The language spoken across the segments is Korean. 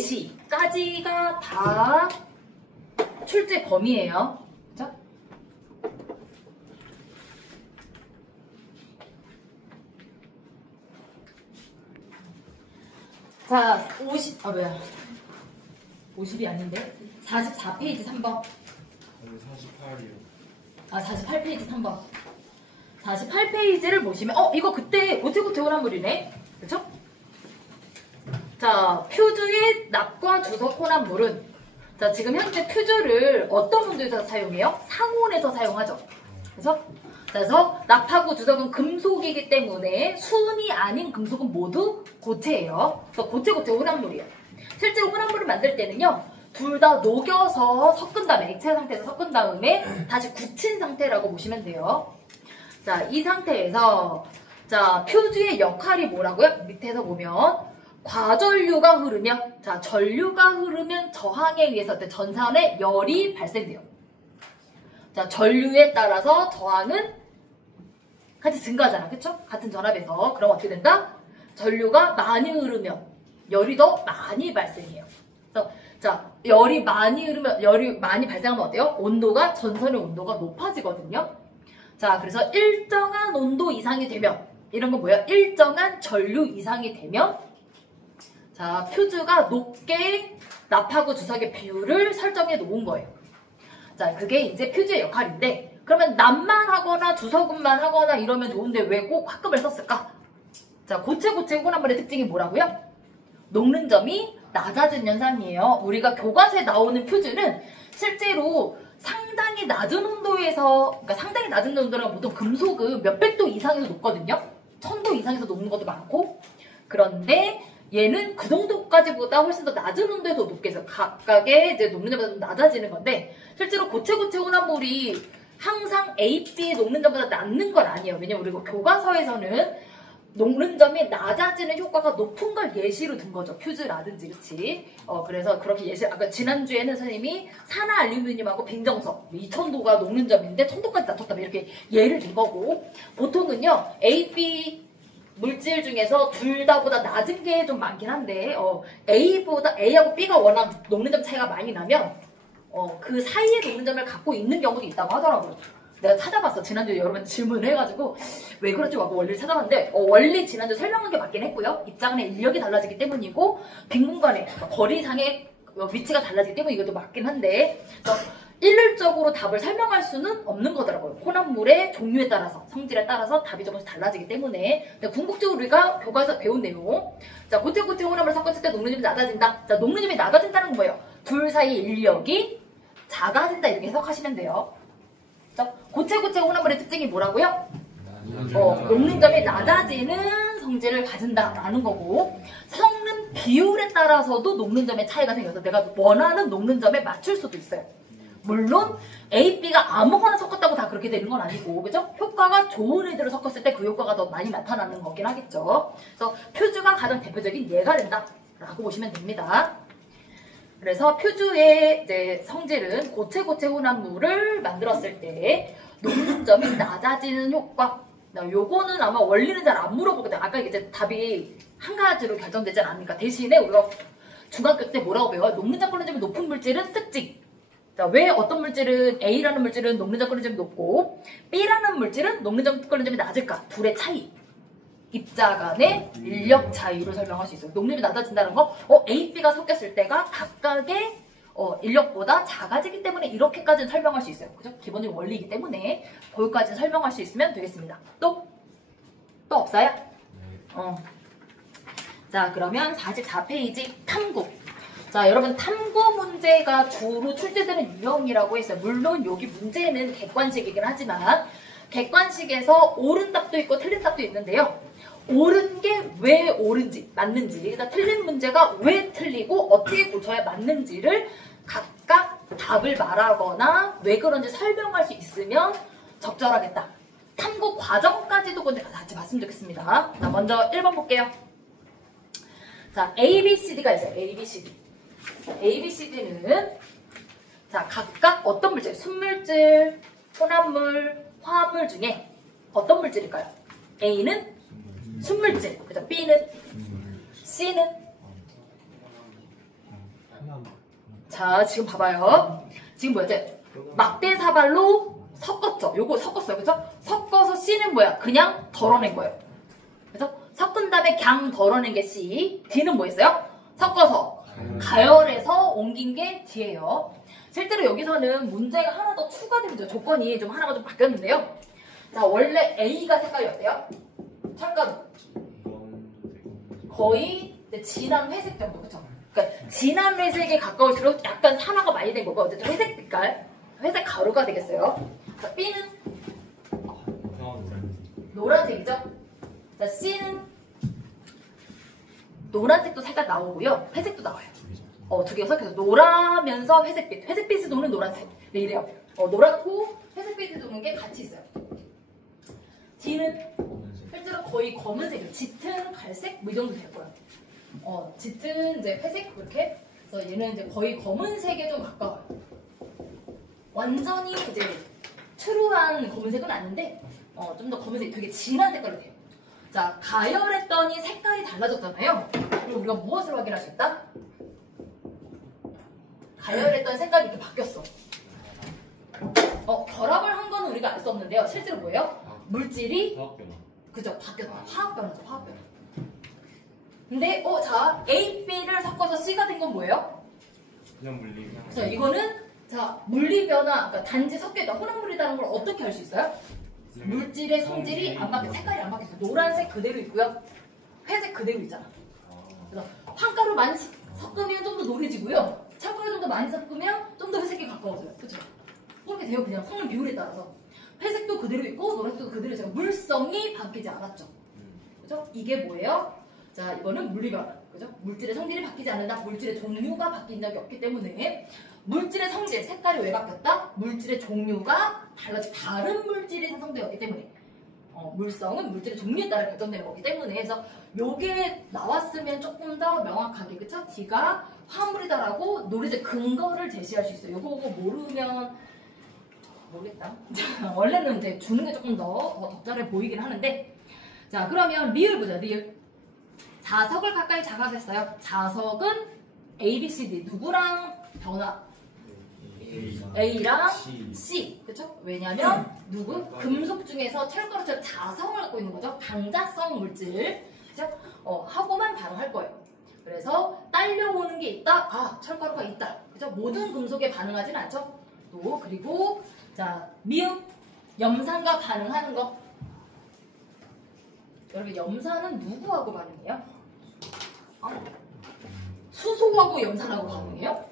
4시까지가 다 출제 범위예요. 그죠? 자, 50이 아닌데? 44페이지 3번. 48이요. 48페이지 3번. 48페이지를 보시면, 이거 그때 고체고체 혼합물이네? 그쵸? 자, 퓨즈의 납과 주석 혼합물은, 자, 지금 현재 퓨즈를 어떤 온도에서 사용해요? 상온에서 사용하죠. 그래서 납하고 주석은 금속이기 때문에 순이 아닌 금속은 모두 고체예요. 그래서 고체 혼합물이에요. 실제로 혼합물을 만들 때는요, 둘 다 녹여서 섞은 다음에, 액체 상태에서 섞은 다음에 다시 굳힌 상태라고 보시면 돼요. 자, 이 상태에서, 자, 퓨즈의 역할이 뭐라고요? 밑에서 보면, 과전류가 흐르면, 자, 전류가 흐르면 저항에 의해서 전선에 열이 발생돼요. 자, 전류에 따라서 저항은 같이 증가하잖아. 그쵸? 같은 전압에서. 그럼 어떻게 된다? 전류가 많이 흐르면 열이 더 많이 발생해요. 그래서, 자, 열이 많이 발생하면 어때요? 전선의 온도가 높아지거든요. 자, 그래서 일정한 온도 이상이 되면, 이런 건 뭐야? 일정한 전류 이상이 되면, 자, 퓨즈가 높게 납하고 주석의 비율을 설정해 놓은 거예요. 자, 그게 이제 퓨즈의 역할인데, 그러면 납만 하거나 주석만 하거나 이러면 좋은데 왜 꼭 화금을 썼을까? 자, 고체 혼합물의 특징이 뭐라고요? 녹는 점이 낮아진 현상이에요. 우리가 교과서에 나오는 퓨즈는 실제로 상당히 낮은 온도에서, 그러니까 상당히 낮은 온도라면 보통 금속은 몇백 도 이상에서 녹거든요. 1000도 이상에서 녹는 것도 많고. 그런데 얘는 그 정도까지보다 훨씬 더 낮은 온도에서 녹게 해서 각각의 이제 녹는 점보다 좀 낮아지는 건데, 실제로 고체 혼합물이 항상 A, B의 녹는 점보다 낮는 건 아니에요. 왜냐면 우리가 교과서에서는 녹는 점이 낮아지는 효과가 높은 걸 예시로 든 거죠. 퓨즈라든지, 그치? 그래서 그렇게 아까 지난주에는 선생님이 산화 알루미늄하고 빈정석, 2000도가 녹는 점인데 1000도까지 낮췄다, 이렇게 예를 든 거고, 보통은요, A, B 물질 중에서 둘 다보다 낮은 게 좀 많긴 한데, A하고 B가 워낙 녹는 점 차이가 많이 나면, 그 사이에 녹는 점을 갖고 있는 경우도 있다고 하더라고요. 내가 찾아봤어. 지난주에 여러분 질문을 해가지고 왜 그런지 하고 원리를 찾아봤는데, 원리 지난주 설명한 게 맞긴 했고요. 입자간의 인력이 달라지기 때문이고, 빈 공간의 거리상의 위치가 달라지기 때문에 이것도 맞긴 한데, 일률적으로 답을 설명할 수는 없는 거더라고요. 혼합물의 종류에 따라서, 성질에 따라서 답이 조금씩 달라지기 때문에. 궁극적으로 우리가 교과서 배운 내용, 자, 고체 혼합물을 섞었을 때 녹는 점이 낮아진다. 자, 녹는 점이 낮아진다는 건 뭐예요? 둘 사이 인력이 작아진다, 이렇게 해석하시면 돼요. 고체 혼합물의 특징이 뭐라고요? 녹는 점이 낮아지는 성질을 가진다라는 거고, 섞는 비율에 따라서도 녹는 점의 차이가 생겨서 내가 원하는 녹는 점에 맞출 수도 있어요. 물론 A, B가 아무거나 섞었다고 다 그렇게 되는 건 아니고, 그죠? 효과가 좋은 애들을 섞었을 때 그 효과가 더 많이 나타나는 거긴 하겠죠. 그래서 퓨즈가 가장 대표적인 예가 된다라고 보시면 됩니다. 그래서 퓨즈의 이제 성질은 고체 혼합물을 만들었을 때 녹는 점이 낮아지는 효과. 요거는 아마 원리는 잘 안 물어보거든요. 아까 이제 답이 한 가지로 결정되지 않으니까. 대신에 우리가 중학교 때 뭐라고 배워요? 녹는 점 끓는 점이 높은 물질은 특징. 자, 왜 어떤 물질은, A라는 물질은 녹는 점 끓는 점이 높고 B라는 물질은 녹는 점 끓는 점이 낮을까? 둘의 차이. 입자 간의 인력 차이로 설명할 수 있어요. 녹는 점이 낮아진다는 거, A, B가 섞였을 때가 각각의 인력보다 작아지기 때문에 이렇게까지는 설명할 수 있어요. 그죠? 기본적인 원리이기 때문에 거기까지는 설명할 수 있으면 되겠습니다. 또 없어요? 자, 그러면 44페이지 탐구. 자, 여러분 탐구 문제가 주로 출제되는 유형이라고 했어요. 물론 여기 문제는 객관식이긴 하지만 객관식에서 옳은 답도 있고 틀린 답도 있는데요. 옳은 게 왜 옳은지, 맞는지, 그러니까 틀린 문제가 왜 틀리고 어떻게 고쳐야 맞는지를 각각 답을 말하거나 왜 그런지 설명할 수 있으면 적절하겠다. 탐구 과정까지도 근데 같이 봤으면 좋겠습니다. 자, 먼저 1번 볼게요. 자, A, B, C, D가 있어요. A, B, C, D. A, B, C, D는 자, 각각 어떤 물질, 순물질, 혼합물, 화합물 중에 어떤 물질일까요? A는 순물질, 그죠? B는, C는 자, 지금 봐봐요. 지금 뭐였지? 막대사발로 섞었죠. 요거 섞었어요. 그죠? 섞어서 C는 뭐야? 그냥 덜어낸 거예요. 그래서 섞은 다음에 그냥 덜어낸 게 C. D는 뭐였어요? 섞어서 가열해서 옮긴 게 D예요. 실제로 여기서는 문제가 하나 더 추가되죠. 조건이 좀 하나가 좀 바뀌었는데요. 자, 원래 A가 색깔이 어때요? 잠깐 거의 진한 회색 정도, 그쵸? 그러니까 진한 회색에 가까울수록 약간 산화가 많이 된 거고, 어쨌든 회색 빛깔, 회색 가루가 되겠어요. 자, B는 노란색이죠? 자, C는 노란색도 살짝 나오고요, 회색도 나와요. 두 개가 섞여서 노라면서 회색빛, 회색빛을 도는 노란색. 네, 이래요. 노랗고 회색빛을 도는 게 같이 있어요. D는 실제로 거의 검은색이에요. 짙은 갈색? 뭐 이 정도 될 거예요. 짙은 이제 회색 그렇게. 그래서 얘는 이제 거의 검은색에 좀 가까워요. 완전히 이제 트루한 검은색은 아닌데 좀 더 검은색, 되게 진한 색깔로 돼요. 자, 가열했더니 색깔이 달라졌잖아요. 그럼 우리가 무엇을 확인할 수 있다? 가열했더니 색깔이 이렇게 바뀌었어. 결합을 한 거는 우리가 알 수 없는데요. 실제로 뭐예요? 물질이 그죠? 바뀌었다. 화학 변화죠. 화학 변화. 근데 자, A, B를 섞어서 C가 된 건 뭐예요? 그냥 물리. 자, 이거는 자, 물리 변화, 그러니까 단지 섞여있다. 혼합물이라는 걸 어떻게 알 수 있어요? 물질의 성질이 안 바뀌어, 색깔이 안 바뀌었어. 노란색 그대로 있고요, 회색 그대로 있잖아. 그래서 황가루 많이 섞으면 좀 더 노래지고요, 차가루 좀 더 많이 섞으면 좀 더 회색이 가까워져요. 그렇죠? 그렇게 돼요. 그냥 섞는 비율에 따라서 회색도 그대로 있고 노란색도 그대로 있어요. 물성이 바뀌지 않았죠. 그죠? 이게 뭐예요? 자, 이거는 물리 변화. 그죠? 물질의 성질이 바뀌지 않는다. 물질의 종류가 바뀐 적이 없기 때문에 물질의 성질, 색깔이 왜 바뀌었다? 물질의 종류가 달라져 다른 물질이 생성되었기 때문에 물성은 물질의 종류에 따라 결정되는 거기 때문에 그래서 요게 나왔으면 조금 더 명확하게 그쵸? D가 화물이다라고 노리의 근거를 제시할 수 있어요. 요거 모르면 모르겠다. 원래는 이제 주는 게 조금 더 적절해 보이긴 하는데 자, 그러면 리을 보자. 리을. 자석을 가까이 자각했어요. 자석은 A, B, C, D 누구랑 변화? A랑 C. 그쵸? 왜냐면 누구? 금속 중에서 철가루처럼 자성을 갖고 있는 거죠. 방자성 물질. 그죠? 하고만 반응할 거예요. 그래서 딸려오는 게 있다. 철가루가 있다. 그죠? 모든 금속에 반응하진 않죠. 또 그리고 자, 미음. 염산과 반응하는 거. 여러분, 염산은 누구하고 반응해요? 수소하고 염산하고 반응해요?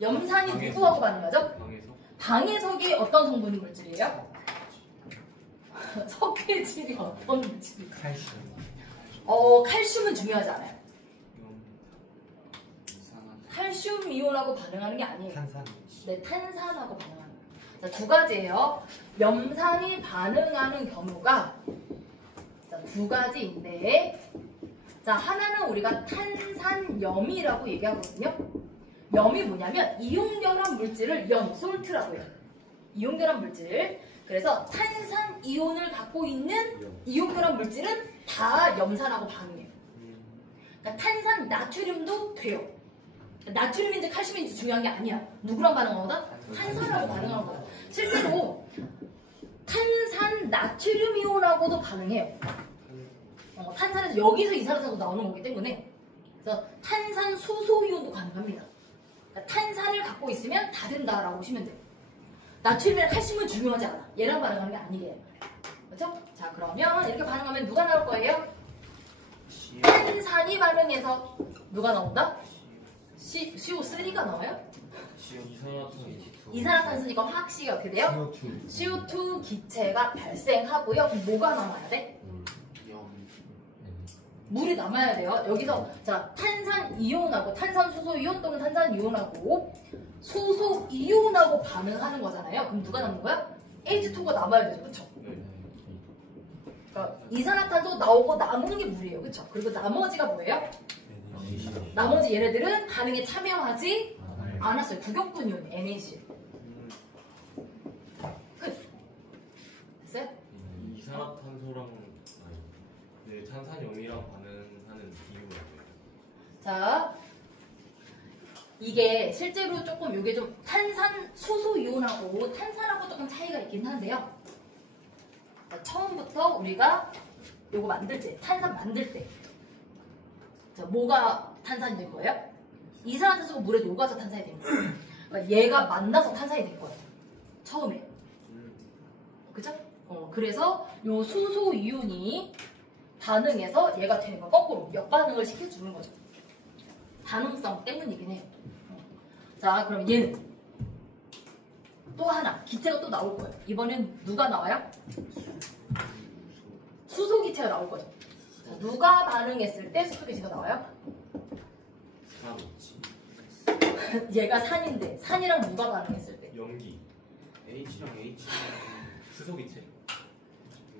염산이 누구하고 반응하죠? 방해석이 어떤 성분의 물질이에요? 석회질이 어떤 물질이에요? 칼슘은 중요하지 않아요. 칼슘 이온하고 반응하는 게 아니에요. 네, 탄산하고 반응하는 거예요. 자, 두 가지예요. 염산이 반응하는 경우가 두 가지인데, 자, 하나는 우리가 탄산염이라고 얘기하거든요. 염이 뭐냐면 이온결합 물질을 솔트라고 해요. 이온결합 물질. 그래서 탄산 이온을 갖고 있는 이온결합 물질은 다 염산하고 반응해요. 그러니까 탄산 나트륨도 돼요. 나트륨인지 칼슘인지 중요한 게 아니야. 누구랑 반응하는 거다? 탄산하고 반응하는 거다. 실제로 탄산 나트륨 이온하고도 반응해요. 탄산에서 여기서 이산화탄소 나오는 거기 때문에 그래서 탄산 수소 이온도 가능합니다. 그러니까 탄산을 갖고 있으면 다 된다라고 보시면 돼요. 나트륨이랑 칼슘은 중요하지 않아. 얘랑 반응하는 게 아니게. 그렇죠? 자, 그러면 이렇게 반응하면 누가 나올 거예요? 탄산이 반응해서 누가 나온다? CO3가 나와요? 이산화탄소니까 화학식이 어떻게 돼요? CO2 기체가 발생하고요. 그럼 뭐가 남아야 돼? 물이 남아야 돼요. 여기서 자, 탄산 이온하고 탄산 수소 이온 또는 탄산 이온하고 수소 이온하고 반응하는 거잖아요. 그럼 누가 남는 거야? H2가 남아야 되죠. 그쵸? 그러니까 이산화탄소 나오고 남은 게 물이에요. 그쵸? 그리고 나머지가 뭐예요? 나머지 얘네들은 반응에 참여하지 않았어요. 구격분 이온 NaCl. 끝. 됐어요? 이산화탄소랑 탄산염이랑 반응하는 이유가 뭐예요? 자, 이게 실제로 조금 이게 좀 탄산 수소 이온하고 탄산하고 조금 차이가 있긴 한데요. 자, 처음부터 우리가 요거 만들 때 탄산 만들 때 자, 뭐가 탄산이 된 거예요? 이산화탄소가 물에 녹아서 탄산이 된 거예요. 그러니까 얘가 만나서 탄산이 된 거예요. 처음에. 그죠? 그래서 요 수소 이온이 반응해서 얘가 되는 거 거꾸로 역반응을 시켜주는 거죠. 반응성 때문이긴 해요. 자, 그럼 얘는 또 하나 기체가 또 나올 거예요. 이번엔 누가 나와요? 수소 기체가 나올 거죠. 자, 누가 반응했을 때 수소 기체가 나와요? 산없지. 얘가 산인데 산이랑 누가 반응했을 때? 연기. H랑 H랑 수소기체.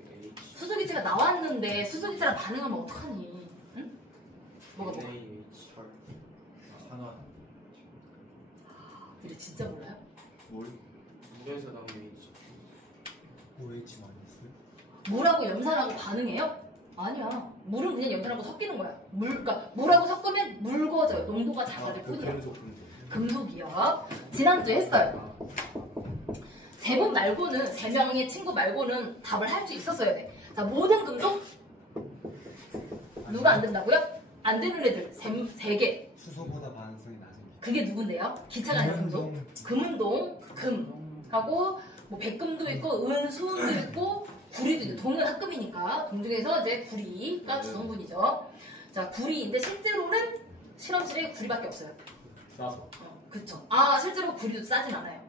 H. 수소 기체가 나왔는데 수소 기체랑 반응하면 어떡하니? 응? 뭐가? H. 철. 산화. 우리 진짜 몰라요? 물에서 나온 H. OH 마이너스? 물하고 염산하고 반응해요? 아니야. 물은 그냥 염산하고 섞이는 거야. 그러니까 물하고 섞으면 묽어져요. 농도가 작아질 뿐이야. 금속. 금속이요. 지난주에 했어요. 세 분 말고는, 세 명의 친구 말고는 답을 할 수 있었어야 돼. 자, 모든 금속? 누가 안 된다고요? 안 되는 애들 세 개. 수소보다 반응성이 낮은 게. 그게 누군데요? 기체가 아닌 금속? 금운동, 금하고 뭐 백금도 있고 은수은도 있고 구리도 있고 동은 합금이니까 동중에서 이제 구리가 주성분이죠. 자, 구리인데 실제로는 실험실에 구리밖에 없어요. 싸서. 그쵸. 아, 실제로 구리도 싸진 않아요.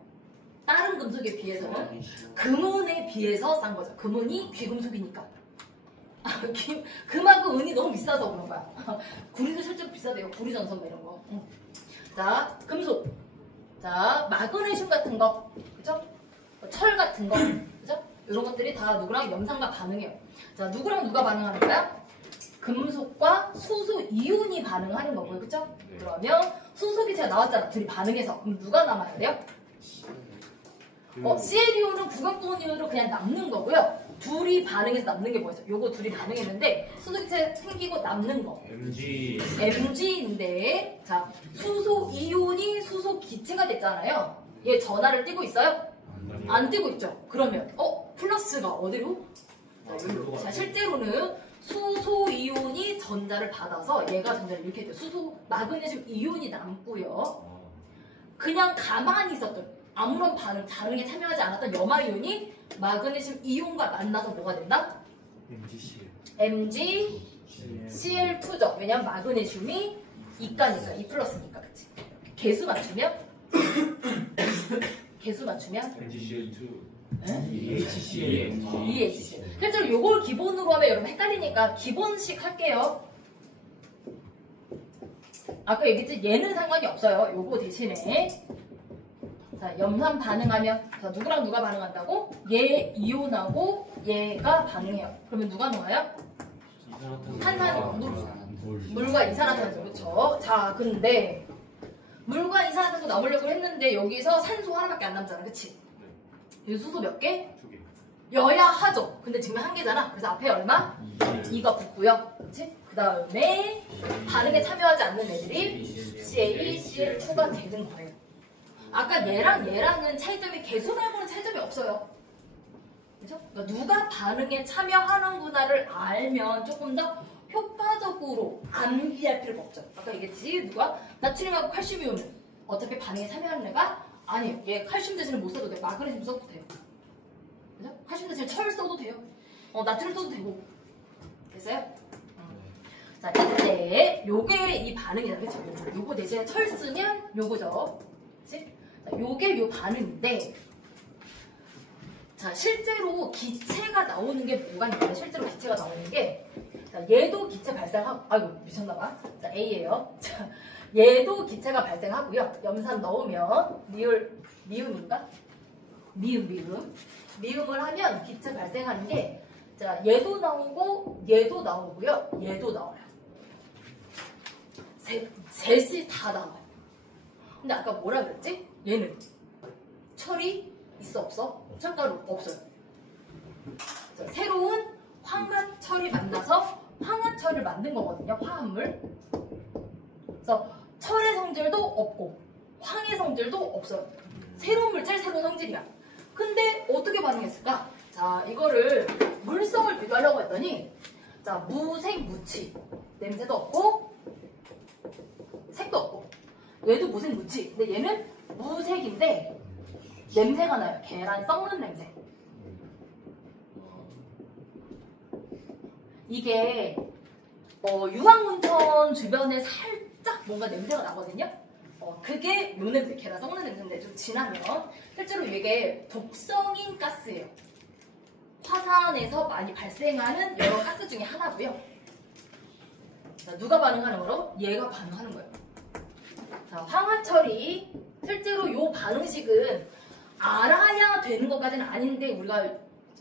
다른 금속에 비해서는 금은에 비해서 싼 거죠. 금은이 귀금속이니까. 금하고 은이 너무 비싸서 그런 거야. 구리도 실제로 비싸대요. 구리전선 뭐 이런 거. 자, 금속. 자, 마그네슘 같은 거. 그죠? 철 같은 거. 그죠? 이런 것들이 다 누구랑 염산과 반응해요. 자, 누구랑 누가 반응하는 거야? 금속과 수소 이온이 반응하는 거고요. 그죠? 네. 그러면 수소 기체가 나왔잖아. 둘이 반응해서. 그럼 누가 남아야 돼요? CL이온은 구각분이온으로 그냥 남는 거고요. 둘이 반응해서 남는 게 뭐였어? 요거 둘이 반응했는데 수소 기체 생기고 남는 거. MG. MG인데 자, 수소 이온이 수소 기체가 됐잖아요. 얘 전하를 띠고 있어요? 안 띠고 있죠. 그러면 플러스가 어디로? 자, 여기로. 자, 실제로는 수소 이온이 전자를 받아서 얘가 전자를 이렇게 돼요. 수소 마그네슘 이온이 남고요. 그냥 가만히 있었던 아무런 반응에 참여하지 않았던 염화이온이 마그네슘 이온과 만나서 뭐가 된다? MgCl. MgCl2죠. 왜냐면 마그네슘이 이가니까 2 플러스니까. 그치? 개수 맞추면 MgCl2. EHCl. EHCl. 실제로 요걸 기본으로 하면 여러분 헷갈리니까 기본식 할게요. 아까 얘기했지? 얘는 상관이 없어요. 요거 대신에 자, 염산 반응하면 자, 누구랑 누가 반응한다고? 얘 이온하고 얘가 반응해요. 그러면 누가 나와요? 탄산, 물과 이산화탄소. 그렇죠? 자, 근데 물과 이산화탄소 나오려고 했는데 여기서 산소 하나밖에 안 남잖아. 그치? 이 수소 몇 개? 2개. 여야 하죠. 근데 지금 한 개잖아. 그래서 앞에 얼마? 2가 붙고요. 그치? 그 다음에 반응에 참여하지 않는 애들이 CA, CL2가 되는 거예요. 아까 얘랑은 차이점이 개수 말고는 차이점이 없어요. 그죠? 그러니까 누가 반응에 참여하는구나를 알면 조금 더 효과적으로 암기할 필요가 없죠. 아까 얘기했지? 누가 나트륨하고 칼슘 이온은 어차피 반응에 참여하는 애가 아니에요. 얘 칼슘 대신에 못 써도 돼. 마그네슘 써도 돼요. 그죠? 칼슘 대신에 철 써도 돼요. 나트륨 써도 되고. 됐어요? 자, 이제 요게 이 반응이다. 그쵸? 요거 대신에 철 쓰면 요거죠. 그치? 자, 요게 요 반응인데 자, 실제로 기체가 나오는 게 뭐가 있냐면 실제로 기체가 나오는 게 자, 얘도 기체 발생하고 아이고 미쳤나봐. 자, A예요. 자, 얘도 기체가 발생하고요. 염산 넣으면 미음인가? 미음을 하면 기체 발생하는 게 자, 얘도 나오고 얘도 나오고요. 얘도 나와요. 셋이 다 나와요. 근데 아까 뭐라 그랬지? 얘는 철이 있어 없어? 철가루 없어요. 자, 새로운 황화철이 만나서 황화철을 만든 거거든요. 화합물. 그래서 철의 성질도 없고 황의 성질도 없어요. 새로운 물질, 새로운 성질이야. 근데 어떻게 반응했을까? 자, 이거를 물성을 비교하려고 했더니 자, 무색, 무치. 냄새도 없고 색도 없고 얘도 무색, 무치. 근데 얘는 무색인데 냄새가 나요. 계란 썩는 냄새. 이게 유황온천 주변에 살짝 뭔가 냄새가 나거든요. 그게 요 냄새, 계란 썩는 냄새인데 좀 지나면 실제로 이게 독성인 가스예요. 화산에서 많이 발생하는 여러 가스 중에 하나고요. 자, 누가 반응하는 거로? 얘가 반응하는 거예요. 자, 황화철이 실제로 요 반응식은 알아야 되는 것까지는 아닌데 우리가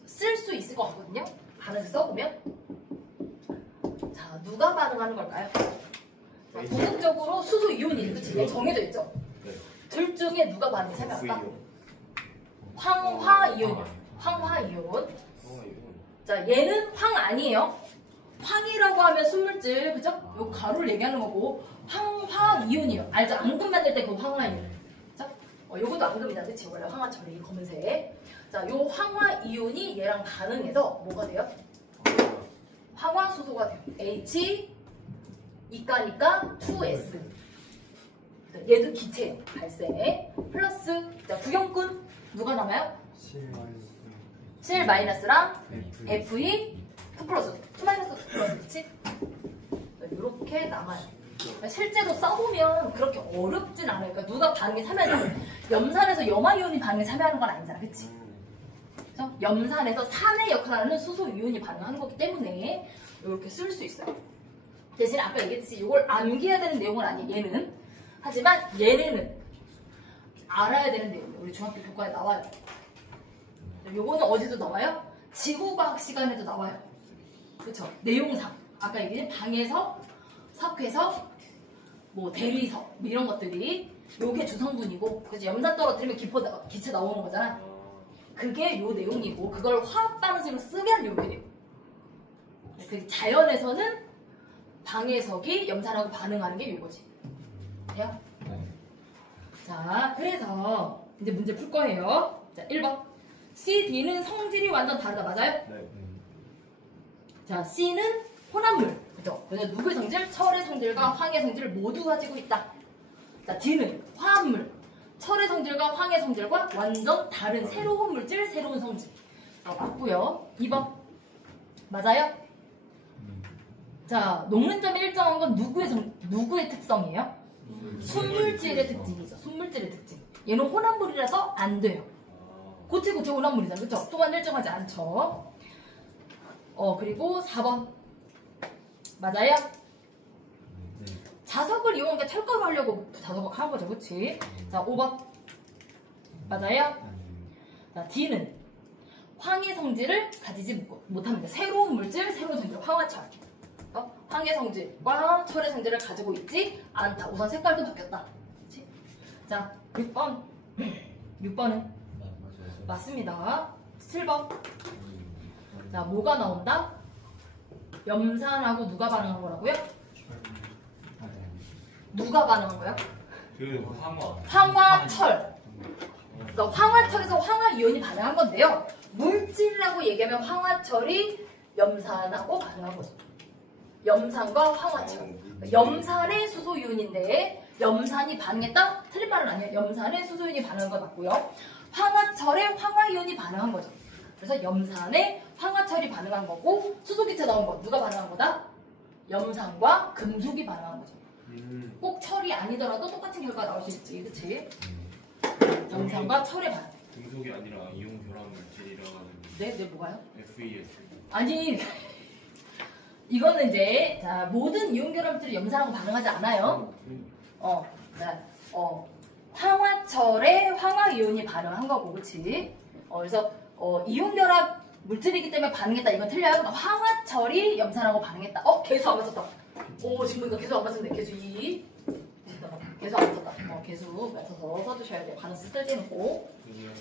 쓸 수 있을 것 같거든요. 반응식 써보면. 자, 누가 반응하는 걸까요? 자, 공통적으로 수소 이온이 그치? 정해져 있죠? 둘 중에 누가 반응이 참여할까? 황화이온이요. 황화이온. 자, 얘는 황 아니에요. 황이라고 하면 순물질, 그죠? 요 가루를 얘기하는 거고, 황화이온이에요. 알죠? 앙금 만들 때 그 황화이온. 그죠? 요것도 앙금이다, 그치? 원래 황화철이 검은색. 자, 요 황화이온이 얘랑 반응해서 뭐가 돼요? 황화수소가 돼요. H, 이가니까 2S. 얘도 기체 발생. 플러스, 자, 구경꾼 누가 남아요? C-. 7-랑 FE 2 플러스 2 마이너스 2 플러스 그치? 이렇게 남아요. 실제로 써보면 그렇게 어렵진 않아요. 그러니까 누가 반응에 참여하는 염산에서 염화이온이 반응에 참여하는 건 아니잖아. 그치? 그래서 염산에서 산의 역할을 하는 수소 이온이 반응하는 거기 때문에 이렇게 쓸 수 있어요. 대신 아까 얘기했듯이 이걸 암기해야 되는 내용은 아니에요. 얘는. 하지만 얘네는 알아야 되는 내용이에요. 우리 중학교 교과에 나와요. 요거는 어디서 나와요? 지구과학 시간에도 나와요. 그쵸? 내용상. 아까 얘기한 방에서, 석회서, 뭐 대리석, 뭐 이런 것들이 요게 주성분이고, 그래서 염산 떨어뜨리면 기체 나오는 거잖아. 그게 요 내용이고, 그걸 화학 반응식으로 쓰면 요게 돼요. 그 자연에서는 방해석이 염산하고 반응하는 게 요거지. 돼요? 자, 그래서 이제 문제 풀 거예요. 자, 1번. C, D는 성질이 완전 다르다. 맞아요? 네. 자, C는 혼합물. 그죠? 그래서 누구의 성질? 철의 성질과 황의 성질을 모두 가지고 있다. 자, D는 화합물. 철의 성질과 황의 성질과 완전 다른 새로운 물질, 새로운 성질. 맞고요. 2번. 맞아요? 자, 녹는점이 일정한 건 누구의 특성이에요? 순물질의 특징이죠. 순물질의 특징. 얘는 혼합물이라서 안 돼요. 고체 혼합물이잖아. 그쵸? 또한 일정하지 않죠. 그리고 4번. 맞아요? 네. 자석을 이용하니까 철가루 하려고 자석을 한 거죠. 그치? 자, 5번. 맞아요? 자, D는 황의 성질을 가지지 못합니다. 새로운 물질, 새로운 성질, 황화철. 황의 성질과 철의 성질을 가지고 있지 않다. 우선 색깔도 바뀌었다. 그치? 자, 6번. 6번은? 맞습니다. 7번. 자, 뭐가 나온다? 염산하고 누가 반응한 거라고요? 누가 반응한 거야? 그 황화. 황화철. 그러니까 황화철에서 황화이온이 반응한 건데요. 물질이라고 얘기하면 황화철이 염산하고 반응한 거죠. 염산과 황화철. 염산의 수소이온인데 염산이 반응했다? 틀린 말은 아니에요. 염산의 수소이온이 반응한 거 맞고요. 황화철에 황화이온이 반응한 거죠. 그래서 염산에 황화철이 반응한 거고 수소기체 나온 거 누가 반응한 거다? 염산과 금속이 반응한 거죠. 꼭 철이 아니더라도 똑같은 결과가 나올 수 있지. 그치? 염산과 철의 반응. 금속이 아니라 이온 결합 물질이라 가지고. 네, 뭐가요? FES. 아니 이거는 이제 자, 모든 이온 결합물들이 염산하고 반응하지 않아요. 황화철에 황화이온이 반응한 거고, 그렇지? 그래서 이온 결합 물질이기 때문에 반응했다. 이건 틀려요. 황화철이 염산하고 반응했다. 개수 안 맞췄다. 지금 이거 개수 안 맞췄네. 개수 2. 개수 안 맞췄다. 개수 맞춰서 써주셔야 돼요. 반응 쓸 때는 꼭.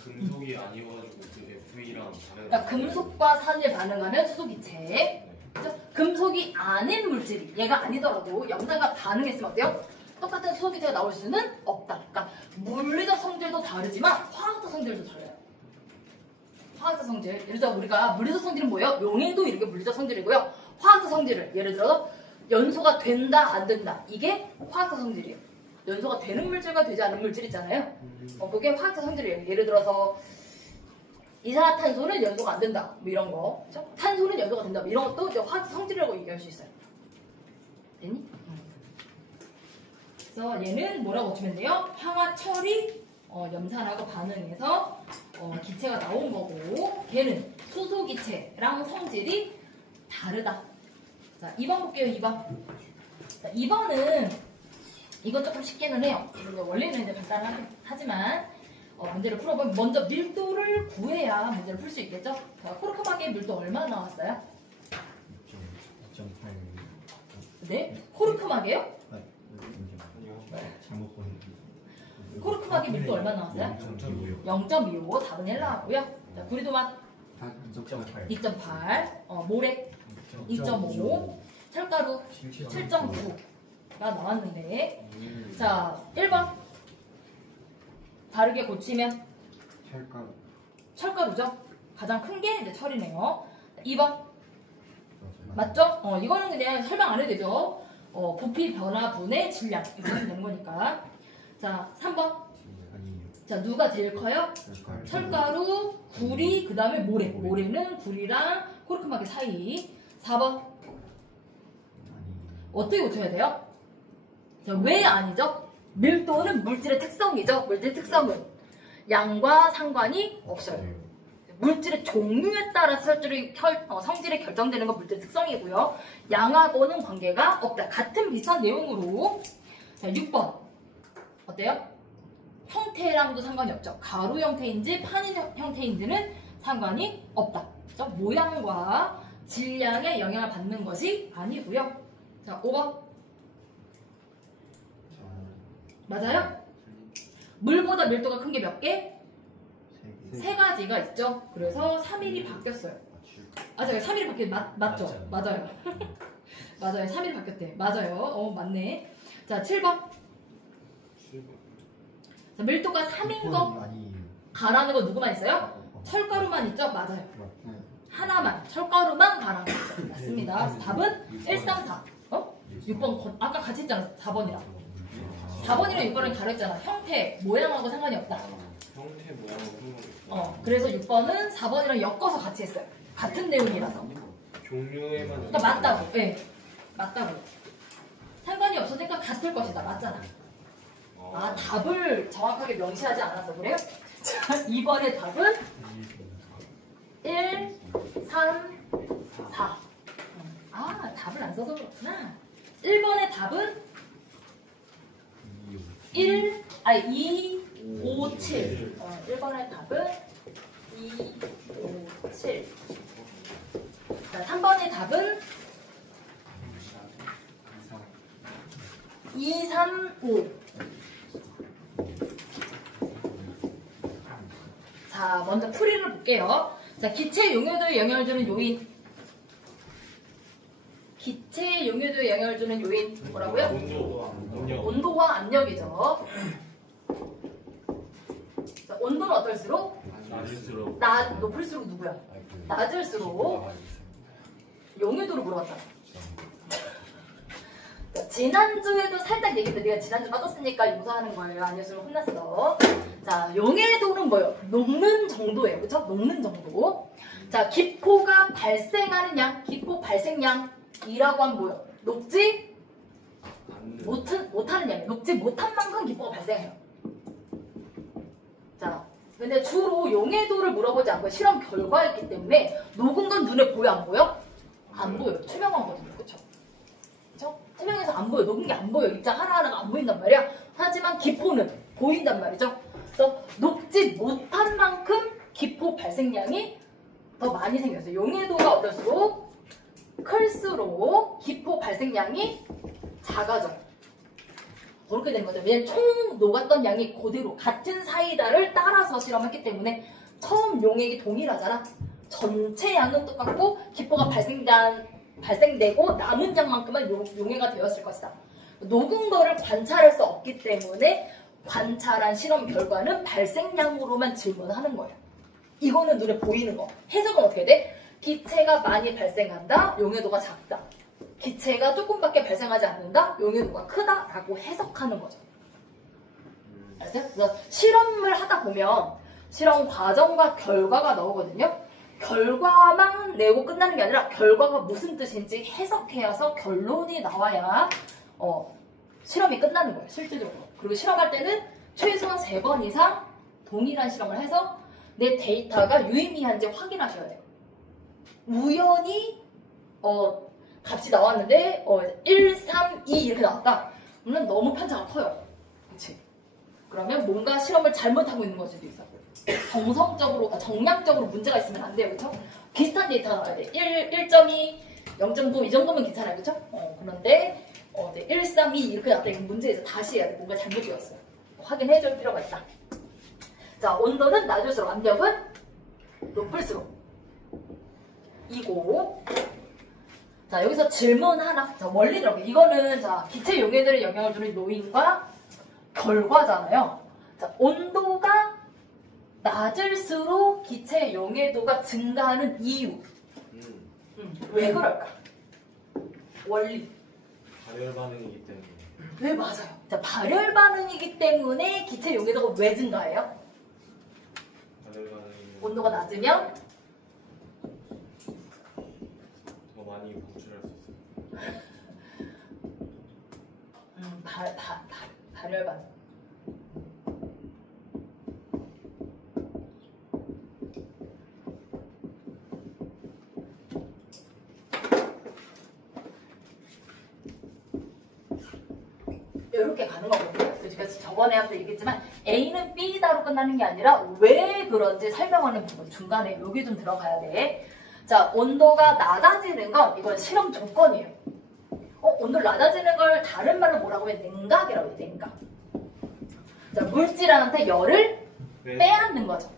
금속이 아니어가지고 그 FE랑 다른. 그러니까 금속과 산이 반응하면 수소기체. 그죠? 금속이 아닌 물질이 얘가 아니더라도 염산과 반응했으면 어때요? 똑같은 수소 기체가 나올 수는 없다. 그러니까 물리적 성질도 다르지만 화학적 성질도 달라요. 화학적 성질. 예를 들어 우리가 물리적 성질은 뭐예요? 용해도 이렇게 물리적 성질이고요. 화학적 성질을 예를 들어서 연소가 된다 안 된다. 이게 화학적 성질이에요. 연소가 되는 물질과 되지 않는 물질 있잖아요. 그게 화학적 성질이에요. 예를 들어서 이산화탄소는 연소가 안 된다. 뭐 이런 거. 그렇죠? 탄소는 연소가 된다. 뭐 이런 것도 이제 화학적 성질이라고 얘기할 수 있어요. 됐니? 그래서 얘는 뭐라고 주면 돼요? 황화 철이 염산하고 반응해서 기체가 나온 거고 걔는 수소 기체랑 성질이 다르다. 자, 2번 볼게요. 2번. 자, 2번은 이건 조금 쉽기는 해요. 원리는 이제 간단하지만 문제를 풀어보면 먼저 밀도를 구해야 문제를 풀 수 있겠죠? 자, 코르크마개의 밀도 얼마 나왔어요? 2.8. 네? 코르크마개요? 잘못 본. 코르크마개 밀도 얼마 나왔어요? 0.25. 답은 1 나왔고요. 자, 구리도만 2.8. 2.8. 모래 2.5. 철가루 7.9가 나왔는데 자, 1번 다르게 고치면 철가루. 철가루죠? 가장 큰 게 이제 철이네요. 2번 맞죠? 이거는 그냥 설명 안 해도 되죠? 부피 변화분의 질량 이렇게 하면 되는 거니까. 자, 3번. 자, 누가 제일 커요? 철가루, 구리, 그 다음에 모래. 모래는 구리랑 코르크마개 사이. 4번. 어떻게 고쳐야 돼요? 자, 왜 아니죠? 밀도는 물질의 특성이죠. 물질의 특성은 양과 상관이 없어요. 물질의 종류에 따라서 성질이 결정되는 건 물질의 특성이고요. 양하고는 관계가 없다. 같은 비슷한 내용으로. 자, 6번. 어때요? 형태랑도 상관이 없죠. 가루 형태인지 판인 형태인지는 상관이 없다. 그렇죠? 모양과 질량에 영향을 받는 것이 아니고요. 자, 5번. 맞아요? 물보다 밀도가 큰 게 몇 개? 3가지가 있죠. 그래서 3일이 바뀌었어요. 아, 제가 3일이 맞죠? 맞아요. 맞아요. 3일이 바뀌었대. 맞아요. 맞네. 자, 7번. 자, 밀도가 3인 거 가라는 거 누구만 있어요? 철가루만 있죠? 맞아요. 하나만. 철가루만 가라는 거. 맞습니다. 그래서 답은 1, 3, 4. 6번. 아까 같이 했잖아. 4번이랑. 4번이랑 6번을 다르잖아. 형태, 모양하고 상관이 없다. 형태 모양은 그래서 6번은 4번이랑 엮어서 같이 했어요. 같은 내용이라서. 종류에만 그러니까 맞다고. 네. 맞다고. 상관이 없으니까 같을 것이다. 맞잖아. 아, 답을 정확하게 명시하지 않아서 그래요? 자, 2번의 답은 1, 3, 4. 아, 답을 안 써서 그렇구나. 1번의 답은 2, 5, 7. 1번의 답은 2, 5, 7. 자, 3번의 답은 2, 3, 5. 자, 먼저 풀이를 볼게요. 자, 기체 용해도에 영향을 주는 요인. 기체 용해도에 영향을 주는 요인 뭐라고요? 온도와 압력이죠. 자, 온도는 어떨수록? 낮을수록 높을수록 누구야? 낮을수록 용해도를 물어봤잖아. 자, 지난주에도 살짝 얘기했는데 내가 지난주 빠졌으니까 용서하는 거예요. 아니었으면 혼났어. 자, 용해도는 뭐예요? 녹는 정도예요. 그쵸? 녹는 정도. 자, 기포가 발생하는 양, 기포 발생량이라고 하면 뭐예요? 녹지 못하는 양, 녹지 못한 만큼 기포가 발생해요. 자, 근데 주로 용해도를 물어보지 않고 실험 결과였기 때문에 녹은 건 눈에 보여 안 보여? 안 보여요. 투명하거든요. 그쵸? 그쵸? 투명해서 안 보여. 녹은 게 안 보여. 입자 하나하나가 안 보인단 말이야. 하지만 기포는 보인단 말이죠. 그래서 녹지 못한 만큼 기포 발생량이 더 많이 생겼어요. 용해도가 어떨수록 클수록 기포 발생량이 작아져요. 그렇게 된 거죠. 왜냐면 총 녹았던 양이 그대로 같은 사이다를 따라서 실험했기 때문에 처음 용액이 동일하잖아. 전체 양은 똑같고 기포가 발생되고 남은 양만큼은 용해가 되었을 것이다. 녹은 거를 관찰할 수 없기 때문에 관찰한 실험 결과는 발생량으로만 질문하는 거예요. 이거는 눈에 보이는 거. 해석은 어떻게 돼? 기체가 많이 발생한다, 용해도가 작다. 기체가 조금밖에 발생하지 않는다, 용해도가 크다라고 해석하는 거죠. 알았어요? 그래서 실험을 하다 보면 실험 과정과 결과가 나오거든요. 결과만 내고 끝나는 게 아니라 결과가 무슨 뜻인지 해석해서 결론이 나와야 실험이 끝나는 거예요. 실질적으로. 그리고 실험할 때는 최소한 3번 이상 동일한 실험을 해서 내 데이터가 유의미한지 확인하셔야 돼요. 우연히 값이 나왔는데 1, 3, 2 이렇게 나왔다. 그러면 너무 편차가 커요. 그치? 그러면 뭔가 실험을 잘못하고 있는 걸 수도 있어요. 정량적으로 문제가 있으면 안 돼요. 그쵸? 비슷한 데이터가 나와야 돼. 1.2, 0.9 이 정도면 괜찮아요. 그쵸? 그런데 1, 3, 2 이렇게 나왔다. 이건 문제에서 다시 해야 돼. 뭔가 잘못되었어요. 확인해줄 필요가 있다. 자, 온도는 낮을수록, 압력은 높을수록 이고. 자, 여기서 질문 하나. 자, 원리 들어가. 이거는 자, 기체 용해들에 영향을 주는 요인과 결과잖아요. 자, 온도가 낮을수록 기체 용해도가 증가하는 이유. 왜 그럴까? 원리. 발열 반응이기 때문에. 네, 맞아요. 자, 발열 반응이기 때문에 기체 용해도가 왜 증가해요? 발열 반응이 온도가 낮으면 더 많이 방출할 수 있어요. 발열 반응. 이렇게 가는 거거든요. 제가 저번에 한번 얘기했지만 A는 B다로 끝나는 게 아니라 왜 그런지 설명하는 부분 중간에 여기 좀 들어가야 돼. 자, 온도가 낮아지는 건 이건 실험 조건이에요. 온도를 낮아지는 걸 다른 말로 뭐라고 해? 냉각이라고 해. 냉각. 자, 물질한테 열을 빼앗는 거죠.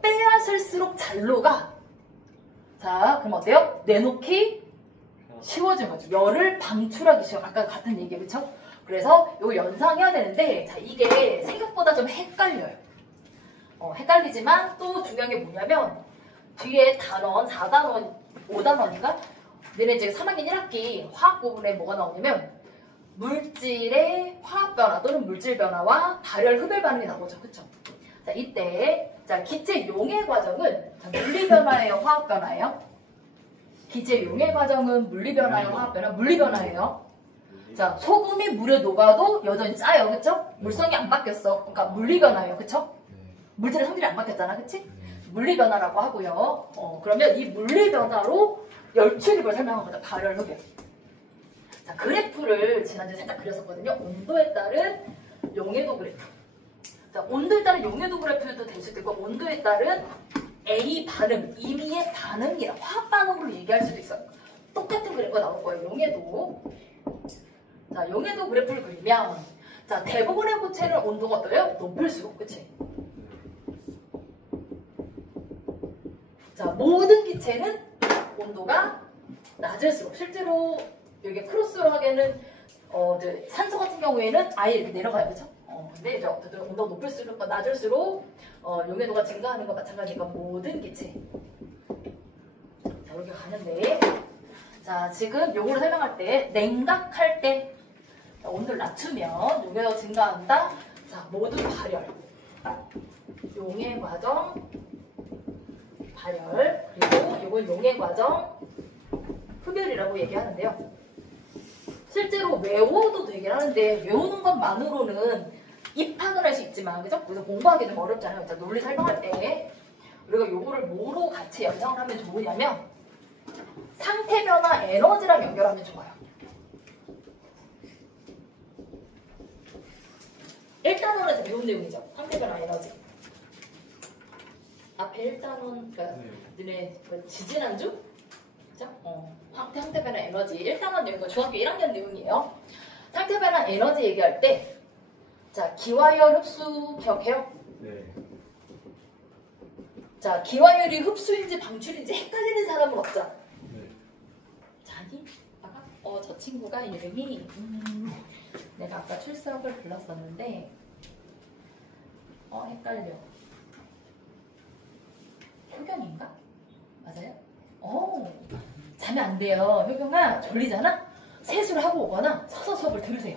빼앗을수록 잘 녹아. 자, 그럼 어때요? 내놓기 쉬워진 거죠. 열을 방출하기 쉬워. 아까 같은 얘기, 그쵸? 그래서 이거 연상해야 되는데, 자, 이게 생각보다 좀 헷갈려요. 헷갈리지만 또 중요한 게 뭐냐면, 뒤에 단원, 4단원, 5단원인가? 너네 지금 3학년 1학기 화학 부분에 뭐가 나오냐면, 물질의 화학 변화 또는 물질 변화와 발열 흡열 반응이 나오죠. 그쵸? 자, 이때, 자, 기체 용해 과정은 물리 변화예요, 화학 변화예요? 기체 용해 과정은 물리 변화예요, 화학 변화? 물리 변화예요. 자, 소금이 물에 녹아도 여전히 짜요, 그쵸? 물성이 안 바뀌었어. 그러니까 물리 변화예요, 그쵸? 물질의 성질이 안 바뀌었잖아, 그치? 물리 변화라고 하고요. 그러면 이 물리 변화로 열 출입을 설명한 거죠, 발열 흡열. 자, 그래프를 지난주에 살짝 그렸었거든요. 온도에 따른 용해도 그래프. 자, 온도에 따른 용해도 그래프도 될 수도 있고, 온도에 따른 A 반응, 임의의 반응이라 화학 반응으로 얘기할 수도 있어요. 똑같은 그래프가 나올 거예요, 용해도. 자, 용해도 그래프를 그리면, 자, 대부분의 고체는 온도가 어때요? 높을수록, 그치? 자, 모든 기체는 온도가 낮을수록, 실제로 여기 크로스로 하기에는 산소 같은 경우에는 아예 이렇게 내려가요, 그쵸? 근데 이제 어쨌든 온도가 높을수록, 낮을수록 용해도가 증가하는 거 마찬가지니까 모든 기체. 자, 이렇게 가는데, 자, 지금 요거를 설명할 때, 냉각할 때, 자, 온도를 낮추면 용해도가 증가한다. 자, 모든 발열. 용해 과정, 발열, 그리고 요건 용해 과정, 흡열이라고 얘기하는데요. 실제로 외워도 되긴 하는데, 외우는 것만으로는 입학을 할 수 있지만, 그죠? 그래서 공부하기 좀 어렵잖아요. 자, 논리 설명할 때. 우리가 요거를 뭐로 같이 연상을 하면 좋으냐면, 상태 변화 에너지랑 연결하면 좋아요. 1단원에서 배운 내용이죠. 상태 변화 에너지. 앞에 1단원, 그러니까 너네 지지난주? 그죠? 상태 변화 에너지 1단원 내용은 중학교 1학년 내용이에요. 상태 변화 에너지 얘기할 때, 자, 기화열 흡수 기억해요? 네. 자, 기화열이 흡수인지 방출인지 헷갈리는 사람은 없잖아. 네. 자니? 아까? 저 친구가 이름이 내가 아까 출석을 불렀었는데 헷갈려. 효경인가? 맞아요? 자면 안 돼요. 효경아 졸리잖아? 세수를 하고 오거나 서서 수업을 들으세요.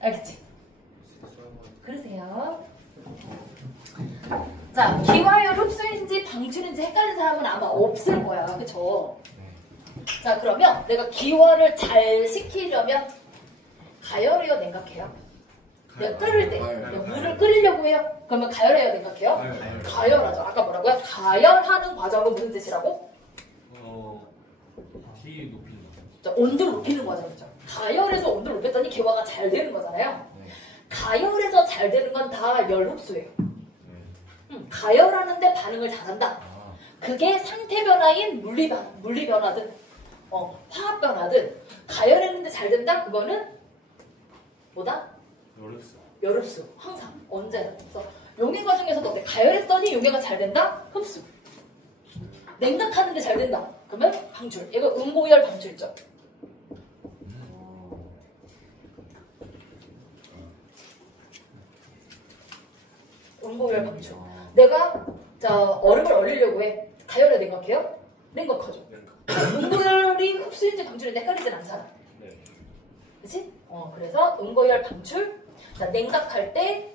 알겠지? 그러세요. 자, 기화열 흡수인지 방출인지 헷갈리는 사람은 아마 없을 거야. 그쵸? 자, 그러면 내가 기화를 잘 시키려면 가열해요, 냉각해요? 내가 끓일 때 물을 끓이려고 해요? 그러면 가열해요, 냉각해요? 가열하죠. 아까 뭐라고요? 가열하는 과정은 무슨 뜻이라고? T 높이는 거. 자, 온도를 높이는 과정이죠. 가열해서 온도를 높였더니 기화가 잘 되는 거잖아요. 가열해서 잘 되는 건 다 열 흡수예요. 가열하는데 반응을 잘한다. 그게 상태 변화인 물리 변화든 화학 변화든 가열했는데 잘 된다. 그거는 뭐다? 열 흡수. 항상 언제나. 그래서 용해 과정에서도 어때? 가열했더니 용해가 잘 된다. 흡수. 냉각하는데 잘 된다. 그러면 방출. 이거 응고열 방출이죠. 응고열 방출. 내가 얼음을 얼리려고 해. 가열해 냉각해요? 냉각하죠. 응고열이 흡수인지 방출인지 헷갈리진 않잖아. 네. 그치? 그래서 응고열 방출. 자, 냉각할 때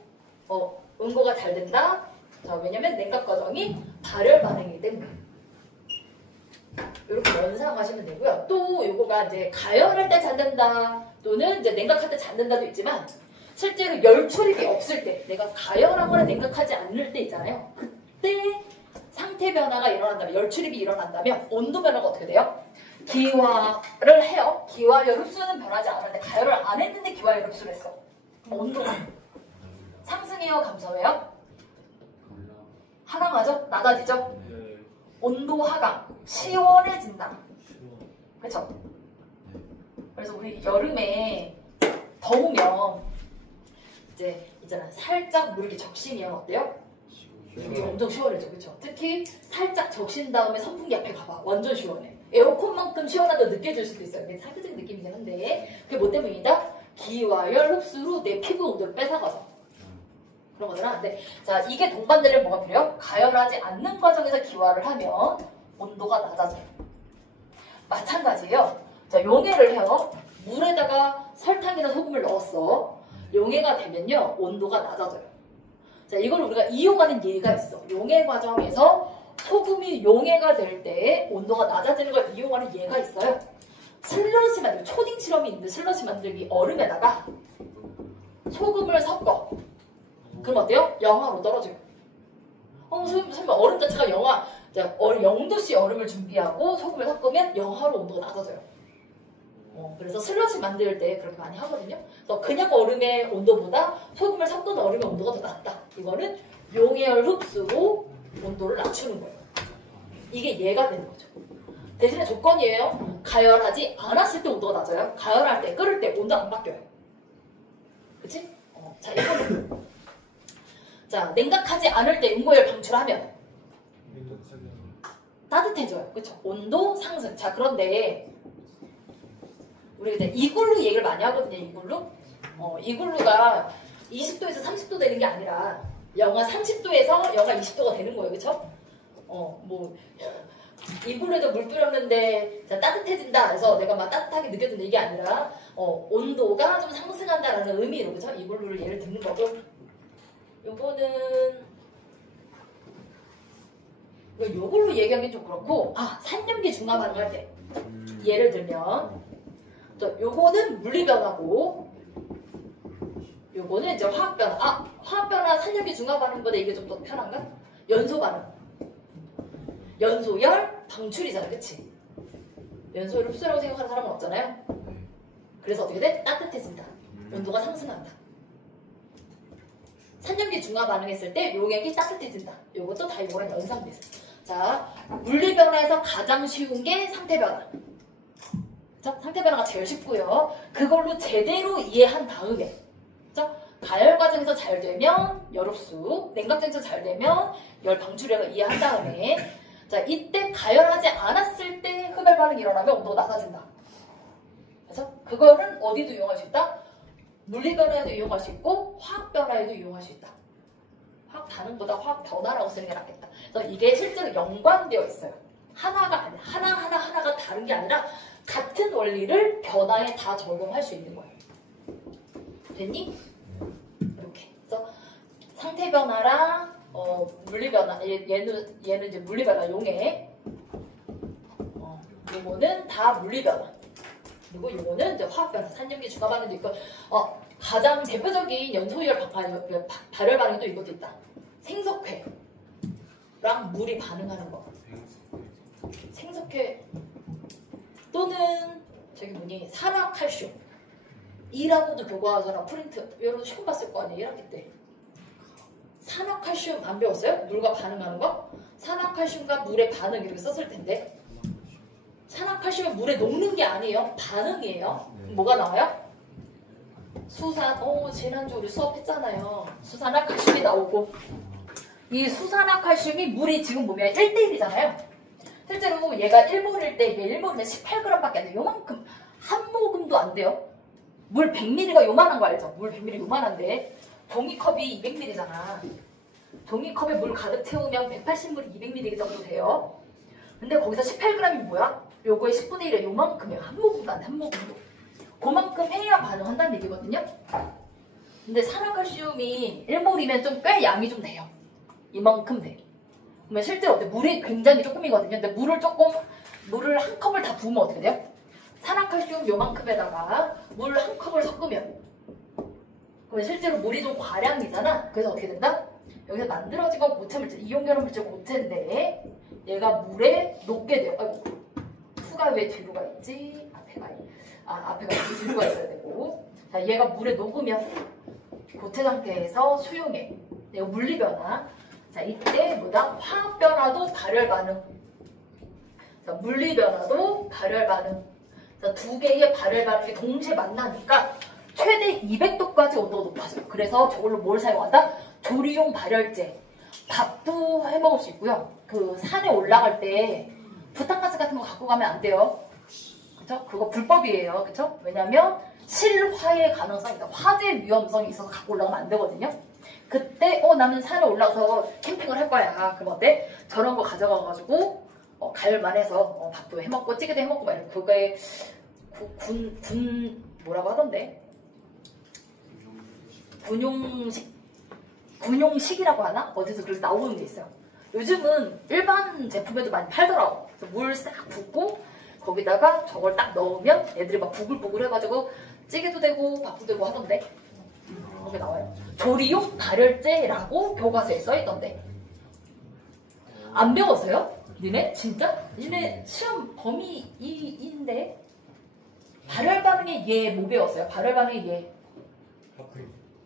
응고가 잘 된다. 자, 왜냐면 냉각 과정이 발열 반응이기 때문에. 이렇게 연상하시면 되고요. 또 요거가 이제 가열할 때 잘 된다. 또는 이제 냉각할 때 잘 된다도 있지만 실제로 열 출입이 없을 때, 내가 가열하거나 냉각하지 않을 때 있잖아요. 그때 상태 변화가 일어난다면, 열 출입이 일어난다면 온도 변화가 어떻게 돼요? 기화를 해요. 기화열 흡수는 변하지 않았는데 가열을 안 했는데 기화열 흡수를 했어. 온도가 상승해요, 감소해요? 하강하죠? 낮아지죠? 온도 하강, 시원해진다. 그렇죠? 그래서 우리 여름에 더우면 이제 있잖아, 살짝 물 이렇게 적시면 어때요? 이게 엄청 시원해져, 그렇죠? 특히 살짝 적신 다음에 선풍기 앞에 가봐, 완전 시원해. 에어컨만큼 시원하다 느껴질 수도 있어요. 이게 사교적인 느낌이긴 한데 그게 뭐 때문이다? 기화열 흡수로 내 피부 온도를 뺏어가서 그런 거잖아. 근데 자, 이게 동반되려면 뭐가 필요해요? 가열하지 않는 과정에서 기화를 하면 온도가 낮아져요. 마찬가지예요. 자, 용해를 해요. 물에다가 설탕이나 소금을 넣었어. 용해가 되면요, 온도가 낮아져요. 자, 이걸 우리가 이용하는 예가 있어. 용해 과정에서 소금이 용해가 될 때 온도가 낮아지는 걸 이용하는 예가 있어요. 슬러시 만들기, 초딩 실험이 있는데 슬러시 만들기, 얼음에다가 소금을 섞어. 그럼 어때요? 영하로 떨어져요. 설마 얼음 자체가 0도씨 얼음을 준비하고 소금을 섞으면 영하로 온도가 낮아져요. 그래서 슬러시 만들 때 그렇게 많이 하거든요. 그래서 그냥 얼음의 온도보다 소금을 섞은 얼음의 온도가 더 낮다. 이거는 용해열 흡수로 온도를 낮추는 거예요. 이게 예가 되는 거죠. 대신에 조건이에요. 가열하지 않았을 때 온도가 낮아요. 가열할 때, 끓을 때 온도 안 바뀌어요. 그치? 자, 이거는 자, 냉각하지 않을 때 응고열 방출하면 따뜻해져요. 그쵸? 온도 상승. 자, 그런데 우리 이제 이글루 얘기를 많이 하거든요. 이글루. 이글루가 20도에서 30도 되는 게 아니라 영하 30도에서 영하 20도가 되는 거예요. 그쵸? 이글루에도 물 뿌렸는데 자, 따뜻해진다 해서 내가 막 따뜻하게 느껴진다 이게 아니라 온도가 좀 상승한다라는 의미로 그쵸? 이글루를 예를 듣는 거고, 요거는 요걸로 얘기하기 좀 그렇고, 산염기 중화 반응할 때 예를 들면 요거는 물리 변화고 요거는 이제 화학 변화. 화학 변화 산염기 중화 반응보다 이게 좀 더 편한가? 연소 반응. 연소열 방출이잖아, 그치? 연소열 흡수라고 생각하는 사람은 없잖아요. 그래서 어떻게 돼? 따뜻해진다. 온도가 상승한다. 산염기 중화 반응했을 때 용액이 따뜻해진다. 요것도 다 이거랑 연상돼서. 자, 물리 변화에서 가장 쉬운 게 상태 변화. 자, 상태 변화가 제일 쉽고요. 그걸로 제대로 이해한 다음에, 자, 가열 과정에서 잘 되면 열 흡수, 냉각 과정에서 잘 되면 열 방출력을 이해한 다음에, 자, 이때 가열하지 않았을 때 흡열 반응이 일어나면 온도가 낮아진다. 그거는 어디도 이용할 수 있다? 물리 변화에도 이용할 수 있고 화학 변화에도 이용할 수 있다. 화학 반응보다 화학 변화라고 쓰는 게 낫겠다. 그래서 이게 실제로 연관되어 있어요. 하나가 아니라 하나가 다른 게 아니라 같은 원리를 변화에 다 적용할 수 있는 거예요. 됐니? 이렇게. 그래서 상태 변화랑 물리 변화, 얘는 이제 물리 변화 용해. 요거는 다 물리 변화. 그리고 요거는 이제 화학 변화, 산염기 주가 반응도 있고, 가장 대표적인 연소열 발열 반응도 이것도 있다. 생석회랑 물이 반응하는 거. 생석회 또는 저기 뭐니 산화칼슘. 2라고도 교과서나 프린트 여러분 시험 봤을 거 아니에요 1학기 때. 산화칼슘 안 배웠어요? 물과 반응하는 거? 산화칼슘과 물의 반응 이렇게 썼을 텐데 산화칼슘은 물에 녹는 게 아니에요. 반응이에요. 뭐가 나와요? 수산. 지난주 우리 수업했잖아요. 수산화칼슘이 나오고 이 수산화칼슘이 물이 지금 보면 1대1이잖아요. 실제로 얘가 1몰일 때 이게 1몰일 때 18g밖에 안 돼요. 요만큼 한 모금도 안 돼요. 물 100ml가 요만한 거 알죠? 물 100ml 요만한데 종이컵이 200ml잖아. 종이컵에 물 가득 채우면 180ml, 200ml 정도 돼요. 근데 거기서 18g이 뭐야? 요거의 10분의 1에 요만큼이에요. 한 모금도 안 돼, 한 모금도. 그만큼 해야 반응한다는 얘기거든요. 근데 산화칼슘이 1몰이면 좀 꽤 양이 좀 돼요. 이만큼 돼. 그러면 실제로 어때? 물이 굉장히 조금이거든요. 근데 물을 한 컵을 다 부으면 어떻게 돼요? 산화칼슘 요만큼에다가 물 한 컵을 섞으면 그러면 실제로 물이 좀 과량이잖아. 그래서 어떻게 된다? 여기서 만들어지고 고체 물질, 이온결합 물질 고체인데 얘가 물에 녹게 돼요. 아이고, 수가 왜 뒤로가 있지? 앞에가 뒤로가 있어야 되고. 자, 얘가 물에 녹으면 고체 상태에서 수용해. 얘가 물리 변화. 자, 이때 뭐다? 화학 변화도 발열 반응. 자, 물리 변화도 발열 반응. 자, 두 개의 발열 반응이 동시에 만나니까 최대 200도까지 온도가 높아져요. 그래서 저걸로 뭘 사용한다? 조리용 발열제. 밥도 해 먹을 수 있고요. 그 산에 올라갈 때 부탄가스 같은 거 갖고 가면 안 돼요. 그쵸? 그거 불법이에요. 그쵸? 왜냐면 실화의 가능성이 있다. 화재 위험성이 있어서 갖고 올라가면 안 되거든요. 그때 나는 산에 올라가서 캠핑을 할 거야. 그럼 어때? 저런 거 가져가가지고 가열만 해서 밥도 해먹고 찌개도 해먹고 막 이런 그거에 뭐라고 하던데? 군용식이라고 하나? 어디서 그렇게 나오는 게 있어요. 요즘은 일반 제품에도 많이 팔더라고. 물 싹 붓고 거기다가 저걸 딱 넣으면 애들이 막 부글부글 해가지고 찌개도 되고 밥도 되고 하던데. 그게 나와요. 조리용 발열제라고 교과서에 써있던데. 안 배웠어요? 니네? 진짜? 니네 시험 범위 2인데? 발열 반응의 얘 뭐 배웠어요? 발열 반응의 얘.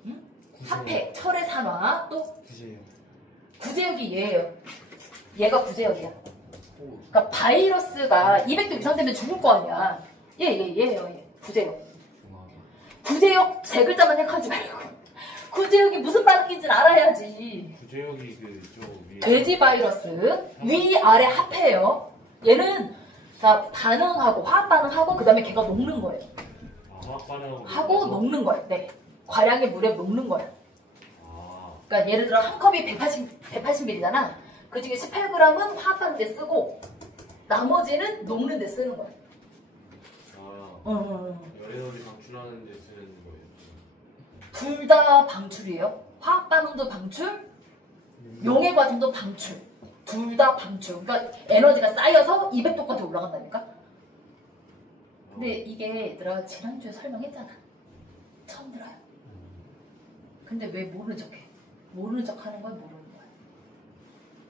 응? 화폐, 철의 산화, 또 구제역이 얘예요. 얘가 구제역이야. 그러니까 바이러스가 200도 이상 되면 죽을 거 아니야. 얘예요. 구제역. 구제역 세 글자만 생각하지 말고. 구제역이 무슨 반응인지는 알아야지. 구제역이 그쪽 위에 돼지 바이러스 위아래 합해예요. 얘는 자 반응하고 화학 반응하고 그 다음에 걔가 녹는 거예요. 화학 반응하고 하고 녹는 거예요. 네, 과량의 물에 녹는 거예요. 아, 그러니까 예를 들어 한 컵이 180ml잖아. 그 중에 18g은 화학 반응 데 쓰고 나머지는 녹는 데 쓰는 거예요. 열에너지 방출하는 데 쓰는 거예요. 둘 다 방출이에요. 화학 반응도 방출, 용해 과정도 방출. 둘 다 방출. 그러니까 에너지가 쌓여서 200도까지 올라간다니까. 근데 이게 얘들아 지난주에 설명했잖아. 처음 들어요. 근데 왜 모르는 척해? 모르는 척하는 건 모르는 거야.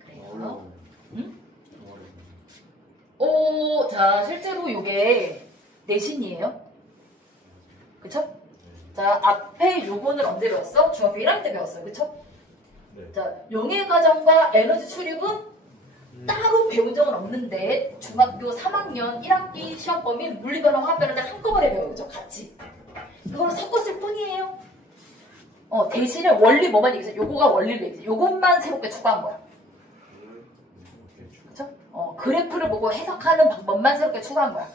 그래요. 응? 자 실제로 이게 내신이에요. 그쵸? 자 앞에 요거는 언제 배웠어? 중학교 1학년 때 배웠어요. 그쵸? 네. 자 용해 과정과 에너지 출입은 따로 배운 적은 없는데 중학교 3학년 1학기 시험 범위 물리변화 화학변화를 한꺼번에 배우죠. 같이. 이걸 섞었을 뿐이에요. 대신에 원리 뭐만 얘기했어요. 요거가 원리를 얘기했어요. 요것만 새롭게 추가한 거야. 그쵸? 그래프를 보고 해석하는 방법만 새롭게 추가한 거야.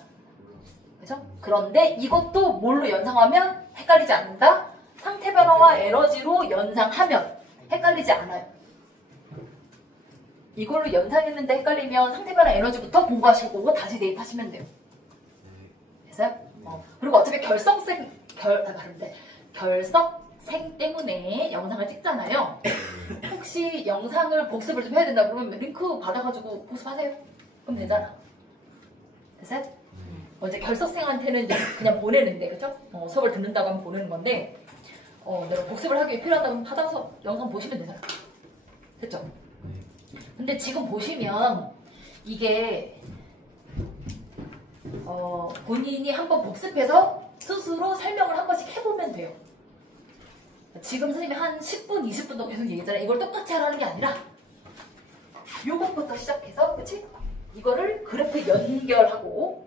그죠? 그런데 이것도 뭘로 연상하면 헷갈리지 않는다? 상태 변화와 에너지로 연상하면 헷갈리지 않아요. 이걸로 연상했는데 헷갈리면 상태 변화 에너지부터 공부하시고 다시 대입하시면 돼요. 됐어요? 그리고 어차피 결석생 때문에 영상을 찍잖아요. 혹시 영상을 복습을 좀 해야 된다 그러면 링크 받아가지고 복습하세요. 그럼 되잖아. 됐어요? 이제 결석생한테는 이제 그냥 보내는데, 그죠? 수업을 듣는다고 하면 보내는 건데, 내가 복습을 하기 위해 필요하다면 받아서 영상 보시면 되잖아. 됐죠? 근데 지금 보시면 이게 본인이 한번 복습해서 스스로 설명을 한 번씩 해보면 돼요. 지금 선생님이 한 10분, 20분 도 계속 얘기했잖아요. 이걸 똑같이 하라는 게 아니라 요것부터 시작해서, 그치? 이거를 그래프 연결하고,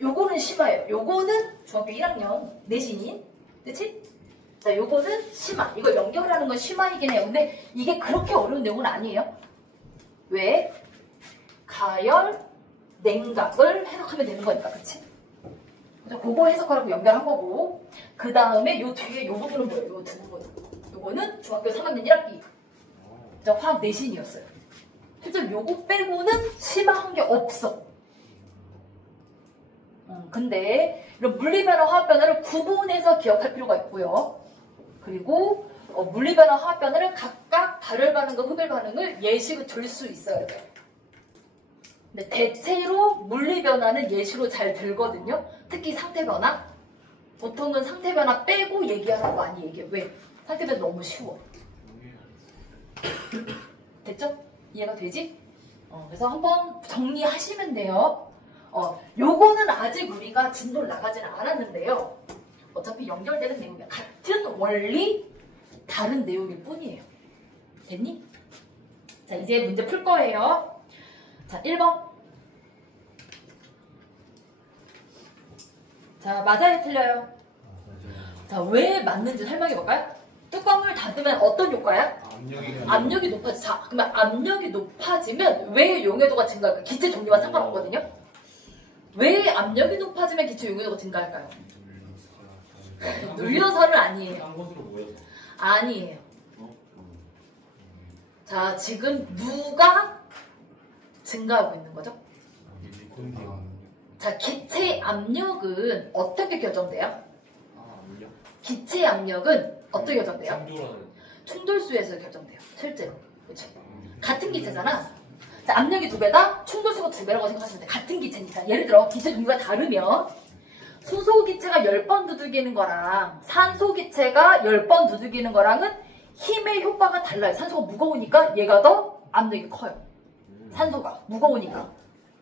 요거는 심화예요. 요거는 중학교 1학년 내신인, 그치? 자, 요거는 심화. 이거 연결하는 건 심화이긴 해요. 근데 이게 그렇게 어려운 내용은 아니에요. 왜? 가열, 냉각을 해석하면 되는 거니까, 그치? 그거 해석하라고 연결한 거고, 그 다음에 요 뒤에 요 부분은 뭐예요? 요 두 부분. 요거는 중학교 3학년 1학기. 화학 내신이었어요. 실제로 요거 빼고는 심화한 게 없어. 근데 이런 물리변화, 화학변화를 구분해서 기억할 필요가 있고요. 그리고 물리변화, 화학변화를 각각 발열 반응과 흡열 반응을 예시로 들 수 있어야 돼요. 근데 대체로 물리변화는 예시로 잘 들거든요. 특히 상태변화. 보통은 상태변화 빼고 얘기하라고 많이 얘기해요. 왜? 상태변화 너무 쉬워. 됐죠? 이해가 되지? 그래서 한번 정리하시면 돼요. 요거는 아직 우리가 진도를 나가지는 않았는데요. 어차피 연결되는 내용이야. 같은 원리, 다른 내용일 뿐이에요. 됐니? 자, 이제 문제 풀 거예요. 자, 1번. 자, 맞아요, 틀려요? 자, 왜 맞는지 설명해 볼까요? 뚜껑을 닫으면 어떤 효과야? 압력이 높아지. 자, 그러면 압력이 높아지면 왜 용해도가 증가할까요? 기체 종류와 상관없거든요. 왜 압력이 높아지면 기체 용해도가 증가할까요? 눌려서는 아니에요. 한 곳으로 모여서. 아니에요. 자, 지금 누가 증가하고 있는 거죠? 자, 기체 압력은 어떻게 결정돼요? 기체 압력은 어떻게 결정돼요? 충돌수에서 결정돼요. 실제로. 그렇죠? 같은 기체잖아. 자, 압력이 2배다? 충돌수가 2배라고 생각하시면 돼. 같은 기체니까. 예를 들어 기체 종류가 다르면 수소 기체가 10번 두들기는 거랑 산소 기체가 10번 두들기는 거랑은 힘의 효과가 달라요. 산소가 무거우니까 얘가 더 압력이 커요. 산소가 무거우니까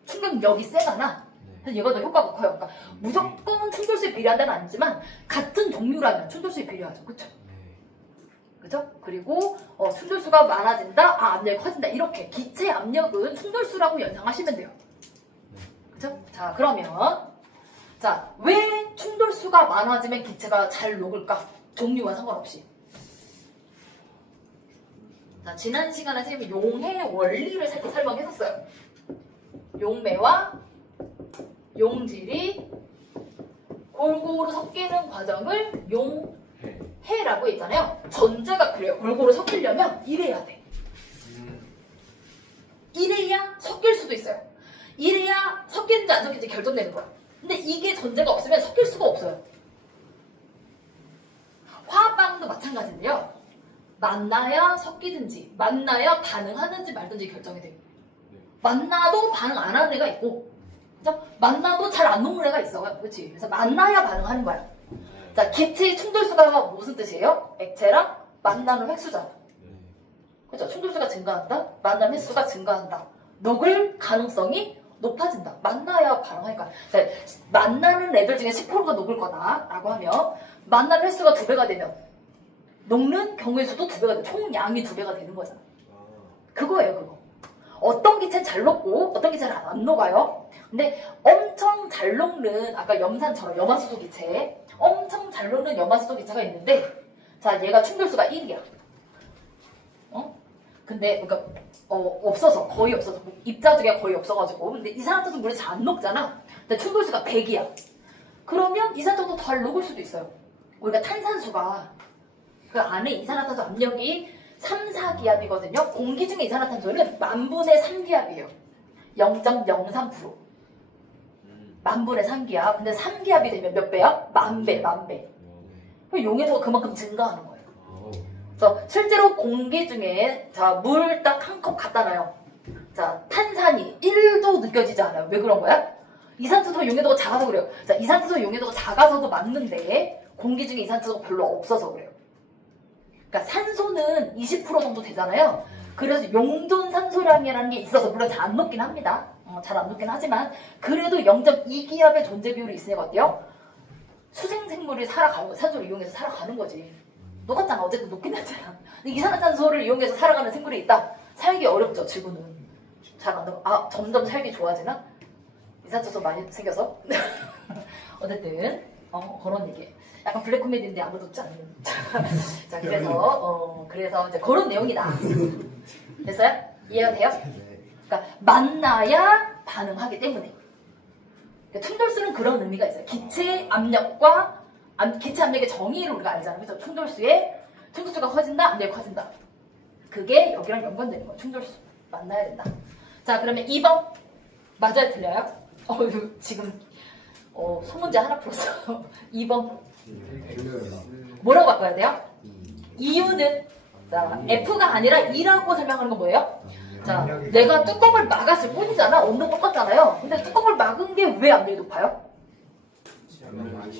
충격력이 세잖아. 그래서 얘가 더 효과가 커요. 그러니까 무조건 충돌수에 비례한다는 아니지만 같은 종류라면 충돌수에 비례하죠. 그쵸? 그죠? 그리고 충돌수가 많아진다, 압력이 커진다. 이렇게 기체 압력은 충돌수라고 연상하시면 돼요. 그죠? 자, 그러면 자, 왜 충돌수가 많아지면 기체가 잘 녹을까? 종류와 상관없이. 자, 지난 시간에 선생님이 용해 원리를 살짝 설명했었어요. 용매와 용질이 골고루 섞이는 과정을 용해라고 했잖아요. 전제가 그래요. 골고루 섞이려면 이래야 돼. 이래야 섞일 수도 있어요. 이래야 섞이는지 안 섞이는지 결정되는 거야. 근데 이게 전제가 없으면 섞일 수가 없어요. 화학 반응도 마찬가지인데요. 만나야 섞이든지 만나야 반응하는지 말든지 결정이 돼요. 만나도 반응 안 하는 애가 있고, 그죠? 만나도 잘 안 녹는 애가 있어. 그렇지? 그래서 만나야 반응하는 거야. 자, 기체의 충돌수가 무슨 뜻이에요? 액체랑 만나는 획수잖아. 그죠? 충돌수가 증가한다. 만나는 획수가 증가한다. 녹을 가능성이 높아진다. 만나야 반응하니까. 자, 만나는 애들 중에 10%가 녹을 거다라고 하면 만나는 횟수가 2배가 되면 녹는 경우의 수도 2배가 돼. 총 양이 2배가 되는 거잖아. 그거예요, 그거. 어떤 기체는 잘 녹고 어떤 기체는 안 녹아요. 근데 엄청 잘 녹는, 아까 염산처럼 염화수소 기체, 엄청 잘 녹는 염화수소 기체가 있는데, 자, 얘가 충돌수가 1이야. 근데 그러니까 없어서, 거의 없어서, 입자적이 거의 없어가지고, 근데 이 사람들도 물에 잘 안 녹잖아. 근데 충돌수가 100이야. 그러면 이산화탄소 덜 녹을 수도 있어요. 우리가 탄산수가 그 안에 이산화탄소 압력이 3, 4기압이거든요. 공기 중에 이산화탄소는 10,000분의 3기압이에요. 0.03%. 10,000분의 3기압. 근데 3기압이 되면 몇 배야? 10,000배, 10,000배. 그럼 용해도가 그만큼 증가하는 거예요. 그래서 실제로 공기 중에 자, 물 딱 한 컵 갖다 놔요. 자, 탄산이 1도 느껴지지 않아요. 왜 그런 거야? 이산화탄소 용해도가 작아서 그래요. 자, 이산화탄소 용해도가 작아서도 맞는데 공기 중에 이산화탄소가 별로 없어서 그래요. 그러니까 산소는 20% 정도 되잖아요. 그래서 용존 산소량이라는 게 있어서 물론 잘 안 녹긴 합니다. 잘 안 녹긴 하지만 그래도 0.2기압의 존재 비율이 있으니까 어때요? 수생생물이 살아가는 거, 산소를 이용해서 살아가는 거지. 녹았잖아. 어쨌든 녹긴 했잖아. 근데 이산화탄소를 이용해서 살아가는 생물이 있다. 살기 어렵죠. 지구는. 잘 안 녹아. 아, 점점 살기 좋아지나? 이산화탄소 많이 생겨서? 어쨌든 그런 얘기. 약간 블랙 코미디인데 아무도 없지 않는. 자, 그래서 이제 그런 내용이다. 됐어요? 이해가 돼요? 그러니까 만나야 반응하기 때문에. 그러니까 충돌수는 그런 의미가 있어요. 기체 압력과 기체 압력의 정의를 우리가 알잖아요. 그래서 충돌수가 커진다, 압력이 커진다. 그게 여기랑 연관되는 거예요. 충돌수 만나야 된다. 자, 그러면 2번 맞아요, 틀려요? 지금 소문제 하나 풀었어. 2번 뭐라고 바꿔야 돼요? 이유는 자, F가 아니라 E라고 설명하는 건 뭐예요? 자, 내가 뚜껑을 막았을 뿐이잖아. 온도 똑같잖아요. 근데 뚜껑을 막은 게 왜 압력이 높아요?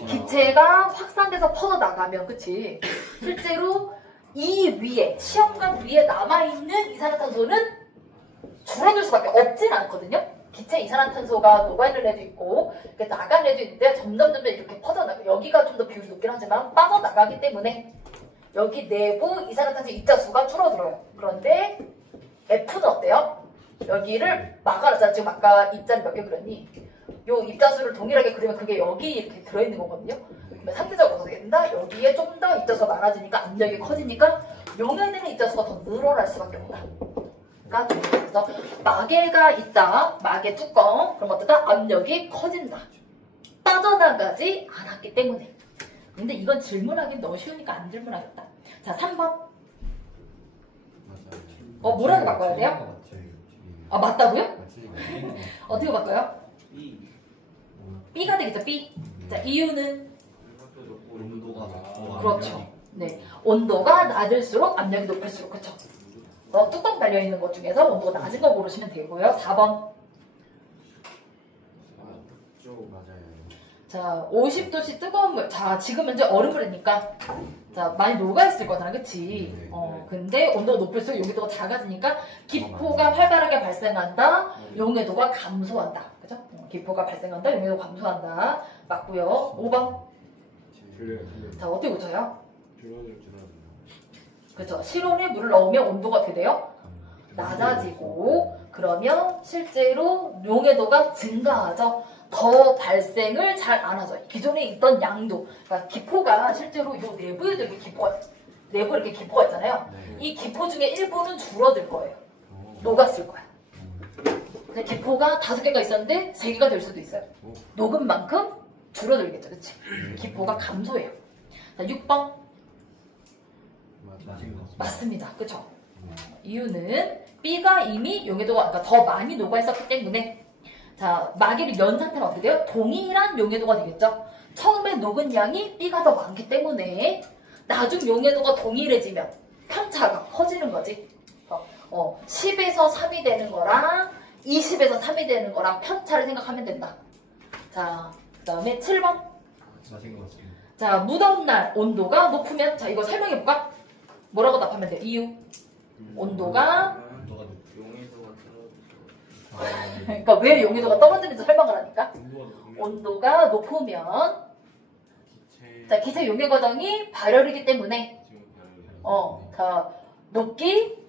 기체가 확산돼서 퍼져나가면, 그치? 실제로 이 위에, 시험관 위에 남아있는 이산화탄소는 줄어들 수밖에 없진 않거든요? 기체 이산화탄소가 녹아있는 애도 있고, 나간 애도 있는데 점점 이렇게 퍼져나가. 여기가 좀 더 비율이 높긴 하지만 빠져나가기 때문에 여기 내부 이산화탄소 입자수가 줄어들어요. 그런데 F는 어때요? 여기를 막아놨잖아. 지금 아까 입자를 몇 개 그렸니? 요 입자수를 동일하게 그리면 그게 여기 이렇게 들어있는 거거든요. 그러면 상대적으로 어떻게 된다? 여기에 좀 더 입자수가 많아지니까 압력이 커지니까 용해되는 입자수가 더 늘어날 수밖에 없다. 그래서 마개가 있다. 마개 뚜껑. 그럼 어떻다? 압력이 커진다. 빠져나가지 않았기 때문에. 근데 이건 질문하기는 너무 쉬우니까 안 질문하겠다. 자, 3번. 뭐라고 바꿔야 돼요? 아, 맞다고요? 어떻게 바꿔요? B가 되겠죠, B. 자, 이유는? 온도가 높고 그렇죠. 네. 온도가 낮을수록 압력이 높을수록, 그쵸? 뚜껑 달려있는 것 중에서 온도가 낮은 거 고르시면 되고요. 4번. 맞아요. 자, 50도씨 뜨거운 물. 자, 지금 현재 얼음물이니까 자, 많이 녹아있을 거잖아, 그치? 근데 온도가 높을수록 용해도가 작아지니까 기포가 활발하게 발생한다. 용해도가 감소한다. 그죠? 기포가 발생한다. 용해도가 감소한다. 맞고요. 5번. 자, 어떻게 고쳐요? 그렇죠. 실온에 물을 넣으면 온도가 어떻게 돼요? 낮아지고 그러면 실제로 용해도가 증가하죠. 더 발생을 잘 안 하죠. 기존에 있던 양도, 그러니까 기포가 실제로 이 내부에도 이렇게 내부에 이렇게 기포가 있잖아요. 이 기포 중에 일부는 줄어들 거예요. 녹았을 거야. 근데 기포가 5개가 있었는데 3개가 될 수도 있어요. 녹은 만큼 줄어들겠죠, 그렇지? 기포가 감소해요. 자, 6번. 맞습니다, 그렇죠? 이유는 B가 이미 용해도가 그러니까 더 많이 녹아 있었기 때문에. 자, 마개를 연 상태는 어떻게 돼요? 동일한 용해도가 되겠죠? 처음에 녹은 양이 B가 더 많기 때문에 나중 용해도가 동일해지면 편차가 커지는 거지. 10에서 3이 되는 거랑 20에서 3이 되는 거랑 편차를 생각하면 된다. 자, 그 다음에 7번. 자, 무더운 날 온도가 높으면, 자, 이거 설명해볼까? 뭐라고 답하면 돼? 이유. 온도가 용해도가 그러니까 왜 용해도가 떨어지는지 설명을 하니까. 온도가 높으면 자, 기체 용해 과정이 발열이기 때문에 자, 녹기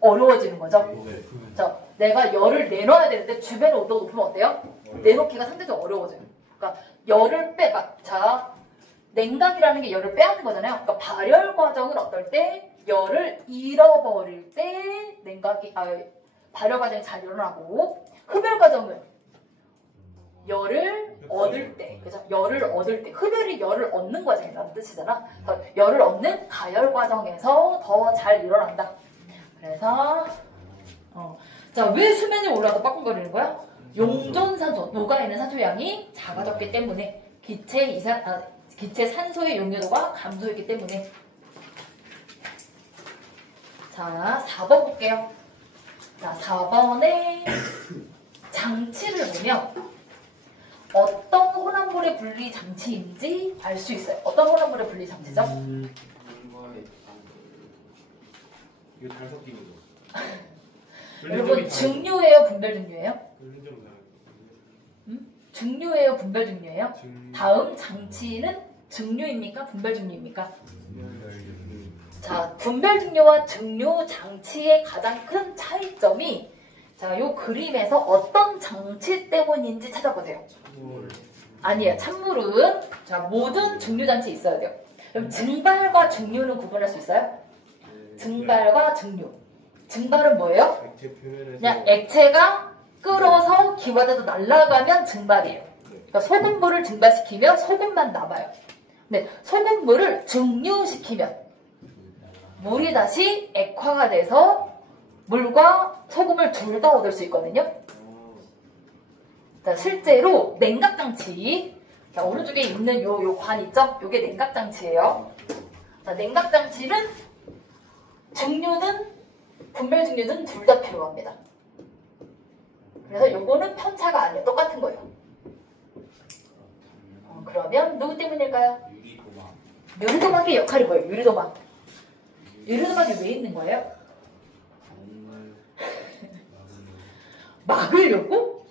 어려워지는 거죠. 자, 내가 열을 내놔야 되는데 주변의 온도가 높으면 어때요? 내놓기가 상대적으로 어려워져요. 그러니까 열을 자, 냉각이라는 게 열을 빼앗는 거잖아요. 그러니까 발열 과정은 어떨 때 열을 잃어버릴 때 발열 과정이 잘 일어나고 흡열 과정은 열을 얻을 때, 그죠? 열을 얻을 때, 흡열이 열을 얻는 과정이라는 뜻이잖아. 그래서 열을 얻는 가열 과정에서 더 잘 일어난다. 그래서 자, 왜 수면에 올라도 빠끔거리는 거야? 용존산소, 녹아있는 산소 양이 작아졌기 때문에 기체 산소의 용료도가 감소했기 때문에. 자, 4번 볼게요. 자, 4번에 장치를 보면 어떤 혼합물의 분리 장치인지 알 수 있어요. 어떤 혼합물의 분리 장치죠? 이거 잘 섞인 거죠? 여러분, 증류예요, 분별 증류예요? 증류예요, 분별 증류예요? 다음 장치는 증류입니까? 분별 증류입니까? 자, 분별 증류와 증류 장치의 가장 큰 차이점이, 자, 요 그림에서 어떤 장치 때문인지 찾아보세요. 아니에요. 찬물은, 자, 모든 증류 장치 있어야 돼요. 그럼 증발과 증류는 구분할 수 있어요? 증발과 증류. 증발은 뭐예요? 액체 표면에서 그냥 액체가 끓어서 기화돼서 날아가면 증발이에요. 그러니까 소금물을 증발시키면 소금만 남아요. 근데 소금물을 증류시키면 물이 다시 액화가 돼서 물과 소금을 둘 다 얻을 수 있거든요. 자, 실제로 냉각장치, 자, 오른쪽에 있는 요 관 있죠? 요게 냉각장치예요. 자, 냉각장치는 증류는 분별 증류는 둘 다 필요합니다. 그래서 요거는 편차가 아니에요. 똑같은 거예요. 그러면 누구 때문일까요? 유리도막. 유리도막의 역할이 뭐예요? 유리도막. 유리도막이 왜 있는 거예요? 막으려고?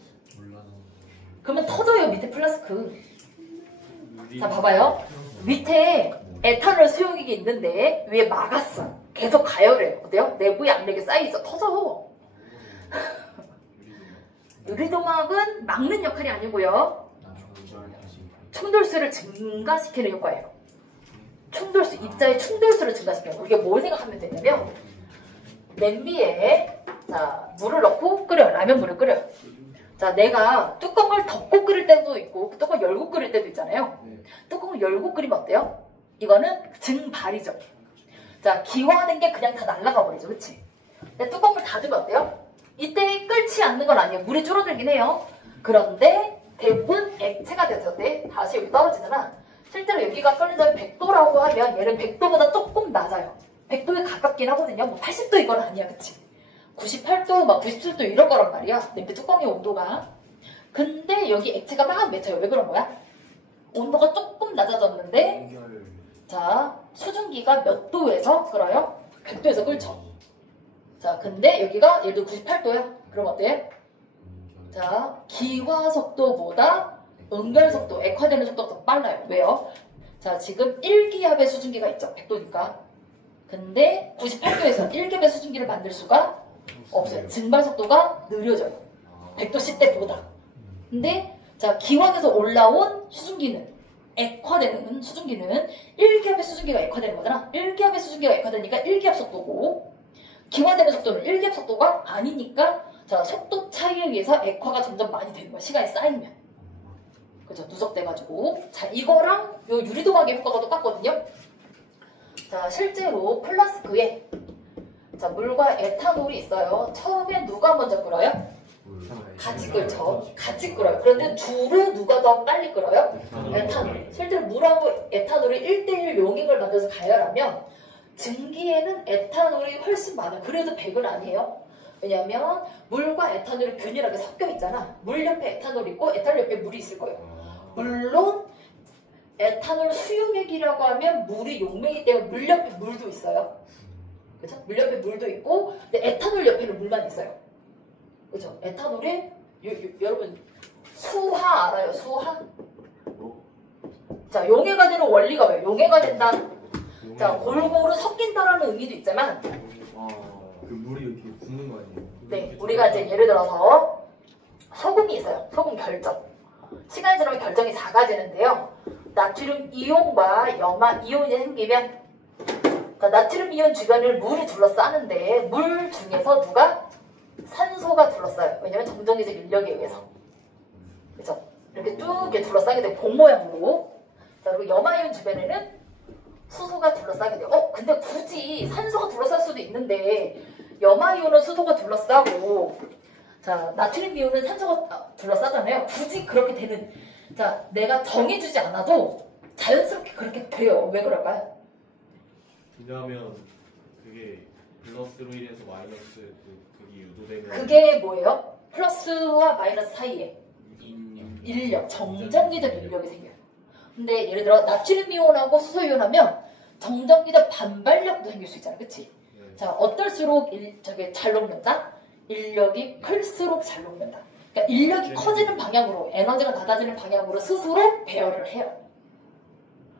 그러면 터져요, 밑에 플라스크. 자, 봐봐요. 밑에 에탄올 수용액이 있는데 위에 막았어. 계속 가열해요. 어때요? 내부에 압력이 쌓여있어. 터져. 유리도막은 막는 역할이 아니고요. 충돌수를 증가시키는 효과예요. 충돌수, 입자의 충돌수를 증가시켜요. 우리가 뭘 생각하면 되냐면, 냄비에, 자, 물을 넣고 끓여요. 라면물을 끓여요. 자, 내가 뚜껑을 덮고 끓일 때도 있고, 뚜껑을 열고 끓일 때도 있잖아요. 뚜껑을 열고 끓이면 어때요? 이거는 증발이죠. 자, 기화하는 게 그냥 다 날아가 버리죠. 그치? 근데 뚜껑을 닫으면 어때요? 이때 끓지 않는 건 아니에요. 물이 줄어들긴 해요. 그런데 대부분 액체가 됐을 때 다시 여기 떨어지잖아. 실제로 여기가 끓는 점이 100도라고 하면 얘는 100도보다 조금 낮아요. 100도에 가깝긴 하거든요. 뭐 80도 이건 아니야. 그치? 98도, 막 97도 이런 거란 말이야. 냄비 뚜껑의 온도가. 근데 여기 액체가 막 맺혀요. 왜 그런 거야? 온도가 조금 낮아졌는데, 자, 수증기가 몇 도에서 끓어요? 100도에서 끓죠. 자, 근데 여기가 예를 들어 98도야. 그럼 어때? 자, 기화 속도보다 응결 속도, 액화되는 속도가 더 빨라요. 왜요? 자, 지금 1기압의 수증기가 있죠. 100도니까. 근데 98도에서 1기압의 수증기를 만들 수가 없어요. 증발 속도가 느려져요. 100도 10대보다. 근데 자, 기화돼서 올라온 수증기는, 액화되는 수증기는 1기압의 수증기가 액화되는 거잖아. 1기압의 수증기가 액화되니까 1기압 속도고, 기화되는 속도는 1기압 속도가 아니니까, 자, 속도 차이에 의해서 액화가 점점 많이 되는 거야. 시간이 쌓이면. 그죠? 누적돼가지고. 자, 이거랑 요 유리도막의 효과가 똑같거든요. 자, 실제로 플라스크에, 자, 물과 에탄올이 있어요. 처음에 누가 먼저 끓어요? 같이 끓죠. 같이 끓어요. 그런데 둘은 누가 더 빨리 끓어요? 에탄올. 실제로 물하고 에탄올이 1대1 용액을 만들어서 가열하면 증기에는 에탄올이 훨씬 많아요. 그래도 100은 아니에요. 왜냐하면 물과 에탄올이 균일하게 섞여 있잖아. 물 옆에 에탄올이 있고 에탄올 옆에 물이 있을 거예요. 물론 에탄올 수용액이라고 하면 물이 용맥이기 때문에 물 옆에 물도 있어요. 그렇죠? 물 옆에 물도 있고, 근데 에탄올 옆에는 물만 있어요. 그렇죠? 에탄올에 여러분 수하 알아요? 수하? 자, 용해가 되는 원리가 왜요? 용해가 된다. 자, 골고루 섞인다라는 의미도 있지만, 그 물이 이렇게 붓는 거 아니에요? 네, 우리가 이제 예를 들어서 소금이 있어요. 소금 결정. 시간이 지나면 결정이 작아지는데요. 나트륨 이온과 염화 이온이 생기면, 자, 나트륨 이온 주변을 물이 둘러싸는데 물 중에서 누가 산소가 둘러싸요. 왜냐면 정전기적 인력에 의해서. 그죠? 이렇게 쭉 이렇게 둘러싸게 되고 공 모양으로. 자, 그리고 염화이온 주변에는 수소가 둘러싸게 돼요. 근데 굳이 산소가 둘러쌀 수도 있는데 염화이온은 수소가 둘러싸고 자, 나트륨 이온은 산소가 둘러싸잖아요. 굳이 그렇게 되는 자, 내가 정해주지 않아도 자연스럽게 그렇게 돼요. 왜 그럴까요? 왜냐하면 그게 플러스로 인해서 마이너스 그게 유도되면 그게 뭐예요? 플러스와 마이너스 사이에 인력, 정전기적 인력이 생겨요. 근데 예를 들어 나트륨 이온하고 수소 이온하면 정전기적 반발력도 생길 수 있잖아요. 그치? 네. 자, 어떨수록 저게 잘 녹는다? 인력이 클수록 잘 녹는다. 그러니까 인력이 커지는 방향으로 에너지가 낮아지는 방향으로 스스로 배열을 해요.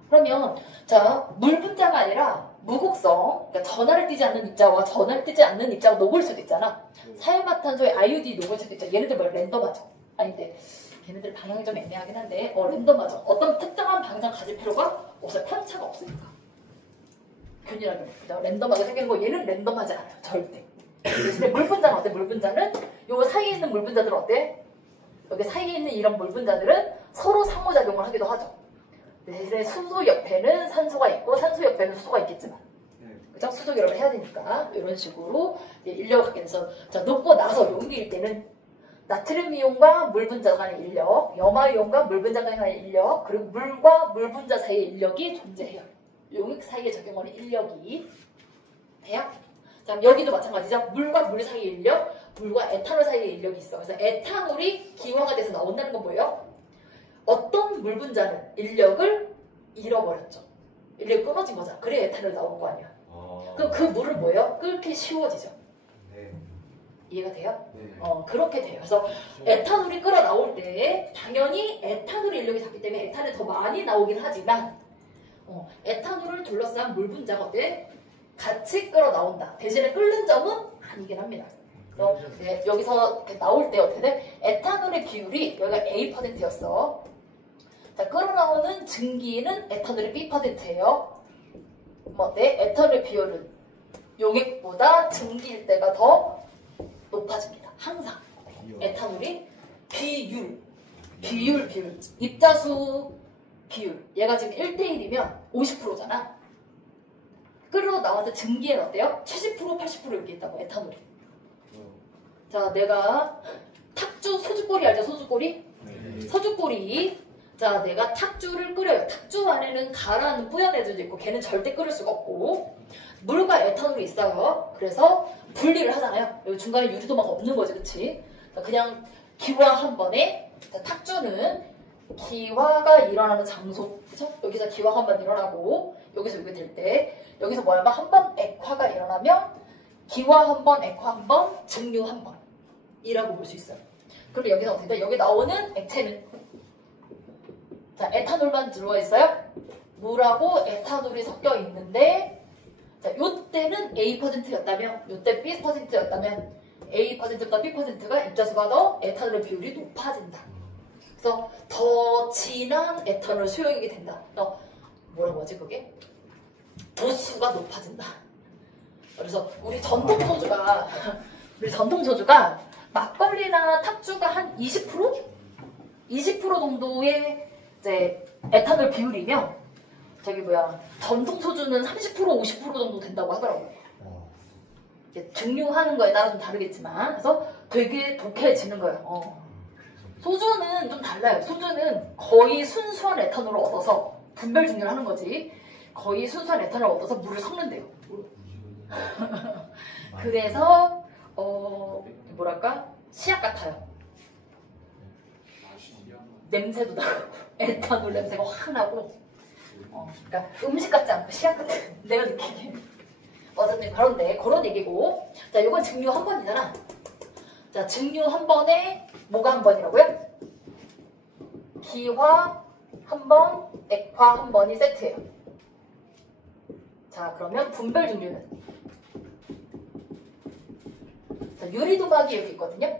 그러면 자, 물 분자가 아니라 무극성, 그러니까 전하를 띠지 않는 입자와 전하를 띠지 않는 입자가 녹을 수도 있잖아. 사유화탄소의 아이오디 녹을 수도 있죠. 얘네들 뭐 랜덤하죠. 아닌데 걔네들 방향이 좀 애매하긴 한데 랜덤하죠. 어떤 특정한 방향을 가질 필요가 없어요. 편차가 없으니까. 균일하게 그죠? 랜덤하게 생긴 거 얘는 랜덤하지 않아요. 절대. 근데 물 분자는 어때? 물 분자는 요 사이에 있는 물 분자들은 어때? 여기 사이에 있는 이런 물 분자들은 서로 상호작용을 하기도 하죠. 대신에 수소 옆에는 산소가 있고 산소 옆에는 수소가 있겠지만 그죠? 수소 결합을 해야 되니까 이런 식으로 인력을 갖게 돼서 자, 녹고 나서 용기일 때는 나트륨 이온과 물 분자 간의 인력, 염화 이온과 물 분자 간의 인력, 그리고 물과 물 분자 사이의 인력이 존재해요. 용액 사이에 적용하는 인력이 돼요. 자, 여기도 마찬가지죠. 물과 물 사이의 인력, 물과 에탄올 사이의 인력이 있어. 그래서 에탄올이 기화가 돼서 나온다는 건 뭐예요? 어떤 물 분자는 인력을 잃어버렸죠. 인력이 끊어진 거잖아. 그래 에탄올 나온 거 아니야. 그럼 그 물은 뭐예요? 끓기 쉬워지죠. 네. 이해가 돼요? 네. 그렇게 돼요. 그래서 에탄올이 끓어 나올 때 당연히 에탄올 인력이 작기 때문에 에탄올이 더 많이 나오긴 하지만 에탄올을 둘러싼 물 분자가 어때? 같이 끓어 나온다. 대신에 끓는 점은 아니긴 합니다. 그래서 여기서 이렇게 나올 때 어떻게 돼? 에탄올의 비율이 여기가 A%였어. 자, 끓어 나오는 증기는 에탄올이 B%예요. 뭐 어때? 에탄올의 비율은 용액보다 증기일 때가 더 높아집니다. 항상. 에탄올이 비율. 입자수 비율. 얘가 지금 1대1이면 50%잖아. 끓어 나와서 증기에는 어때요? 70%, 80% 이렇게 있다고, 에탄올이. 자, 내가 탁주, 소주꼬리 알죠? 소주꼬리? 네. 소주꼬리. 자, 내가 탁주를 끓여요. 탁주 안에는 가라앉는 뿌연 애들도 있고 걔는 절대 끓일 수가 없고 물과 에탄올이 있어요. 그래서 분리를 하잖아요. 여기 중간에 유리도마가 없는 거지, 그치? 자, 그냥 기화 한 번에 자, 탁주는 기화가 일어나는 장소, 그쵸? 여기서 기화가 한 번 일어나고 여기서 여기 될 때 여기서 뭐야? 한 번 액화가 일어나면 기화 한 번, 액화 한 번, 증류 한 번 이라고 볼 수 있어요. 그럼 여기서 어떻게 돼? 여기 나오는 액체는 자, 에탄올만 들어가 있어요. 물하고 에탄올이 섞여 있는데 자, 요때는 A%였다면 요때 B%였다면 A%보다 B%가 입자수가 더 에탄올의 비율이 높아진다. 그래서 더 진한 에탄올 수용이 된다. 뭐라고 하지 그게? 도수가 높아진다. 그래서 우리 전통 소주가 막걸리나 탁주가 한 20%? 20% 정도의 이제 에탄올 비율이면 전통 소주는 30%, 50% 정도 된다고 하더라고요. 증류하는 거에 따라 좀 다르겠지만 그래서 되게 독해지는 거예요. 소주는 좀 달라요. 소주는 거의 순수한 에탄올을 얻어서 분별 증류를 하는 거지. 거의 순수한 에탄올을 얻어서 물을 섞는데요. 그래서 뭐랄까? 치약 같아요. 냄새도 나고 에탄올 냄새가 확 나고 그러니까 음식 같지 않고 치약 같은 내가 느끼기에 어쨌든 그런데 그런 얘기고 자 이건 증류 한 번이잖아. 자 증류 한 번에 뭐가 한 번이라고요? 기화 한 번, 액화 한 번이 세트예요. 자 그러면 분별 증류는 자, 유리도막이 여기 있거든요.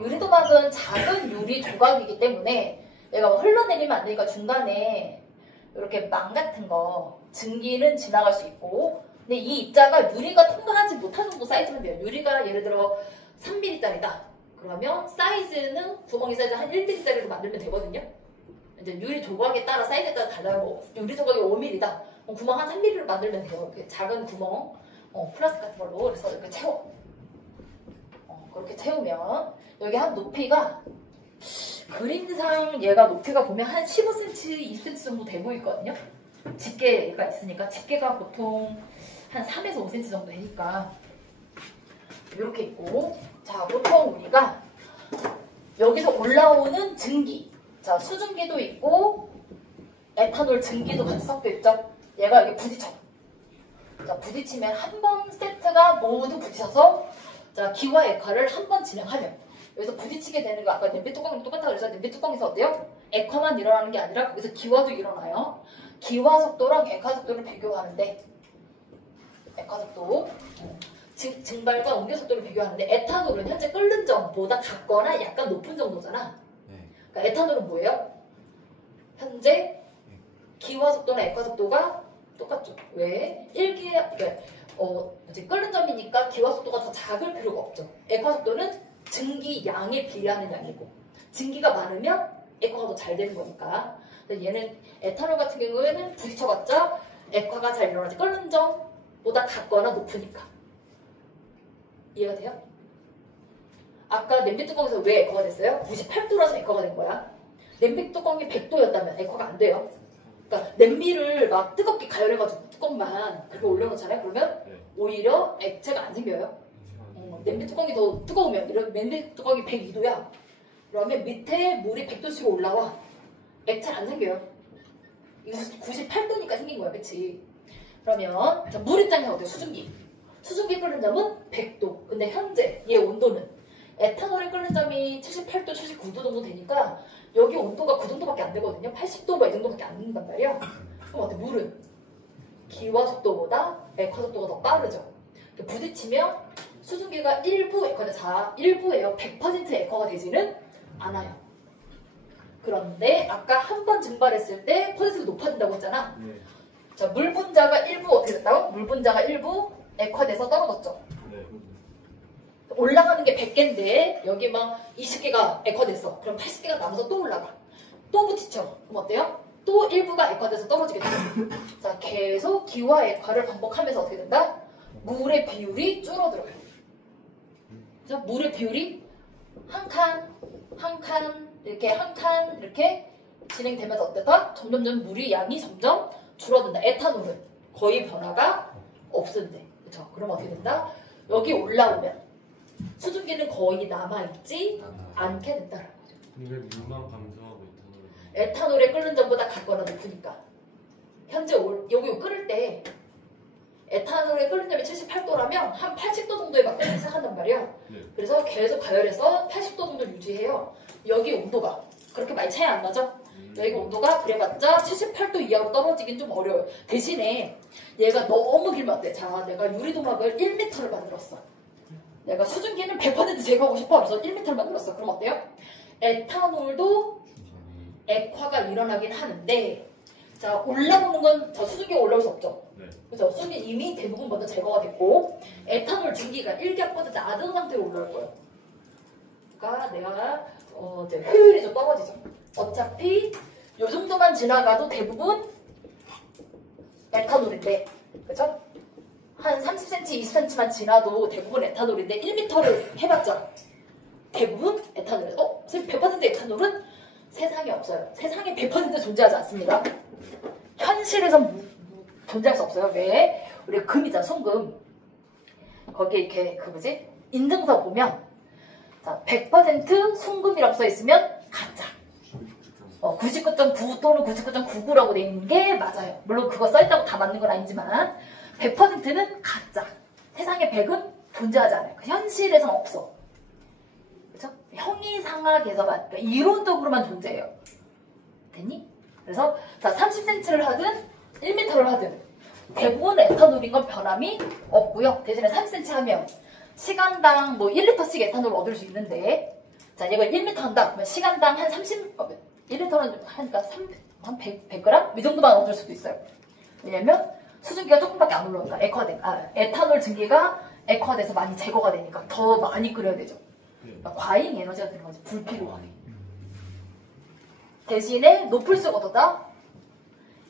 유리도막은 작은 유리 조각이기 때문에 얘가 흘러내리면 안 되니까 중간에 이렇게 망 같은 거 증기는 지나갈 수 있고 근데 이 입자가 유리가 통과하지 못한 정도 사이즈면 돼요. 유리가 예를 들어 3mm짜리다. 그러면 사이즈는 구멍이 사이즈 한 1mm짜리로 만들면 되거든요. 이제 유리 조각에 따라 사이즈에 따라 달라요. 뭐 유리 조각이 5mm다. 그럼 구멍 한 3mm로 만들면 돼요. 이렇게 작은 구멍, 플라스틱 같은 걸로 그래서 이렇게 채워. 그렇게 채우면 여기 한 높이가 그림상 얘가 높이가 보면 한 15cm, 20cm 정도 돼 보이거든요. 집게가 있으니까 집게가 보통 한 3에서 5cm 정도 되니까 이렇게 있고 자 보통 우리가 여기서 올라오는 증기 자 수증기도 있고 에탄올 증기도 같이 섞여 있죠. 얘가 여기 부딪혀. 자 부딪히면 한 번 세트가 모두 부딪혀서 자 기와 액화를 한 번 진행하면 여기서 부딪히게 되는 거 아까 냄비 뚜껑이랑 똑같다고 그래서 냄비 뚜껑에서 어때요? 액화만 일어나는 게 아니라 거기서 기화도 일어나요. 기화 속도랑 액화 속도를 비교하는데 액화 속도 증발과 옮겨 속도를 비교하는데 에탄올은 현재 끓는 점보다 같거나 약간 높은 정도잖아. 그러니까 에탄올은 뭐예요? 현재 기화 속도나 액화 속도가 똑같죠. 왜? 끓는 점이니까 기화 속도가 더 작을 필요가 없죠. 액화 속도는 증기 양에 비례하는 양이고 증기가 많으면 액화가 더 잘 되는 거니까. 얘는 에탄올 같은 경우에는 부딪혀봤자 액화가 잘 일어나지 끓는 점보다 같거나 높으니까. 이해가 돼요? 아까 냄비 뚜껑에서 왜 액화가 됐어요? 98도라서 액화가 된 거야. 냄비 뚜껑이 100도였다면 액화가 안 돼요. 그러니까 냄비를 막 뜨겁게 가열해가지고 뚜껑만 그렇게 올려놓잖아요. 그러면 오히려 액체가 안 생겨요. 냄비 뚜껑이 더 뜨거우면 이런 냄비 뚜껑이 102도야. 그러면 밑에 물이 100도씩 올라와. 액체 안 생겨요. 이거 98도니까 생긴 거야, 그치? 그러면 자, 물 입장에서 어때요? 수증기. 수증기 끓는 점은 100도. 근데 현재 얘 온도는 에탄올이 끓는 점이 78도, 79도 정도 되니까 여기 온도가 그 정도밖에 안 되거든요. 80도가 이 정도밖에 안 된단 말이야. 그럼 어때? 물은 기화 속도보다 액화 속도가 더 빠르죠. 부딪히면 수증기가 일부 액화돼. 자, 일부예요. 100% 액화가 되지는 않아요. 그런데 아까 한 번 증발했을 때 퍼센트가 높아진다고 했잖아. 자, 물 분자가 일부 어떻게 됐다고? 물 분자가 일부 액화돼서 떨어졌죠. 올라가는 게 100개인데 여기 막 20개가 액화됐어. 그럼 80개가 남아서 또 올라가. 또 부딪혀. 그럼 어때요? 또 일부가 액화돼서 떨어지게 돼요. 자, 계속 기와 액화를 반복하면서 어떻게 된다? 물의 비율이 줄어들어요. 자, 물의 비율이 한 칸 이렇게 진행되면서 어때다? 점점점 물의 양이 점점 줄어든다. 에탄올은 거의 변화가 없는데, 그렇죠? 그럼 어떻게 된다? 여기 올라오면 수증기는 거의 남아있지 않게 된다는 거죠. 근데 왜 물만 감소하고 에탄올의 끓는 점보다 같거나 높으니까. 현재 여기 끓을 때 에탄올의 끓는 점이 78도라면 한 80도 정도에 막 끓기 시작한단 말이야. 그래서 계속 가열해서 80도 정도 유지해요. 여기 온도가 그렇게 많이 차이 안 나죠? 여기 온도가 그래봤자 78도 이하로 떨어지긴 좀 어려워요. 대신에 얘가 너무 길면 어때? 자, 내가 유리도막을 1m를 만들었어. 내가 수증기는 100% 제거하고 싶어. 그래서 1m를 만들었어. 그럼 어때요? 에탄올도 액화가 일어나긴 하는데 자, 올라오는 건 저 수증기가 올라올 수 없죠. 그래서 수증기 이미 대부분 먼저 제거가 됐고 에탄올 증기가 1격보다 낮은 상태로 올라올 거예요. 그러니까 내가 이제 효율이 좀 떨어지죠. 어차피 이 정도만 지나가도 대부분 에탄올인데, 그죠? 한 30cm, 20cm만 지나도 대부분 에탄올인데 1m를 해봤자 대부분 에탄올. 선생님 100% 에탄올은 세상에 없어요. 세상에 100% 존재하지 않습니다. 현실에선 존재할 수 없어요. 왜? 우리 금이잖아, 송금. 거기에 이렇게 인증서 보면 자, 100% 송금이라고 써 있으면 가짜. 99.9 또는 99.99라고 돼 있는 게 맞아요. 물론 그거 써 있다고 다 맞는 건 아니지만 100%는 가짜. 세상에 100은 존재하지 않아요. 현실에선 없어. 그렇죠? 형이상학에서만, 그러니까 이론적으로만 존재해요. 됐니? 그래서 자, 30cm를 하든 1m를 하든 대부분 에탄올인 건 변함이 없고요. 대신에 30cm 하면 시간당 뭐 1리터씩 에탄올을 얻을 수 있는데, 자, 이걸 1m 한다. 그러면 시간당 한 1리터는 하니까 한 100g? 이 정도만 얻을 수도 있어요. 왜냐면 수증기가 조금밖에 안 올라오니까 에탄올 증기가 액화돼서 많이 제거가 되니까 더 많이 끓여야 되죠. 그러니까 과잉 에너지가 되는 거지. 불필요하게. 대신에 높을수록 어떻다?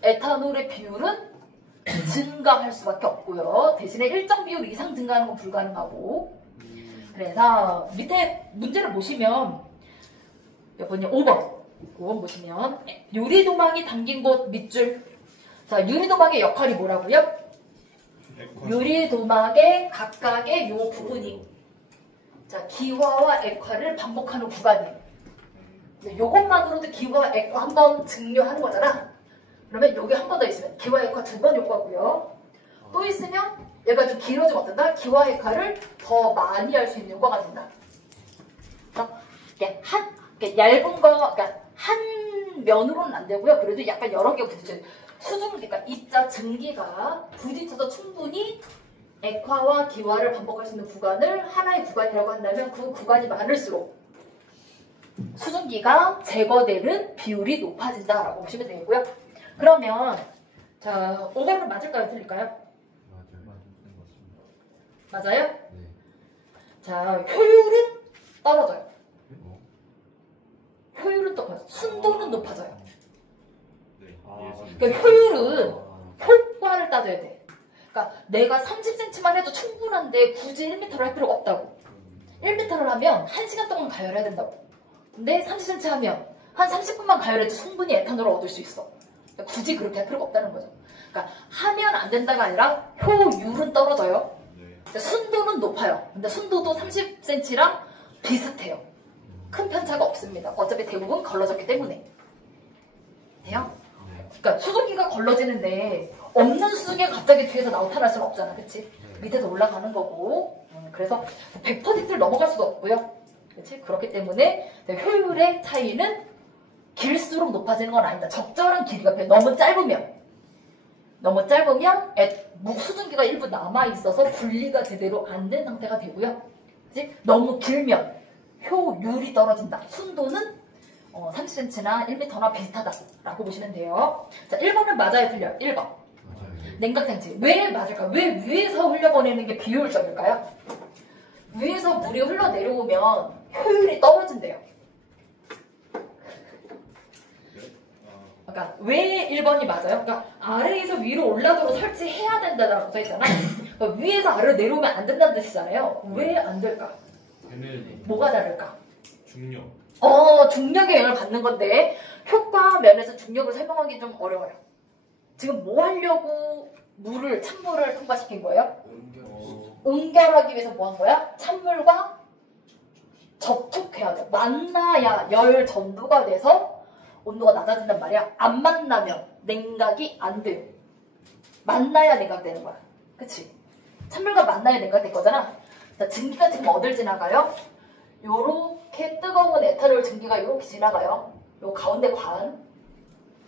에탄올의 비율은 증가할 수밖에 없고요. 대신에 일정 비율 이상 증가하는 건 불가능하고. 그래서 밑에 문제를 보시면 몇 번이요? 5번. 5번 보시면 유리도막이 담긴 곳 밑줄. 자, 유리도막의 역할이 뭐라고요? 유리도막의 각각의 요 부분이 자, 기화와 액화를 반복하는 구간이에요. 요것만으로도 기화, 액화 한 번 증류하는 거잖아. 그러면 여기 한 번 더 있으면 기화, 액화 두 번 요구하고요. 또 있으면 얘가 좀 길어지면 어떤다? 기화, 액화를 더 많이 할 수 있는 요구가 된다. 얇은 거, 그러니까 한 면으로는 안 되고요. 그래도 약간 여러 개 부딪혀요. 수중, 그러니까 입자 증기가 부딪혀서 충분히 액화와 기화를 반복할 수 있는 구간을 하나의 구간이라고 한다면 그 구간이 많을수록 수증기가 제거되는 비율이 높아진다라고 보시면 되겠고요. 그러면 자 5번은 맞을까요? 틀릴까요? 맞아요? 네. 자 효율은 떨어져요. 효율은 떨어져요. 순도는 높아져요. 네. 그러니까 효율은 효과를 따져야 돼. 그러니까 내가 30cm만 해도 충분한데 굳이 1m를 할 필요가 없다고. 1m를 하면 1시간 동안 가열해야 된다고. 근데 30cm 하면 한 30분만 가열해도 충분히 에탄올을 얻을 수 있어. 그러니까 굳이 그렇게 할 필요가 없다는 거죠. 그러니까 하면 안 된다가 아니라 효율은 떨어져요. 근데 순도는 높아요. 근데 순도도 30cm랑 비슷해요. 큰 편차가 없습니다. 어차피 대부분 걸러졌기 때문에. 돼요? 그러니까 수증기가 걸러지는데 없는 수증기가 갑자기 뒤에서 나타날 수는 없잖아. 그치? 밑에서 올라가는 거고. 그래서 100%를 넘어갈 수도 없고요. 그치? 그렇기 때문에 효율의 차이는 길수록 높아지는 건 아니다. 적절한 길이가 너무 짧으면 수증기가 일부 남아있어서 분리가 제대로 안 된 상태가 되고요. 그치? 너무 길면 효율이 떨어진다. 순도는 30cm나 1m나 비슷하다라고 보시면 돼요. 자, 1번은 맞아요, 틀려요? 1번. 냉각장치. 왜 맞을까? 왜 위에서 흘려보내는 게 비효율적일까요? 위에서 물이 흘러내려오면 효율이 떨어진대요. 그러니까 왜 1번이 맞아요? 그러니까 아래에서 위로 올라도록 설치해야 된다라고 써있잖아. 그러니까 위에서 아래로 내려오면 안 된다는 뜻이잖아요. 왜 안 될까? 뭐가 다를까? 중력. 중력의 영향을 받는 건데 효과 면에서 중력을 설명하기 좀 어려워요. 지금 뭐 하려고 찬물을 통과시킨 거예요? 응결하기 위해서 뭐 한 거야? 찬물과 접촉해야 돼. 만나야 열 전도가 돼서 온도가 낮아진단 말이야. 안 만나면 냉각이 안 돼요. 만나야 냉각되는 거야. 그치? 찬물과 만나야 냉각될 거잖아. 자, 증기가 지금 어딜 지나가요? 요렇게 뜨거운 에탄올 증기가 요렇게 지나가요. 요 가운데 관.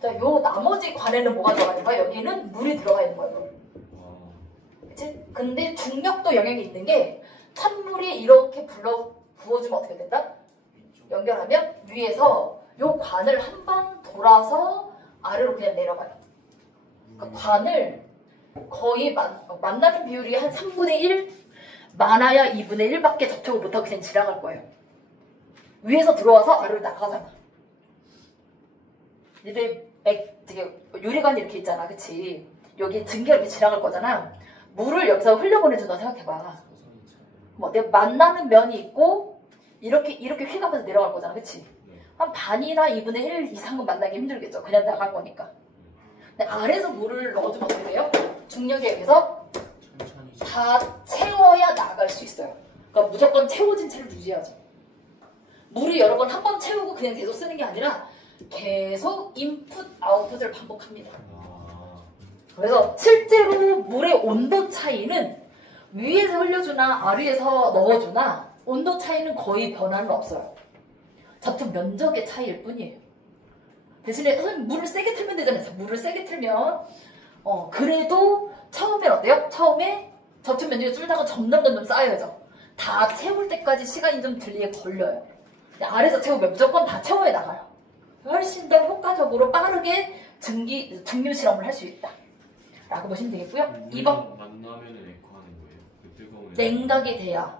자, 요 나머지 관에는 뭐가 들어가 있는 거야? 여기는 물이 들어가 있는 거야, 물. 그치? 근데 중력도 영향이 있는 게 찬물이 이렇게 부어주면 어떻게 된다? 연결하면 위에서 요 관을 한 번 돌아서 아래로 그냥 내려가요. 그러니까 관을 거의 만나는 비율이 한 3분의 1? 많아야 2분의 1밖에 접촉을 못하고 그냥 지나갈 거예요. 위에서 들어와서 아래로 나가잖아. 니들 되게 유리관이 이렇게 있잖아. 그치? 여기 증기가 이렇게 지나갈 거잖아. 물을 여기서 흘려보내준다 생각해봐. 뭐 내가 만나는 면이 있고 이렇게 휘가면서 내려갈 거잖아. 그치? 한 반이나 2분의 1 이상은 만나기 힘들겠죠. 그냥 나갈 거니까. 근데 아래에서 물을 넣어주면 어떻게 돼요? 중력에 의해서 다 채워야 나갈 수 있어요. 그러니까 무조건 채워진 채를 유지하죠. 물이 여러 번 한 번 채우고 그냥 계속 쓰는 게 아니라 계속 인풋, 아웃풋을 반복합니다. 그래서 실제로 물의 온도 차이는 위에서 흘려주나 아래에서 넣어주나 온도 차이는 거의 변화는 없어요. 접촉 면적의 차이일 뿐이에요. 대신에 선생님 물을 세게 틀면 되잖아요. 물을 세게 틀면 그래도 처음엔 어때요? 처음에 접촉 면적이 줄다가 점점 쌓여져. 다 채울 때까지 시간이 좀 들리게 걸려요. 근데 아래에서 채우면 무조건 다 채워야 나가요. 훨씬 더 효과적으로 빠르게 증류 실험을 할 수 있다. 라고 보시면 되겠고요. 2번. 만나면 액화하는 거예요? 그 뜨거운 냉각이 돼야.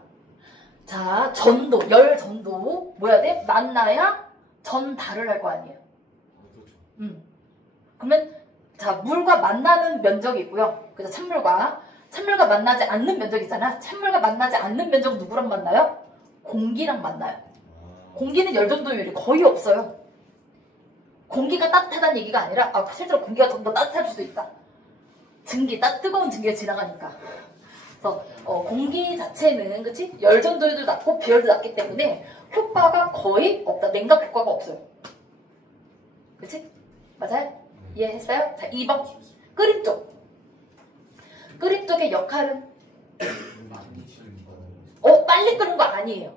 자, 전도, 열 전도 뭐 해야 돼? 만나야 전달을 할 거 아니에요. 그렇죠. 그러면 자, 물과 만나는 면적이 있고요. 그래서 찬물과 만나지 않는 면적이 있잖아. 찬물과 만나지 않는 면적은 누구랑 만나요? 공기랑 만나요. 공기는 열 전도율이 거의 없어요. 공기가 따뜻하다는 얘기가 아니라 실제로 공기가 좀 더 따뜻할 수도 있다. 뜨거운 증기가 지나가니까. 그래서 공기 자체는 그치? 열 전도율도 낮고 비열도 낮기 때문에 효과가 거의 없다. 냉각 효과가 없어요. 그치? 맞아요? 이해했어요? 자, 2번 끓임 쪽. 끓임 쪽의 역할은 빨리 끓는 거 아니에요.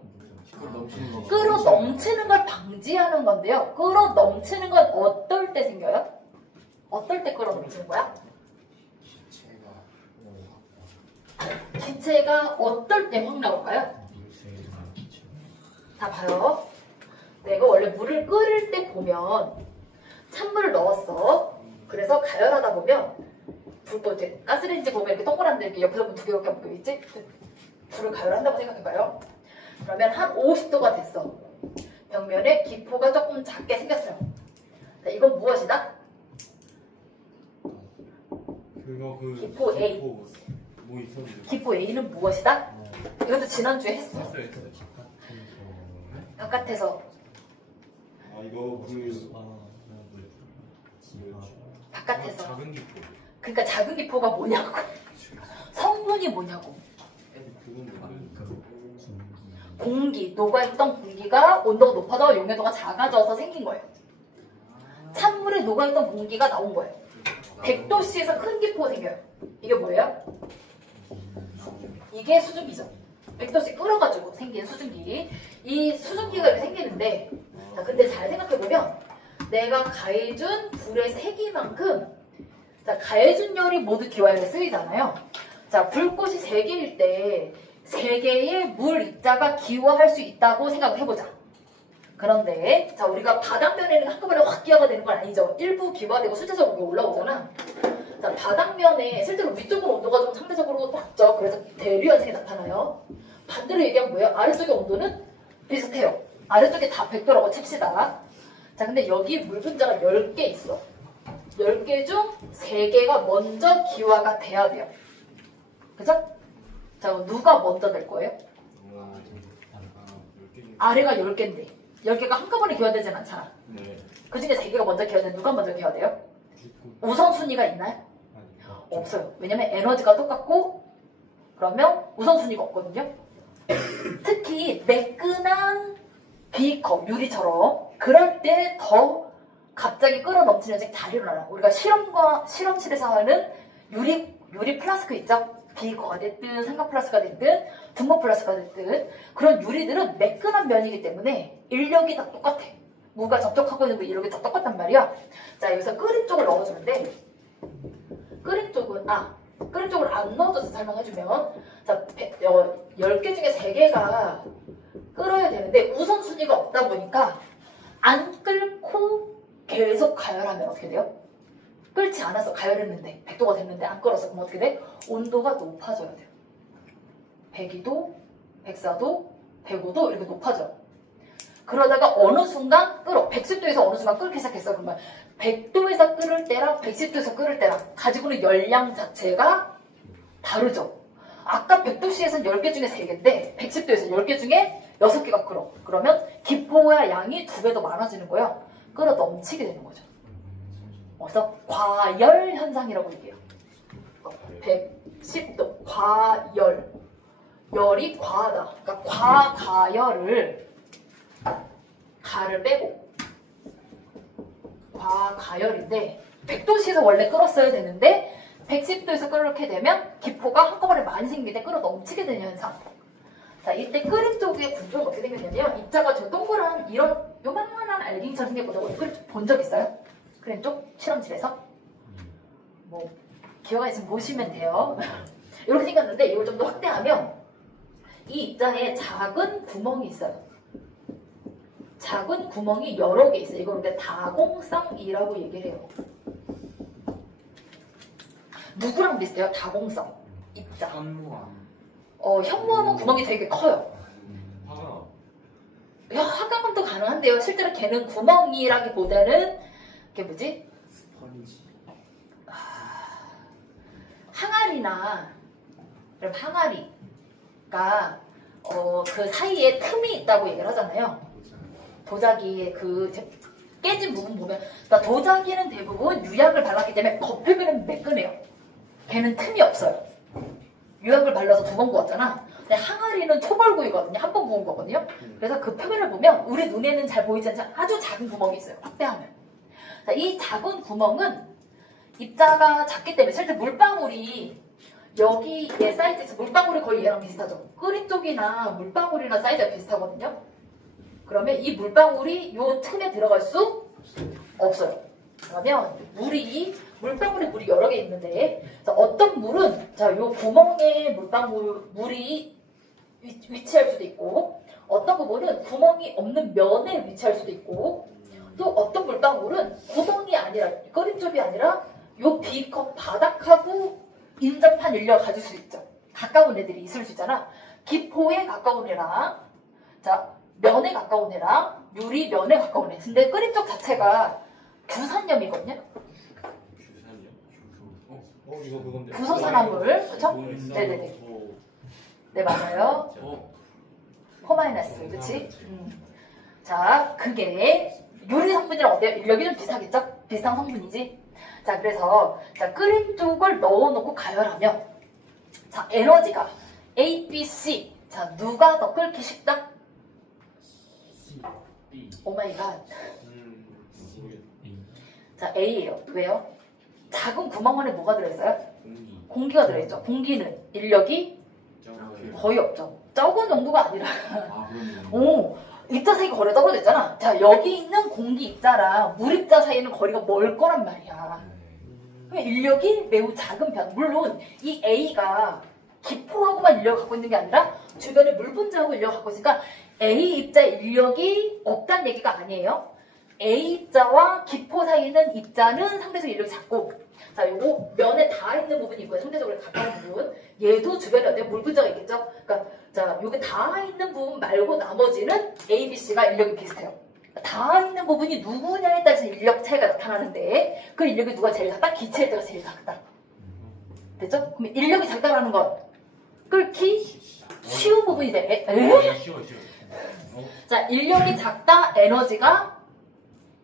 끓어 넘치는 걸 방지하는 건데요. 끓어 넘치는 건 어떨 때 생겨요? 어떨 때 끓어 넘치는 거야? 기체가 어떨 때 확 나올까요? 다 봐요. 내가 원래 물을 끓일 때 보면 찬물을 넣었어. 그래서 가열하다 보면 불도 이제 가스레인지 보면 이렇게 동그란데 이렇게 옆에서 보면 두 개밖에 안 보이지? 불을 가열한다고 생각해봐요. 그러면 한 50도가 됐어. 벽면에 기포가 조금 작게 생겼어요. 자, 이건 무엇이다? 기포 A. 뭐 있었는데. 기포 A는 무엇이다? 이것도 지난주에 했어. 했어요. 바깥에서. 이거 바깥에서. 작은 기포. 그러니까 작은 기포가 뭐냐고. 성분이 뭐냐고. 공기, 녹아있던 공기가 온도가 높아져 용해도가 작아져서 생긴 거예요. 찬물에 녹아있던 공기가 나온 거예요. 100도씨에서 큰 기포가 생겨요. 이게 뭐예요? 이게 수증기죠. 100도씨 끓여가지고 생긴 수증기. 이 수증기가 이렇게 생기는데, 자, 근데 잘 생각해보면 내가 가해준 불의 세기만큼, 자, 가해준 열이 모두 기화열에 쓰이잖아요. 자, 불꽃이 3개일 때 3개의 물 입자가 기화할 수 있다고 생각해보자. 그런데 자, 우리가 바닥면에는 한꺼번에 확 기화가 되는 건 아니죠. 일부 기화되고 수치적으로 올라오잖아. 자, 바닥면에 실제로 위쪽으로 온도가 좀 상대적으로 낮죠. 그래서 대류 현상이 나타나요. 반대로 얘기하면 뭐예요? 아래쪽의 온도는 비슷해요. 아래쪽에 다 100도라고 칩시다. 자, 근데 여기 물 분자가 10개 있어. 10개 중 3개가 먼저 기화가 돼야 돼요. 그죠? 자, 누가 먼저 될 거예요? 아래가 10개인데 10개가 한꺼번에 기화되진 않잖아. 네. 그 중에 3개가 먼저 기화되는 누가 먼저 기화돼요? 우선순위가 있나요? 없어요. 왜냐면 에너지가 똑같고 그러면 우선순위가 없거든요. 특히 매끈한 비커, 유리처럼 그럴 때 더 갑자기 끓어 넘치는 현상이 잘 일어나요. 우리가 실험실에서 하는 유리 플라스크 있죠? 비거가 됐든 삼각 플라스크가 됐든 등목 플라스크가 됐든 그런 유리들은 매끈한 면이기 때문에 인력이 다 똑같아. 무가 접촉하고 있는 인력이 다 똑같단 말이야. 자, 여기서 끓임 쪽을 넣어주는데 끓임 쪽을 안 넣어줘서 설명해주면 자, 10개 중에 3개가 끓어야 되는데 우선순위가 없다 보니까 안 끓고 계속 가열하면 어떻게 돼요? 끓지 않아서 가열했는데 100도가 됐는데 안 끓어서 그럼 어떻게 돼? 온도가 높아져야 돼요. 102도, 104도, 105도 이렇게 높아져요. 그러다가 어느 순간 110도에서 어느 순간 끓기 시작했어. 그러면 100도에서 끓을 때랑 110도에서 끓을 때랑 가지고 있는 열량 자체가 다르죠. 아까 100도씨에서는 10개 중에 3개인데 110도에서 10개 중에 6개가 끓어. 그러면 기포와 양이 2배 더 많아지는 거예요. 끓어 넘치게 되는 거죠. 그래서 과열 현상이라고 얘기해요. 110도 과열. 열이 과하다. 그러니까 과가열을 가를 빼고 과가열인데 100도씨에서 원래 끓었어야 되는데 110도에서 끓게 되면 기포가 한꺼번에 많이 생기는데 끓어 넘치게 되는 현상. 자, 이때 끓임 쪽의 구조가 어떻게 생겼냐면 입자가 저 동그란 이런 요만한 알갱이처럼 생겼거든요. 본 적 있어요? 끓임 쪽 실험실에서? 뭐 기회가 있으면 보시면 돼요. 이렇게 생겼는데 이걸 좀 더 확대하면 이 입자에 작은 구멍이 있어요. 작은 구멍이 여러 개 있어요. 이걸 우리가 다공성이라고 얘기를 해요. 누구랑 비슷해요? 다공성 입자. 현무암은 구멍이 되게 커요. 확강감도 가능한데요. 실제로 걔는 구멍이라기보다는 그게 뭐지? 스펀지. 항아리나 항아리가 그 사이에 틈이 있다고 얘기를 하잖아요. 도자기의 그 깨진 부분 보면, 그러니까 도자기는 대부분 유약을 발랐기 때문에 겉표면은 매끈해요. 걔는 틈이 없어요. 유약을 발라서 2번 구웠잖아. 근데 항아리는 초벌구이거든요. 한 번 구운 거거든요. 그래서 그 표면을 보면 우리 눈에는 잘 보이지 않지만 아주 작은 구멍이 있어요. 확대하면. 자, 이 작은 구멍은 입자가 작기 때문에 실제 물방울이 여기 얘 사이즈에서 물방울이 거의 얘랑 비슷하죠. 끓인 쪽이나 물방울이나 사이즈가 비슷하거든요. 그러면 이 물방울이 요 틈에 들어갈 수 없어요. 그러면 물방울에 물이 여러 개 있는데, 자, 어떤 물은, 자, 요 구멍에 물이 위치할 수도 있고, 어떤 부분은 구멍이 없는 면에 위치할 수도 있고, 또 어떤 물방울은 구멍이 아니라, 끓인 쪽이 아니라, 요 비컵 바닥하고 인접한 인력을 가질 수 있죠. 가까운 애들이 있을 수 있잖아. 기포에 가까운 애랑, 자, 면에 가까운 애랑, 유리 면에 가까운 애. 근데 끓인 쪽 자체가 규산염이거든요. 이거 그건데. 부소산화물, 그렇죠? 네네네. 네, 맞아요. 포마이너스, 그치? 자, 그게 유리 성분이랑 어때요? 인력이 좀 비슷하겠죠? 비슷한 성분이지? 자, 그래서 자, 끓인 쪽을 넣어놓고 가열하면, 자, 에너지가 A, B, C. 자, 누가 더 끓기 쉽다? 오마이갓. 자, A예요. 왜요? 작은 구멍 안에 뭐가 들어있어요? 공기가 들어있죠. 공기는 인력이 거의 없죠. 적은 정도가 아니라 입자 사이 거리가 떨어졌잖아. 자, 여기 있는 공기 입자랑 물 입자 사이는 거리가 멀 거란 말이야. 그러니까 인력이 매우 작은 편. 물론 이 A가 기포하고만 인력을 갖고 있는 게 아니라 주변에 물 분자하고 인력을 갖고 있으니까 A 입자 인력이 없다는 얘기가 아니에요. A 입자와 기포 사이에 있는 입자는 상대적으로 인력이 작고, 자, 요거 면에 닿아 있는 부분이 있고요. 상대적으로 가까운 부분. 얘도 주변에 어때? 물 분자가 있겠죠? 그러니까, 자, 여기 닿아 있는 부분 말고 나머지는 A, B, C가 인력이 비슷해요. 닿아 있는 부분이 누구냐에 따라서 인력 차이가 나타나는데, 그 인력이 누가 제일 작다? 기체일 때가 제일 작다. 됐죠? 그럼 인력이 작다라는 건 끓기 쉬운 부분이 돼. 쉬워. 자, 인력이 작다, 에너지가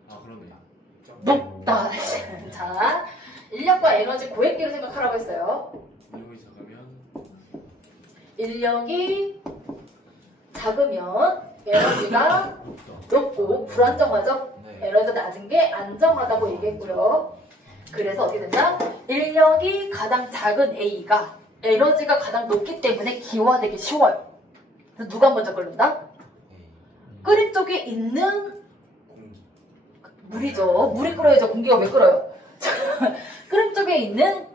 그러네. 높다. 자, 인력과 에너지 고액기로 생각하라고 했어요. 인력이 작으면 에너지가 높고 불안정하죠? 에너지가 낮은 게 안정하다고 얘기했고요. 그래서 어떻게 된다? 인력이 가장 작은 A가 에너지가 가장 높기 때문에 기화되기 쉬워요. 그래서 누가 먼저 끓는다? 끓인 쪽에 있는 물이죠. 물이 끓어야죠. 공기가 왜 끓어요? 끓인 쪽에 있는,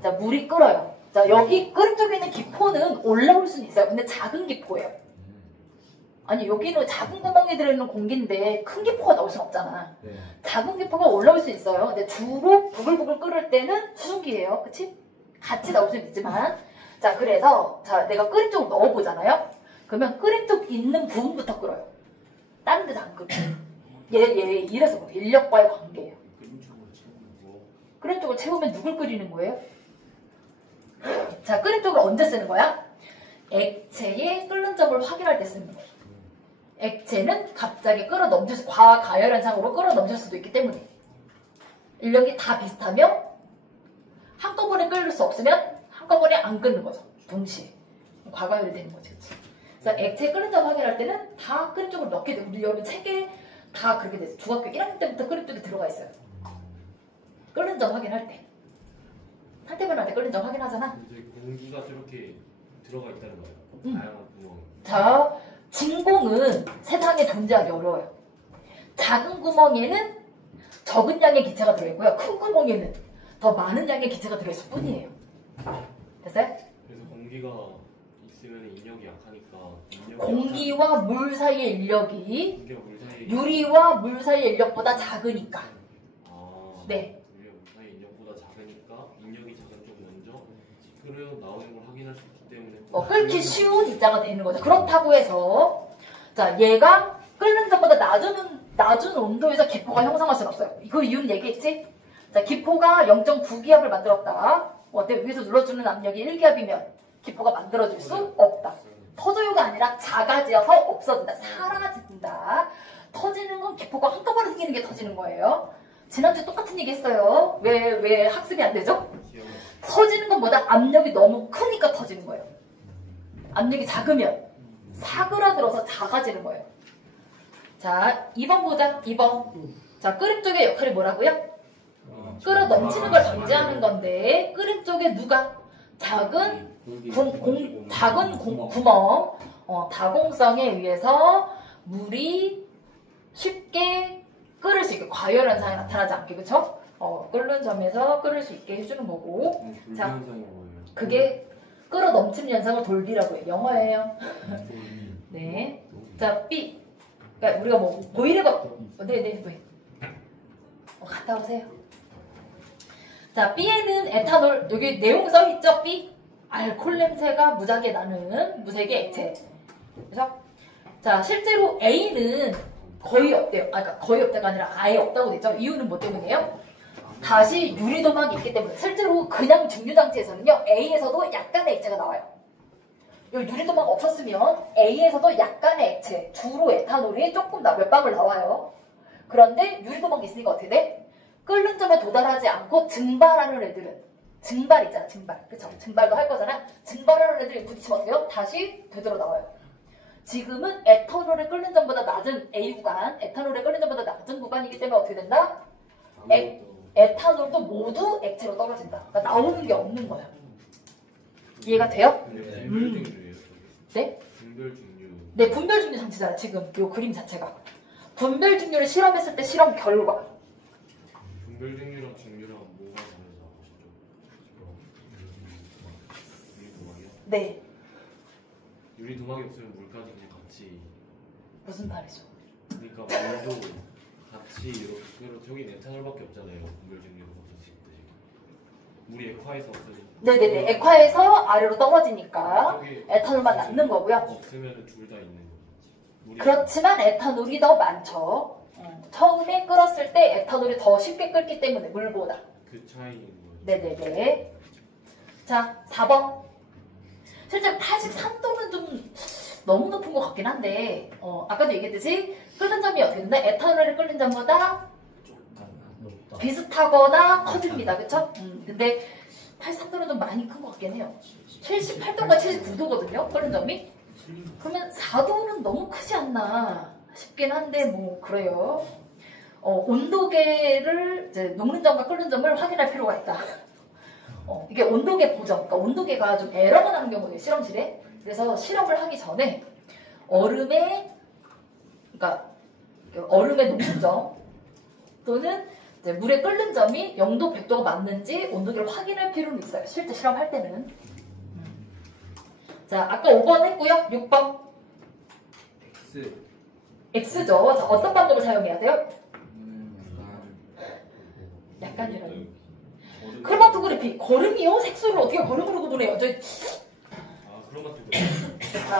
자, 물이 끓어요. 자, 여기 끓인 쪽에 있는 기포는 올라올 수는 있어요. 근데 작은 기포예요. 아니, 여기는 작은 구멍에 들어있는 공기인데 큰 기포가 나올 수는 없잖아. 작은 기포가 올라올 수 있어요. 근데 주로 부글부글 끓을 때는 수증기예요. 그치? 같이 나올 수는 있지만. 자, 그래서 자, 내가 끓인 쪽을 넣어보잖아요. 그러면 끓인 쪽 있는 부분부터 끓어요. 다른 데서 안 끓여요. 이래서 그래요. 인력과의 관계예요. 끓인 쪽을 채우면 누굴 끓이는 거예요? 자, 끓인 쪽을 언제 쓰는 거야? 액체의 끓는 점을 확인할 때 쓰는 거예요. 액체는 갑자기 과가열 현상으로 끌어 넘칠 수도 있기 때문에. 인력이 다 비슷하면 한꺼번에 끓일 수 없으면 한꺼번에 안 끓는 거죠. 동시에. 과가열이 되는 거지. 그치? 그래서 액체 끓는 점 확인할 때는 다 끓인 쪽을 넣게 되고, 우리 여러분 책에 다 그렇게 됐어요. 중학교 1학년 때부터 끓인 쪽이 들어가 있어요. 끓는 점 확인할 때. 탈퇴분 할 때 끓는 점 확인하잖아. 이제 공기가 저렇게 들어가 있다는 거예요. 다양한 구멍. 자, 진공은 세상에 존재하기 어려워요. 작은 구멍에는 적은 양의 기체가 들어있고요. 큰 구멍에는 더 많은 양의 기체가 들어있을 뿐이에요. 됐어요? 그래서 공기가 있으면 인력이 약하니까 공기와 물 사이의 인력이 공기와 물 사이에 유리와 물 사이의 인력보다 작으니까. 네. 유리와 물 사이의 인력보다 작으니까 인력이 작은 쪽 먼저 끓여 나오는 걸 확인할 수 있기 때문에 끓기 쉬운 입자가 되는 거죠. 그렇다고 해서 자, 얘가 끓는 점보다 낮은 온도에서 기포가 형성할 수는 없어요. 그 이유는 얘기했지? 자, 기포가 0.9기압을 만들었다. 어때? 위에서 눌러주는 압력이 1기압이면 기포가 만들어질 수 없다. 터져요가 아니라 작아지어서 없어진다. 사라진다. 터지는 건 기포가 한꺼번에 생기는 게 터지는 거예요. 지난주에 똑같은 얘기 했어요. 왜 학습이 안 되죠? 터지는 것보다 압력이 너무 크니까 터지는 거예요. 압력이 작으면 사그라들어서 작아지는 거예요. 자, 2번 보자. 2번. 자, 끓임 쪽의 역할이 뭐라고요? 끓어 넘치는 걸 방지하는 건데 끓임 쪽에 누가? 작은 구멍, 다공성에 의해서 물이 쉽게 끓을 수 있게, 과열 현상이 나타나지 않게, 그쵸? 끓는 점에서 끓을 수 있게 해주는 거고. 자, 그게 끓어 넘치는 현상을 돌비라고 해요. 영어예요. 네. 자, B. 그러니까 우리가 뭐 보일해봐. 네. 갔다 오세요. 자, B에는 에탄올, 여기 내용 써있죠? B. 알코올 냄새가 무지하게 나는 무색의 액체. 그래서 자, 실제로 A는 거의 없대요. 그러니까 거의 없다가 아니라 아예 없다고 됐죠? 이유는 뭐 때문이에요? 다시 유리도막이 있기 때문에. 실제로 그냥 증류장치에서는요, A에서도 약간의 액체가 나와요. 이 유리도막 없었으면 A에서도 약간의 액체, 주로 에탄올이 조금 몇 방울 나와요. 그런데 유리도막이 있으니까 어떻게 돼? 끓는 점에 도달하지 않고 증발하는 애들은, 증발 있잖아, 증발. 그쵸? 증발도 할 거잖아. 증발하는 애들이 부딪히면 어떻게 해요? 다시 되돌아 나와요. 지금은 에탄올의 끓는 점보다 낮은 A 구간, 에탄올의 끓는 점보다 낮은 구간이기 때문에 어떻게 된다? 에탄올도 모두 액체로 떨어진다. 그러니까 나오는 게 없는 거야. 이해가 돼요? 네? 네, 분별 증류 장치잖아, 지금 이 그림 자체가. 분별 증류를 실험했을 때 실험 결과. 분별 증류랑 증류랑 뭐가 다르다고 하시죠? 유리도막이요? 네. 유리도막이 없으면 물까지 그냥 같이. 무슨 말이죠? 그러니까 물도 같이 이렇게 끓여. 저기 에탄올밖에 없잖아요. 분별 증류도 없었을 때. 물이 액화해서 없어지죠. 네네네. 액화해서 아래로 떨어지니까 에탄올만 남는 거고요. 없으면 둘 다 있는 거예요. 그렇지만 에탄올이 더 많죠. 처음에 끓었을 때 에탄올이 더 쉽게 끓기 때문에 물보다. 그 차이인 거예요. 네네네. 자, 4번. 실제 83도는 좀 너무 높은 것 같긴 한데, 아까도 얘기했듯이 끓는 점이 어떻게 된다? 에탄올이 끓는 점보다 비슷하거나 커집니다. 그쵸? 근데 83도는 좀 많이 큰 것 같긴 해요. 78도가 79도거든요. 끓는 점이. 그러면 4도는 너무 크지 않나 싶긴 한데 뭐 그래요. 온도계를 이제 녹는 점과 끓는 점을 확인할 필요가 있다. 이게 온도계 보정, 그러니까 온도계가 좀 에러가 나는 경우에 실험실에. 그래서 실험을 하기 전에 얼음의 녹는 점 또는 이제 물의 끓는 점이 0도, 100도가 맞는지 온도계를 확인할 필요는 있어요. 실제 실험할 때는. 자, 아까 5번 했고요. 6번. X죠. 자, 어떤 방법을 사용해야 돼요? 약간이라는. 크로마토그래피. 거름이요? 색소를 어떻게 거름으로 구분해요? 크로마토그래피.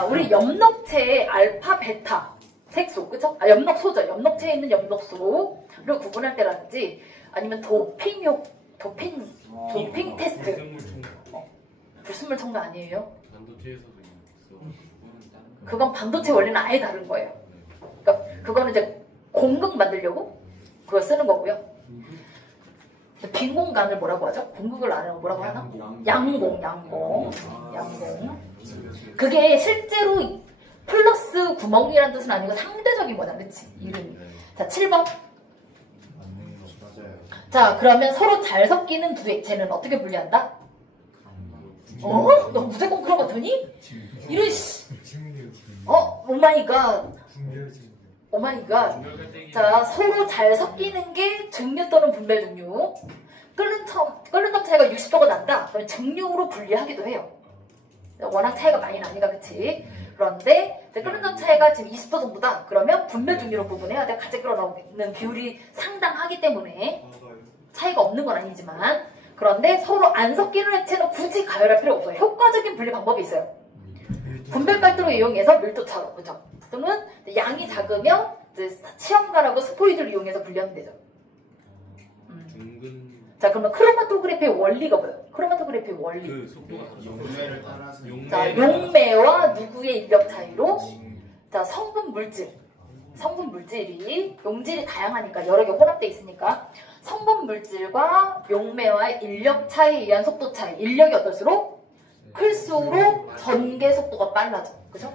우리 엽록체의 알파, 베타 색소, 그쵸? 엽록소죠. 엽록체에 있는 엽록소를 구분할 때라든지 아니면 도핑 테스트. 불순물 첨가 아니에요? 반도체에서도 있어. 그건 반도체 원리는 아예 다른 거예요. 그러니까 그거는 이제 공극 만들려고 그걸 쓰는 거고요. 빈 공간을 뭐라고 하죠? 공극을 안 하고 뭐라고 하나? 양공. 그게 실제로 플러스 구멍이라는 뜻은 아니고 상대적인 거잖아, 그치? 이름이. 자, 7번. 자, 그러면 서로 잘 섞이는 두 액체는 어떻게 분리한다? 너 무조건 그런 거 같으니? 이런 씨. 오마이갓. 자, 서로 잘 섞이는 게 증류 또는 분별 증류. 끓는 점 차이가 60도가 난다. 그러면 증류로 분리하기도 해요. 워낙 차이가 많이 나니까, 그치? 그런데 끓는 점 차이가 지금 20도 정도다. 그러면 분별 증류로 구분해야 돼. 같이 끓어 나오는 비율이 상당하기 때문에 차이가 없는 건 아니지만, 그런데 서로 안 섞이는 액체는 굳이 가열할 필요 없어요. 효과적인 분리 방법이 있어요. 분별 깔도를 이용해서 밀도차로, 그죠? 그러면 양이 작으면 이제 시험관하고 스포이드를 이용해서 분리하면 되죠. 둥근 자, 그러면 크로마토그래피의 원리가 뭐예요? 크로마토그래피의 원리. 그 속도가 용매를 따라서 자, 용매와 누구의 인력 차이로 자, 성분 물질이 용질이 다양하니까 여러 개 혼합돼 있으니까 성분 물질과 용매와의 인력 차이에 의한 속도 차이. 인력이 어떨수록 클수록 전개 속도가 빨라져. 그죠?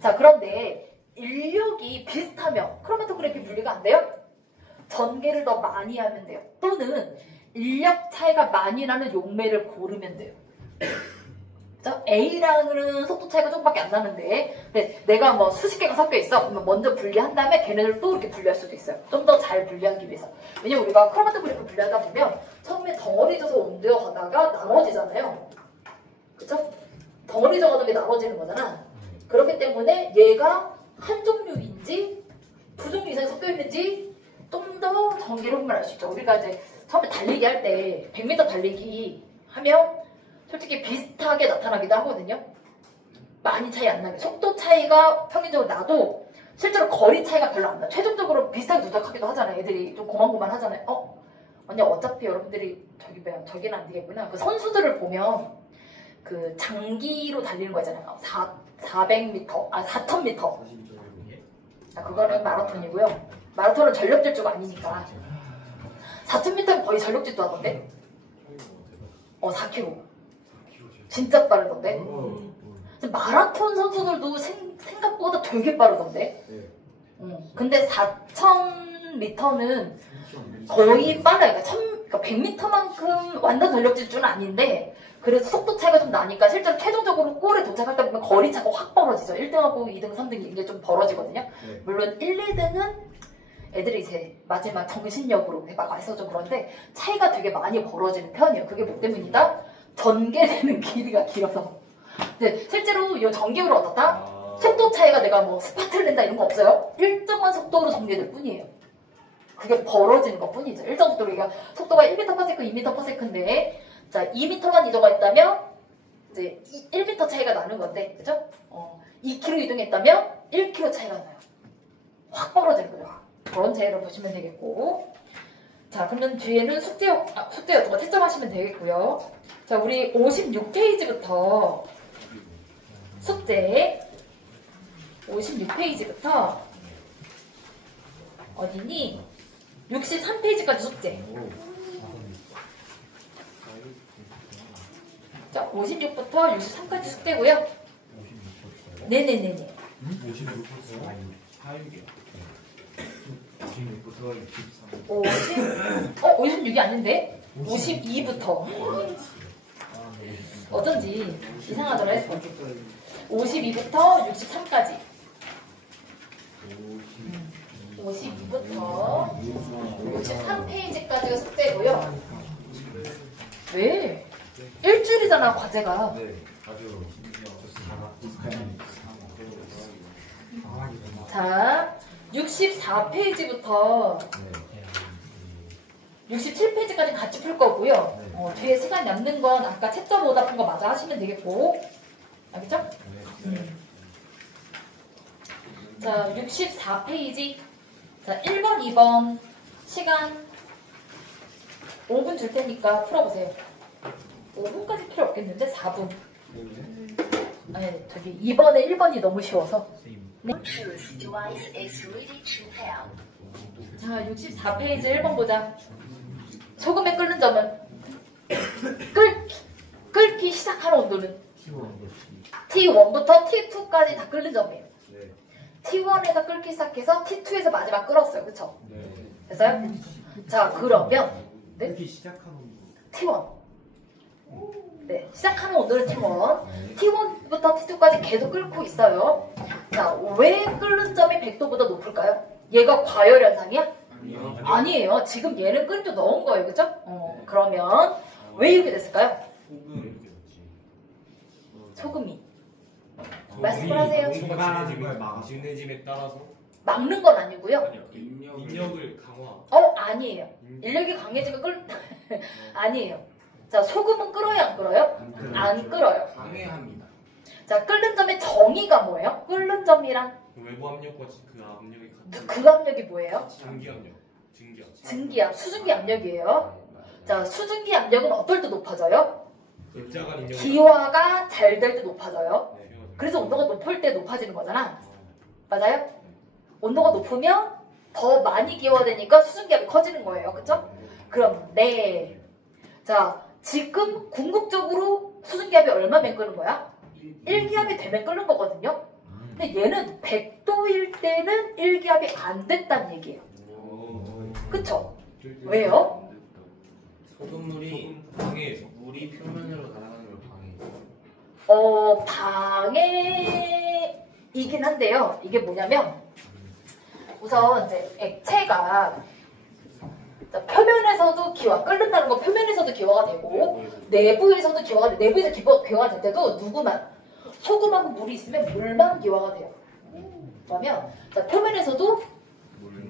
자, 그런데 인력이 비슷하면 크로마토그래피 분리가 안 돼요? 전개를 더 많이 하면 돼요. 또는 인력 차이가 많이 나는 용매를 고르면 돼요. 그죠? A랑은 속도 차이가 조금밖에 안 나는데 근데 내가 뭐 수십 개가 섞여 있어. 그러면 먼저 분리한 다음에 걔네들 또 이렇게 분리할 수도 있어요. 좀 더 잘 분리하기 위해서. 왜냐면 우리가 크로마토그래피 분리하다 보면 처음에 덩어리 져서 온되어 가다가 나눠지잖아요. 그죠? 덩어리 져가는 게 나눠지는 거잖아. 그렇기 때문에 얘가 한 종류인지 두 종류 이상이 섞여 있는지 좀 더 전개를 보면 알 수 있죠. 우리가 이제 처음에 달리기 할 때 100m 달리기 하면 솔직히 비슷하게 나타나기도 하거든요. 많이 차이 안 나게. 속도 차이가 평균적으로 나도 실제로 거리 차이가 별로 안 나. 최종적으로 비슷하게 누적하기도 하잖아요. 애들이 좀 고만고만 하잖아요. 언니 어차피 여러분들이 저기는 안 되겠구나. 그 선수들을 보면 그 장기로 달리는 거 있잖아요. 400m, 4,000m. 아, 그거는 마라톤이고요. 마라톤은 전력 질주가 아니니까. 4,000m는 거의 전력 질주 하던데? 4km. 진짜 빠르던데? 마라톤 선수들도 생각보다 되게 빠르던데? 근데 4,000m는 거의 빨라요. 그러니까 100m만큼 완전 전력 질주는 아닌데 그래서 속도 차이가 좀 나니까 실제로 최종적으로 골에 도착할 때 보면 거리 차가 확 벌어지죠. 1등하고 2등, 3등이 이게 좀 벌어지거든요. 물론 1, 2등은 애들이 이제 마지막 정신력으로 막 해서 좀 그런데 차이가 되게 많이 벌어지는 편이에요. 그게 뭐 때문이다? 전개되는 길이가 길어서. 근데 실제로 이 전기율은 어떻다? 속도 차이가 내가 뭐 스파트를 낸다 이런 거 없어요. 일정한 속도로 전개될 뿐이에요. 그게 벌어지는 것 뿐이죠. 일정 속도로 그러니까 속도가 1m/s, 2m/s인데 자 2m만 이동가 있다면 이제 1m 차이가 나는 건데 그죠? 2km 이동했다면 1km 차이가 나요. 확 벌어지는 거죠. 그런 차이로 보시면 되겠고 자 그러면 뒤에는 숙제였던 거 채점하시면 되겠고요. 자 우리 56페이지부터 숙제 56페이지부터 어디니? 63페이지까지 숙제. 자 56부터 63까지 숙제고요. 네네네네. 56이 아닌데? 52부터. 어쩐지 이상하더라 했어. 52부터 63까지. 52부터 63페이지까지가 숙제고요. 왜? 일주일이잖아 과제가. 네, 아주 자 64페이지부터 67페이지까지 같이 풀 거고요. 뒤에 시간 남는 건 아까 채점 오답한 거 마저 하시면 되겠고. 알겠죠? 자 64페이지 자 1번 2번 시간 5분 줄 테니까 풀어보세요. 5분까지 필요 없겠는데 4분. 아니 저기 2번에 1번이 너무 쉬워서. 네? 자 64페이지 1번 보자. 소금에 끓는 점은 끓기 시작하는 온도는 T1부터 T2까지 다 끓는 점이에요. T1에서 끓기 시작해서 T2에서 마지막 끓었어요. 그쵸? 됐어요? 자 그러면 네? T1 네, 시작하는 온도는 T1 T1부터 T2까지 계속 끓고 있어요. 자, 왜 끓는 점이 100도보다 높을까요? 얘가 과열 현상이야? 아니에요. 지금 얘는 끓는 점 넣은 거예요. 그쵸? 그러면 왜 이렇게 됐을까요? 소금이 말씀을 하세요. 진해짐에 따라서 막는 건 아니고요. 인력을 강화. 아니에요. 인력이 강해지면 아니에요. 자, 소금은 끓어요, 안 끓어요? 안 끓어요. 강해합니다. 자, 끓는 점의 정의가 뭐예요? 끓는 점이랑 외부 압력과 그 압력이 같은 그 압력이 뭐예요? 증기 압력, 증기 압력. 증기압, 수증기 압력이에요. 자, 수증기 압력은 어떨 때 높아져요? 입자간 인력. 기화가 잘 될 때 높아져요. 네. 그래서 온도가 높을 때 높아지는 거잖아. 맞아요? 온도가 높으면 더 많이 기화되니까 수증기압이 커지는 거예요. 그쵸? 그런데 자, 지금 궁극적으로 수증기압이 얼마면 끓는 거야? 1기압이 되면 끓는 거거든요. 근데 얘는 100도일 때는 1기압이 안 됐다는 얘기예요. 그쵸? 왜요? 소금물이 방해해서. 물이 표면으로 날아가는 걸 방해. 방해이긴 한데요. 이게 뭐냐면 우선 이제 액체가 자, 표면에서도 기화, 끓는다는 건 표면에서도 기화가 되고 내부에서도 기화가 돼. 내부에서 기화가 될 때도 누구만 소금하고 물이 있으면 물만 기화가 돼요. 그러면 자, 표면에서도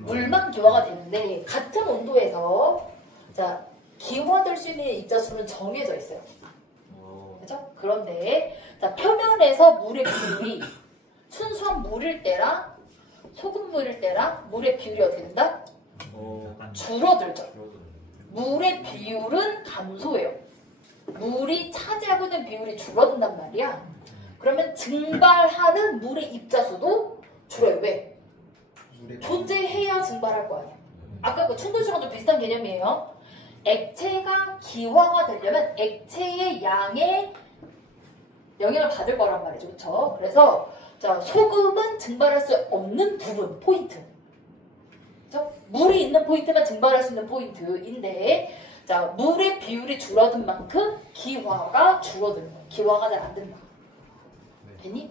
물만 기화가 되는데 같은 온도에서 자, 기화될 수 있는 입자수는 정해져 있어요. 그렇죠? 그런데 자, 표면에서 물의 비율이 순수한 물일 때랑 소금물일 때랑 물의 비율이 어떻게 된다? 줄어들죠. 물의 비율은 감소해요. 물이 차지하고 있는 비율이 줄어든단 말이야. 그러면 증발하는 물의 입자수도 줄어요. 왜? 존재해야 증발할 거 아니야. 아까 그 충돌시간도 비슷한 개념이에요. 액체가 기화가 되려면 액체의 양에 영향을 받을 거란 말이죠. 그렇죠? 그래서 자, 소금은 증발할 수 없는 부분, 포인트. 그렇죠? 물이 있는 포인트만 증발할 수 있는 포인트인데 자, 물의 비율이 줄어든 만큼 기화가 줄어드는 거예요. 기화가 잘 안 된다. 됐니?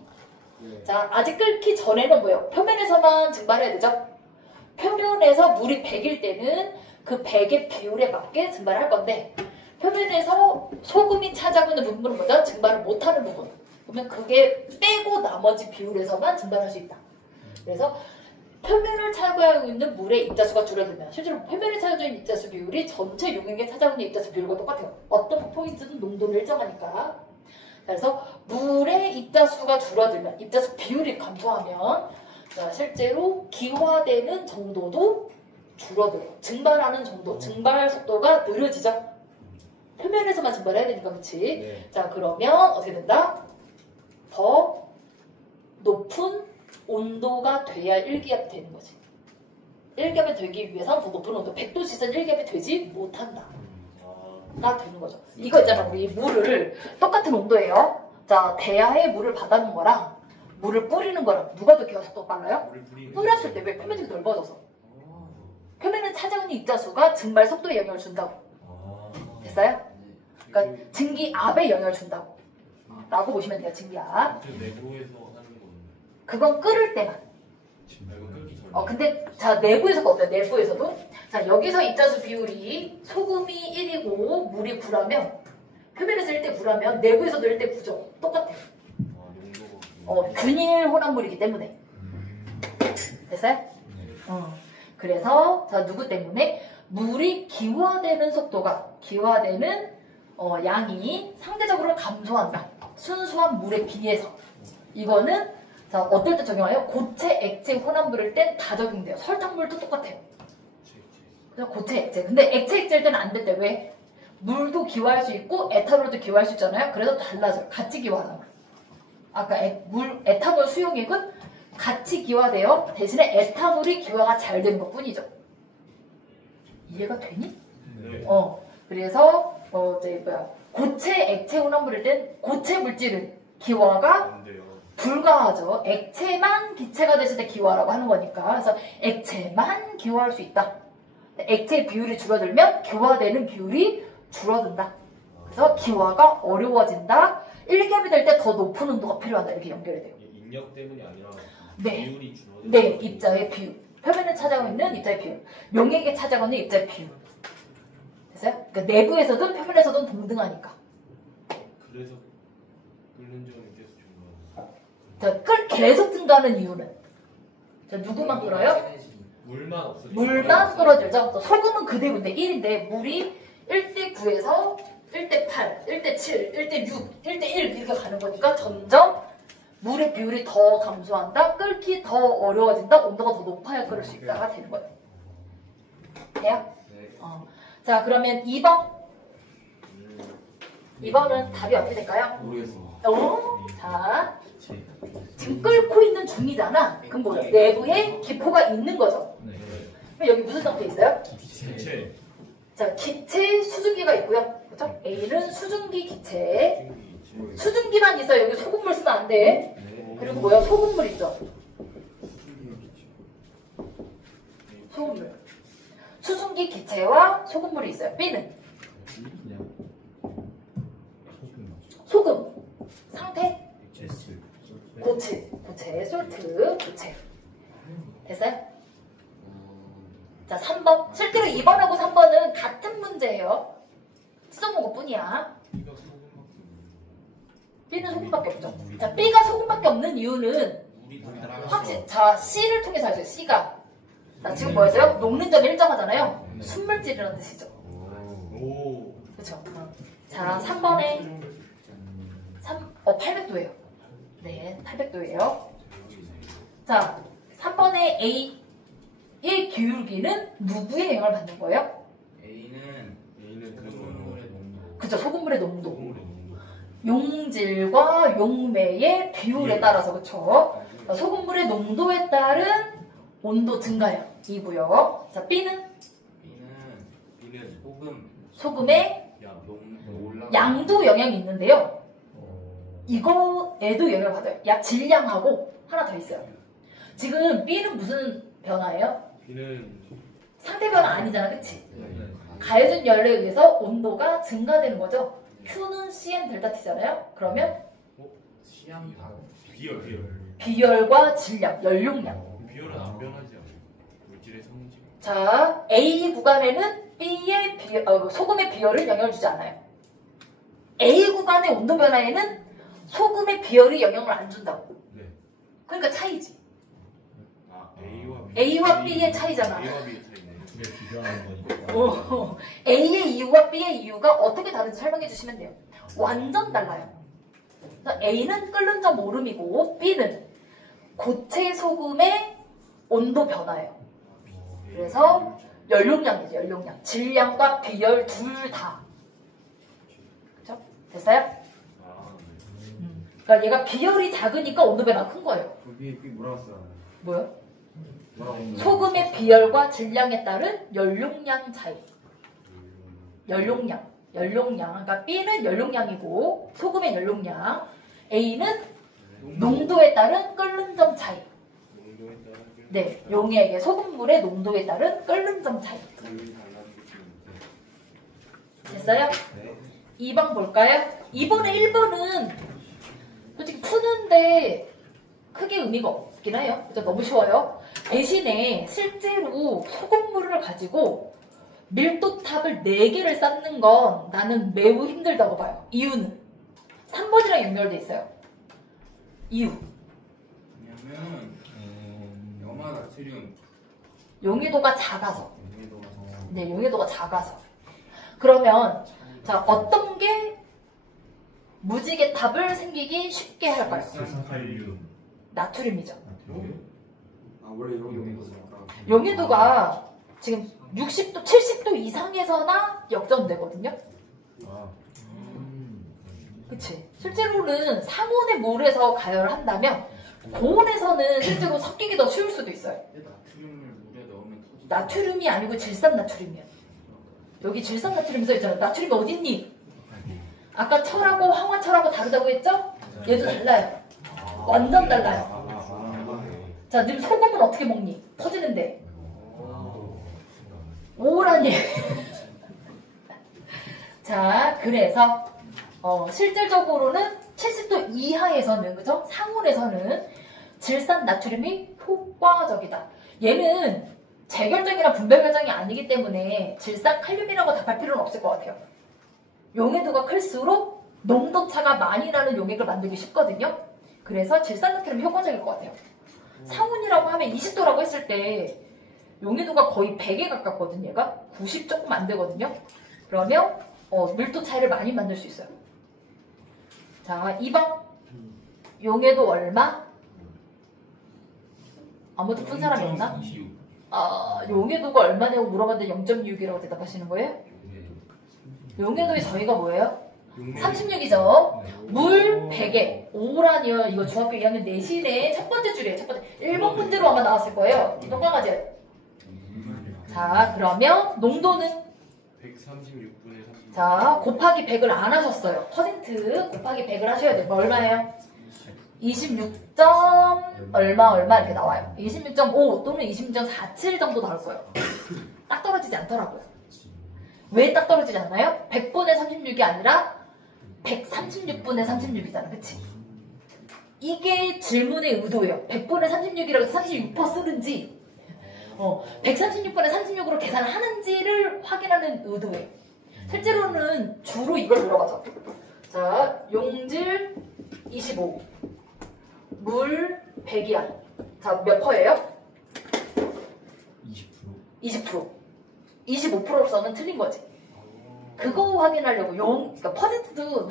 자, 아직 끓기 전에는 뭐예요? 표면에서만 증발해야 되죠? 표면에서 물이 100일 때는 그 100의 비율에 맞게 증발을 할 건데 표면에서 소금이 차지하고 있는 부분은 뭐다? 증발을 못하는 부분. 그러면 그게 빼고 나머지 비율에서만 증발할 수 있다. 그래서 표면을 차지하고 있는 물의 입자수가 줄어들면 실제로 표면을 차지하고 있는 입자수 비율이 전체 용액에 차지하고 있는 입자수 비율과 똑같아요. 어떤 포인트든 농도를 일정하니까. 그래서 물의 입자수가 줄어들면 입자수 비율이 감소하면 자, 실제로 기화되는 정도도 줄어들어요. 증발하는 정도, 증발 속도가 느려지죠. 표면에서만 증발해야 되니까 그렇지. 네. 자, 그러면 어떻게 된다? 더 높은 온도가 돼야 1기압이 되는 거지. 1기압이 되기 위해서는 더 높은 온도, 100도 지선 1기압이 되지 못한다. 가 되는 거죠. 이거 있잖아, 우리 물을 똑같은 온도예요. 자, 대야에 물을 받아놓은 거랑 물을 뿌리는 거랑 누가 더 기화 속도가 빨라요? 뿌렸을 때 왜 표면이 넓어져서? 표면은 차지하는 입자수가 증발 속도에 영향을 준다고. 됐어요? 그러니까 증기압에 영향을 준다고. 라고 보시면 돼요, 증기압. 내부에서 하는 건 그건 끓을 때만. 끓기 전에. 근데 자, 내부에서도 어때요? 내부에서도 자, 여기서 입자수 비율이 소금이 1이고 물이 9라면 표면에서 1대 9라면 내부에서도 1대 9죠. 똑같아요. 농도가. 균일 혼합물이기 때문에. 됐어요? 그래서 자, 누구 때문에? 물이 기화되는 속도가 기화되는 양이 상대적으로 감소한다. 순수한 물에 비해서. 이거는 자, 어떨 때 적용해요? 고체, 액체, 혼합물일 땐 다 적용돼요. 설탕물도 똑같아요. 그래서 고체, 액체. 근데 액체, 액체일 때는 안 될 때 왜? 물도 기화할 수 있고 에탄올도 기화할 수 있잖아요. 그래서 달라져요. 같이 기화하는 거. 아까 에탄올 수용액은 같이 기화돼요. 대신에 에탄올이 기화가 잘 되는 것 뿐이죠. 이해가 되니? 네. 그래서 고체, 액체, 혼합물일 땐 고체 물질은 기화가 안 돼요. 불가하죠. 액체만 기체가 됐을 때 기화라고 하는 거니까. 그래서 액체만 기화할 수 있다. 액체의 비율이 줄어들면 기화되는 비율이 줄어든다. 그래서 기화가 어려워진다. 1기압이 될 때 더 높은 온도가 필요하다. 이렇게 연결이 돼요. 인력 때문이 아니라 네. 비율이 줄어들. 네, 입자의 비율. 표면을 차지하고 있는 입자의 비율. 용액에 차지하고 있는 입자의 비율. 됐어요? 그러니까 내부에서든 표면에서든 동등하니까. 그래서 끓는 점이 계속 중요하고. 자, 계속 증가하는 이유는 자, 누구만 끓어요? 물만 없어지면. 물만 끓어들죠. 소금은 그대로인데 1인데 물이 1대 9에서 1대 8, 1대 7, 1대 6, 1대 1 이렇게 가는 거니까 점점 물의 비율이 더 감소한다. 끓기 더 어려워진다. 온도가 더 높아야 끓을 수 있다가 되는 거예요. 돼요? 네. 자, 그러면 2번. 2번은 답이 어떻게 될까요? 모르겠어. 자, 지금 끓고 있는 중이잖아. 그럼 뭐야? 내부에 기포가 있는 거죠. 그럼 여기 무슨 상태 있어요? 기체. 자, 기체 수증기가 있고요. 그렇죠? A는 수증기 기체. 수증기만 있어요. 여기 소금물 쓰면 안 돼. 그리고 뭐야? 소금물 있죠. 소금물. 수증기 기체와 소금물이 있어요. B는 소금. 상태? 고체, 솔트, 고체. 됐어요? 자, 3번. 실제로 2번하고 3번은 같은 문제예요. 수정한 것 뿐이야. B는 소금밖에 없죠. 자, B가 소금밖에 없는 이유는 확실히, 자, C를 통해서 알죠. C가. 자, 지금 뭐였어요? 녹는 점이 일정하잖아요. 순물질이라는 뜻이죠. 오. 그렇죠. 자, 3번에 800도예요. 네, 800도예요. 자, 3번에 A의 기울기는 누구의 영향을 받는 거예요? A는 그 소금물의 농도. 그죠, 소금물의 농도. 소금물의 농도. 용질과 용매의 비율에 따라서, 그쵸? 자, 소금물의 농도에 따른 온도 증가량이고요. 자, B는 B는 소금의 양도 영향이 있는데요. 이거에도 영향을 받아요. 약 질량하고 하나 더 있어요. 지금 B는 무슨 변화예요? B는 상태 변화 아니잖아, 그치? 가해진 열에 의해서 온도가 증가되는 거죠. Q는 CM 델타 T잖아요. 그러면 비열과 질량, 연용량. 비열은 안 변하지 않아요. 물질의 성질. 자, A 구간에는 B의 소금의 비열을 영향을 주지 않아요. A 구간의 온도 변화에는 소금의 비열이 영향을 안 준다고. 네. 그러니까 차이지. 아, A와 B. A와 B의 차이잖아. A와 B의 차이네. 둘의 비교하는 거니까. A의 이유와 B의 이유가 어떻게 다른지 설명해 주시면 돼요. 완전 달라요. A는 끓는 점 오름이고 B는 고체 소금의 온도 변화예요. 그래서 연용량이죠, 연용량. 질량과 비열 둘 다. 그쵸? 됐어요? 아, 그러니까 얘가 비열이 작으니까 온도 변화가 큰 거예요. 그게 뭐라고 써요? 뭐요? 뭐라고? 소금의 비열과 질량에 따른 연용량 차이. 연용량. 그러니까 B는 연용량이고 소금의 연용량. A는 농도에 따른 끓는 점 차이. 농도에 따라. 네, 용액의 소금물의 농도에 따른 끓는 점 차이. 됐어요? 네. 2번 볼까요? 2번에 1번은 솔직히 푸는데 크게 의미가 없긴 해요. 그죠? 너무 쉬워요. 대신에 실제로 소금물을 가지고 밀도탑을 4개를 쌓는 건 나는 매우 힘들다고 봐요. 이유는 3번이랑 연결돼 있어요. 이유. 왜냐면 염화 나트륨 용해도가 작아서. 용해도가 네, 용해도가 작아서. 그러면 자, 어떤 게 무지개탑을 생기기 쉽게 할까요? 질산칼륨. 나트륨이죠. 아 원래 용해도가 용해도가 지금 60도, 70도 이상에서나 역전되거든요. 아. 그치? 실제로는 상온의 물에서 가열을 한다면 고온에서는 실제로 섞이기 더 쉬울 수도 있어요. 근데 나트륨을 물에 넣으면 터지죠. 나트륨이 아니고 질산나트륨이야. 여기 질산나트륨 써있잖아. 나트륨이 어딨니? 아까 철하고 황화철하고 다르다고 했죠? 얘도 달라요. 완전 달라요. 자, 늘 소금은 어떻게 먹니? 터지는데. 오라니. 자, 그래서 실질적으로는 70도 이하에서는, 그죠? 상온에서는 질산 나트륨이 효과적이다. 얘는 재결정이나 분별 결정이 아니기 때문에 질산 칼륨이라고 답할 필요는 없을 것 같아요. 용해도가 클수록 농도 차가 많이 나는 용액을 만들기 쉽거든요. 그래서 질산 나트륨이 효과적일 것 같아요. 상온이라고 하면 20도라고 했을 때 용해도가 거의 100에 가깝거든요. 얘가 90 조금 안 되거든요. 그러면 밀도 차이를 많이 만들 수 있어요. 자, 2번. 용해도 얼마? 아무도 푼 사람이 없나? 0.26. 아, 용해도가 얼마냐고 물어봤는데 0.6이라고 대답하시는 거예요? 용해도의 저희가 뭐예요? 36이죠. 물 100에 5라니요. 이거 중학교 2학년 내신의 첫 번째 줄이에요. 첫 번째. 1번 문제로 아마 나왔을 거예요. 동강아지. 자, 그러면 농도는 136분의 36. 자, 곱하기 100을 안 하셨어요. 퍼센트 곱하기 100을 하셔야 돼요. 얼마예요? 26. 얼마 이렇게 나와요. 26.5 또는 26.47 정도 나올 거예요. 딱 떨어지지 않더라고요. 왜 딱 떨어지지 않아요? 100분의 36이 아니라 136분의 36이잖아. 그치? 이게 질문의 의도예요. 100분의 36이라고 해서 36% 쓰는지 136분의 36으로 계산을 하는지를 확인하는 의도예요. 실제로는 주로 이걸 물어봐서 자, 용질 25 물 100이야. 자, 몇 퍼예요? 20%. 25%로서는 틀린 거지. 그거 확인하려고 그러니까 퍼센트도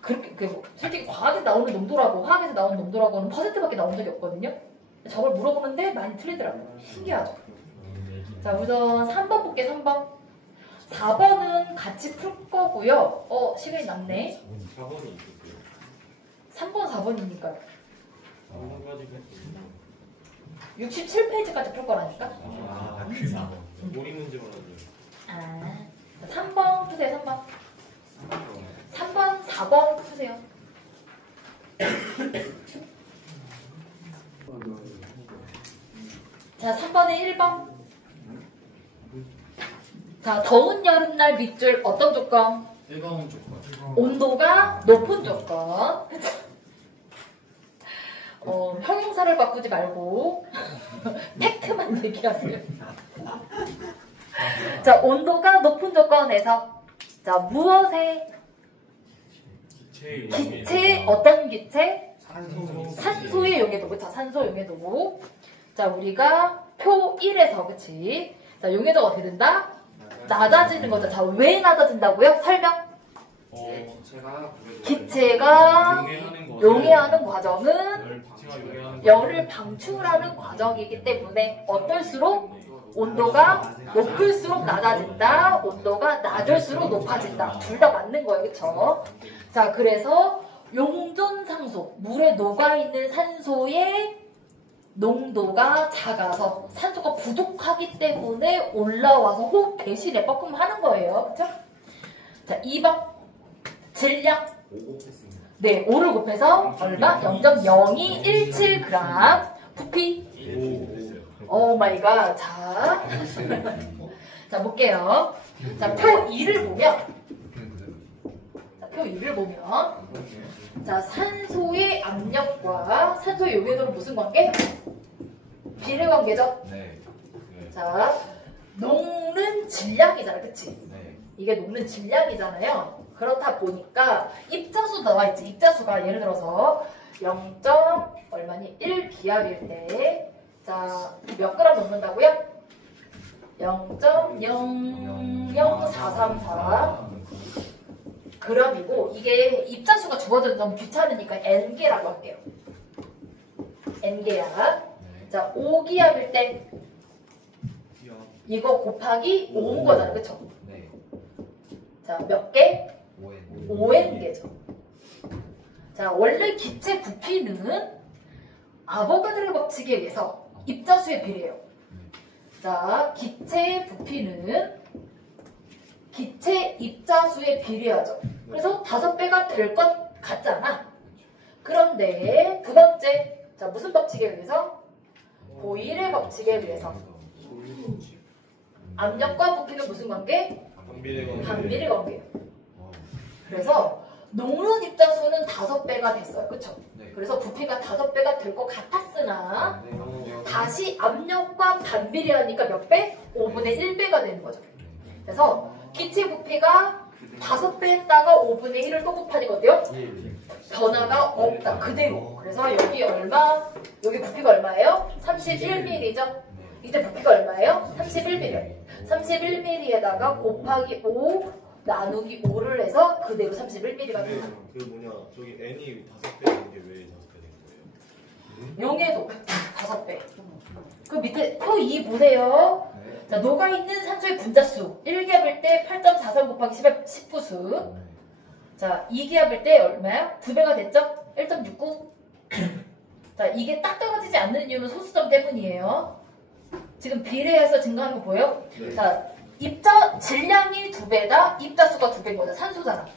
그렇게 솔직히 과학에서 나오는 농도라고 화학에서 나오는 농도라고는 퍼센트밖에 나온 적이 없거든요. 저걸 물어보는데 많이 틀리더라고요. 신기하죠. 자, 우선 3번 볼게. 3번. 4번은 같이 풀 거고요. 시간이 남네. 4번이 있었고요. 3번, 4번이니까요. 4번까지 67페이지까지 풀 거라니까. 그 4번. 모리 문제만 하죠. 3번 푸세요. 3번. 3번, 4번 푸세요. 자, 3번에 1번. 자, 더운 여름날 밑줄 어떤 조건? 뜨거운 조건. 온도가 높은 조건. 형용사를 바꾸지 말고 팩트만 얘기하세요. 자, 온도가 높은 조건에서 자, 무엇에? 기체, 어떤 기체? 산소의 용해도. 그쵸? 산소 용해도. 자, 우리가 표 1에서 그치? 자, 용해도가 어떻게 된다? 낮아지는 거죠. 자, 왜 낮아진다고요? 설명. 기체가 용해하는 과정은 열을 방출하는 과정이기 때문에 어떨수록 온도가 높을수록 낮아진다. 온도가 낮을수록 높아진다. 둘 다 맞는 거예요. 그쵸? 자, 그래서 용존상소, 물에 녹아있는 산소의 농도가 작아서 산소가 부족하기 때문에 올라와서 호흡 대신에 뻐끔 하는 거예요. 그쵸? 자, 2번. 질량. 5 곱했습니다. 네, 5를 곱해서 얼마? 0.0217g. 부피. 오 마이 갓. 자, 자, 볼게요. 자, 표 2를 보면. 자, 표 2를 보면. 자, 산소의 압력과 산소의 용해도는 무슨 관계? 비례 관계죠? 네. 자, 녹는 질량이잖아. 그치? 네. 이게 녹는 질량이잖아요. 그렇다 보니까 입자수 나와있지. 입자수가 예를 들어서 0. 얼마니? 1기압일 때 자, 몇 그램 녹는다고요? 0.00434 그램이고 이게 입자수가 주어져서 너무 귀찮으니까 N개라고 할게요. N개야. 자, 5기압일 때 이거 곱하기 5인 거잖아. 그쵸? 네. 자, 몇 개? 5N. 5N개죠. 자, 원래 기체 부피는 아보가드로 법칙에 의해서 입자수에 비례해요. 자, 기체 부피는 기체 입자수에 비례하죠. 그래서 5배가 될 것 같잖아. 그런데 두 번째, 자, 무슨 법칙에 의해서? 보일의 법칙에 의해서. 압력과 부피는 무슨 관계? 반비례 관계예요. 그래서 녹는 입자수는 5배가 됐어요. 그쵸? 네. 그래서 부피가 5배가 될 것 같았으나 다시 압력과 반비례하니까 몇 배? 5분의 1배가 되는 거죠. 그래서 기체 부피가 5배 했다가 5분의 1을 또 곱하니까 어때요? 변화가 없다. 그대로. 그래서 여기 얼마? 여기 부피가 얼마예요? 31mm죠? 이때 부피가 얼마예요? 31mm. 31mm에다가 곱하기 5 나누기 5를 해서 그대로 31mm가 근데 돼요. 그 뭐냐 저기 n이 5배 되는 게 왜 5배 된 거예요? 용해도 5배. 그 밑에 표 2 보세요. 자, 녹아있는 산소의 분자수 1기압일 때 8.43 곱하기 10의 19수. 자, 2기압일 때 얼마야? 2배가 됐죠? 1.69. 자, 이게 딱 떨어지지 않는 이유는 소수점 때문이에요. 지금 비례해서 증가하는 거 보여? 네. 자, 질량이 2배다, 입자수가 2배인 거잖아. 산소잖아.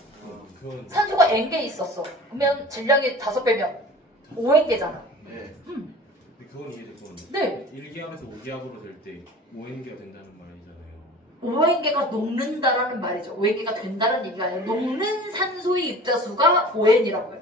그건 산소가 N개 있었어. 그러면 질량이 5배면 5N개잖아. 네. 근데 그건 이해됐거든요. 네. 1기압에서 5기압으로 될 때 5n개가 된다는 말이잖아요. 5N개가 녹는다라는 말이죠. 5N개가 된다는 얘기가 아니라 녹는 산소의 입자수가 5N이라고요.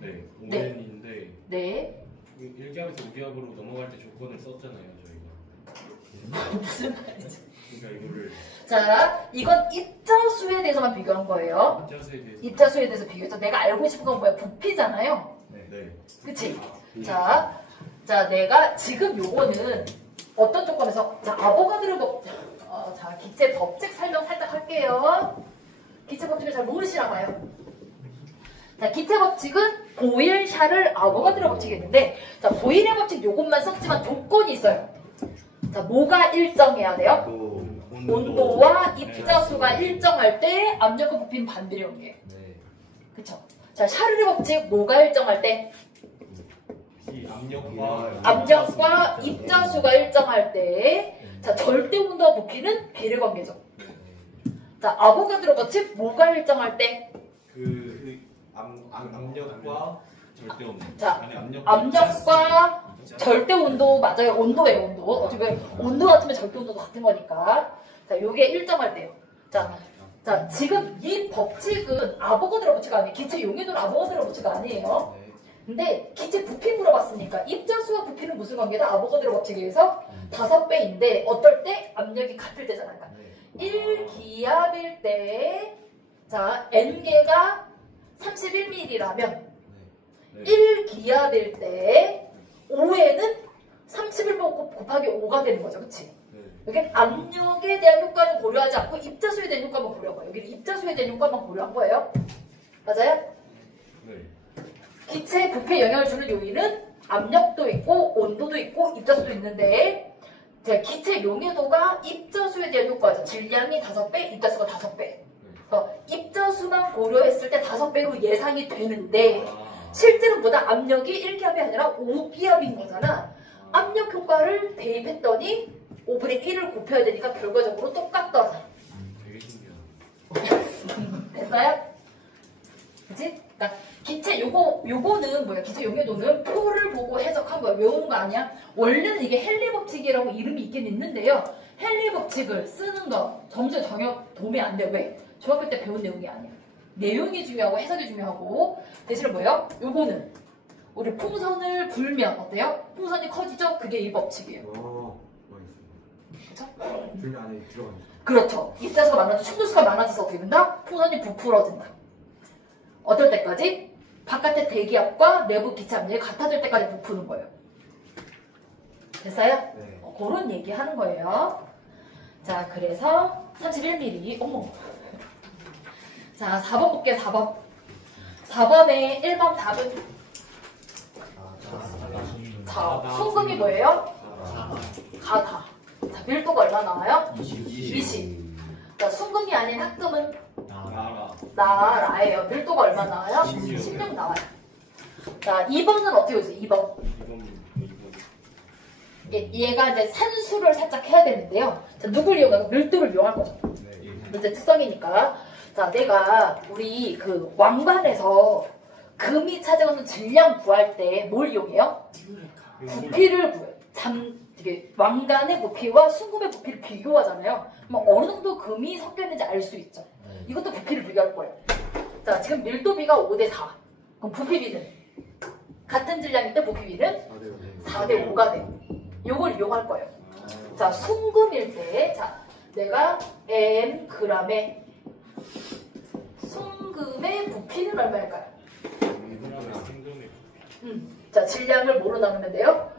네. 네. 5n인데 네. 1기압에서 5기압으로 넘어갈 때 조건을 썼잖아요, 저희가. 무슨 말이지? 그러니까 이거를 자, 이건 입자수에 대해서만 비교한 거예요. 입자수에 대해서 입자수에 대해서 비교해서 내가 알고 싶은 건 뭐야? 부피잖아요. 네. 그치? 자, 내가 지금 요거는 어떤 조건에서 자, 아보가드로 자, 기체 법칙 설명 살짝 할게요. 기체 법칙을 잘 모르시나 봐요. 자, 기체 법칙은 보일, 샤를, 아보가드로 법칙이 있는데 자, 보일의 법칙 요것만 썼지만 조건이 있어요. 자, 뭐가 일정해야 돼요? 온도와 입자수가 일정할 때 압력과 부피는 반비례형이에요. 그쵸? 자, 샤르르 법칙 뭐가 일정할 때? 압력과 입자수가 일정할 때 자, 절대 온도와 부피는 비례관계죠. 자, 아보가드로 법칙 뭐가 일정할 때? 압력과 절대 온도. 자, 아니, 압력과 절대 온도 맞아요. 온도예요, 온도. 어차피 온도 같으면 절대 온도도 같은 거니까. 자, 요게 일정할 때요. 자, 지금 이 법칙은 아보가드로 법칙 아니에요. 기체 용해도는 아보가드로 법칙 아니에요. 근데 기체 부피 물어봤으니까 입자수와 부피는 무슨 관계다? 아보가드로 법칙에 의해서 5배인데 어떨 때? 압력이 같을 때잖아. 그러니까 1기압일 때 자, N개가 31mm라면 1기압일 때 5에는 31 곱하기 5가 되는 거죠. 그치? 여기 압력에 대한 효과는 고려하지 않고 입자수에 대한 효과만 고려한 거예요. 여기는 입자수에 대한 효과만 고려한 거예요. 맞아요? 네. 기체에 부피에 영향을 주는 요인은 압력도 있고 온도도 있고 입자수도 있는데 기체 용해도가 입자수에 대한 효과죠. 질량이 5배, 입자수가 5배. 입자수만 고려했을 때 5배로 예상이 되는데 실제로 보다 압력이 1기압이 아니라 5기압인 거잖아. 압력 효과를 대입했더니 5분의 1을 곱해야 되니까 결과적으로 똑같더라. 되게 신기하다. 됐어요? 그치? 그러니까 기체 요거는 뭐야? 기체 용해도는 표를 보고 해석한 거야. 외우는 거 아니야? 원래는 이게 헨리 법칙이라고 이름이 있긴 있는데요. 헨리 법칙을 쓰는 거 점수에 전혀 도움이 안 돼요. 왜? 중학교 때 배운 내용이 아니야. 내용이 중요하고 해석이 중요하고 대신에 뭐예요? 요거는 우리 풍선을 불면 어때요? 풍선이 커지죠? 그게 이 법칙이에요. 그렇죠? 불 안에 들어가니까. 그렇죠. 입자수가 많아져 충돌수가 많아져서 어떻게 된다? 풍선이 부풀어진다. 어떨 때까지? 바깥의 대기압과 내부 기체 압력이 같아질 때까지 부푸는 거예요. 됐어요? 네. 그런 얘기 하는 거예요. 자, 그래서 31mm. 어머. 자, 4번 볼게요. 4번. 4번의 1번 답은 자, 순금이 뭐예요? 가다. 자, 밀도가 얼마 나와요? 20. 자, 순금이 아닌 합금은 나라예요. 밀도가 얼마 나와요? 16 나와요. 자, 2번은 어떻게 오지? 2번. 얘가 이제 산수를 살짝 해야 되는데요. 자, 누굴 이용하고 밀도를 이용할 거죠. 이제 특성이니까. 자, 내가 우리 그 왕관에서 금이 차지하는 질량 구할 때 뭘 이용해요? 부피를 구해요. 이게 왕관의 부피와 순금의 부피를 비교하잖아요. 그럼 어느 정도 금이 섞여 있는지 알 수 있죠. 이것도 부피를 비교할 거예요. 자, 지금 밀도비가 5대4. 그럼 부피비는? 같은 질량일 때 부피비는 4대5가 돼요. 요걸 이용할 거예요. 자, 순금일 때, 자, 내가 m g의 순금의 부피는 얼마일까요? 자, 질량을 뭐로 나누면 돼요?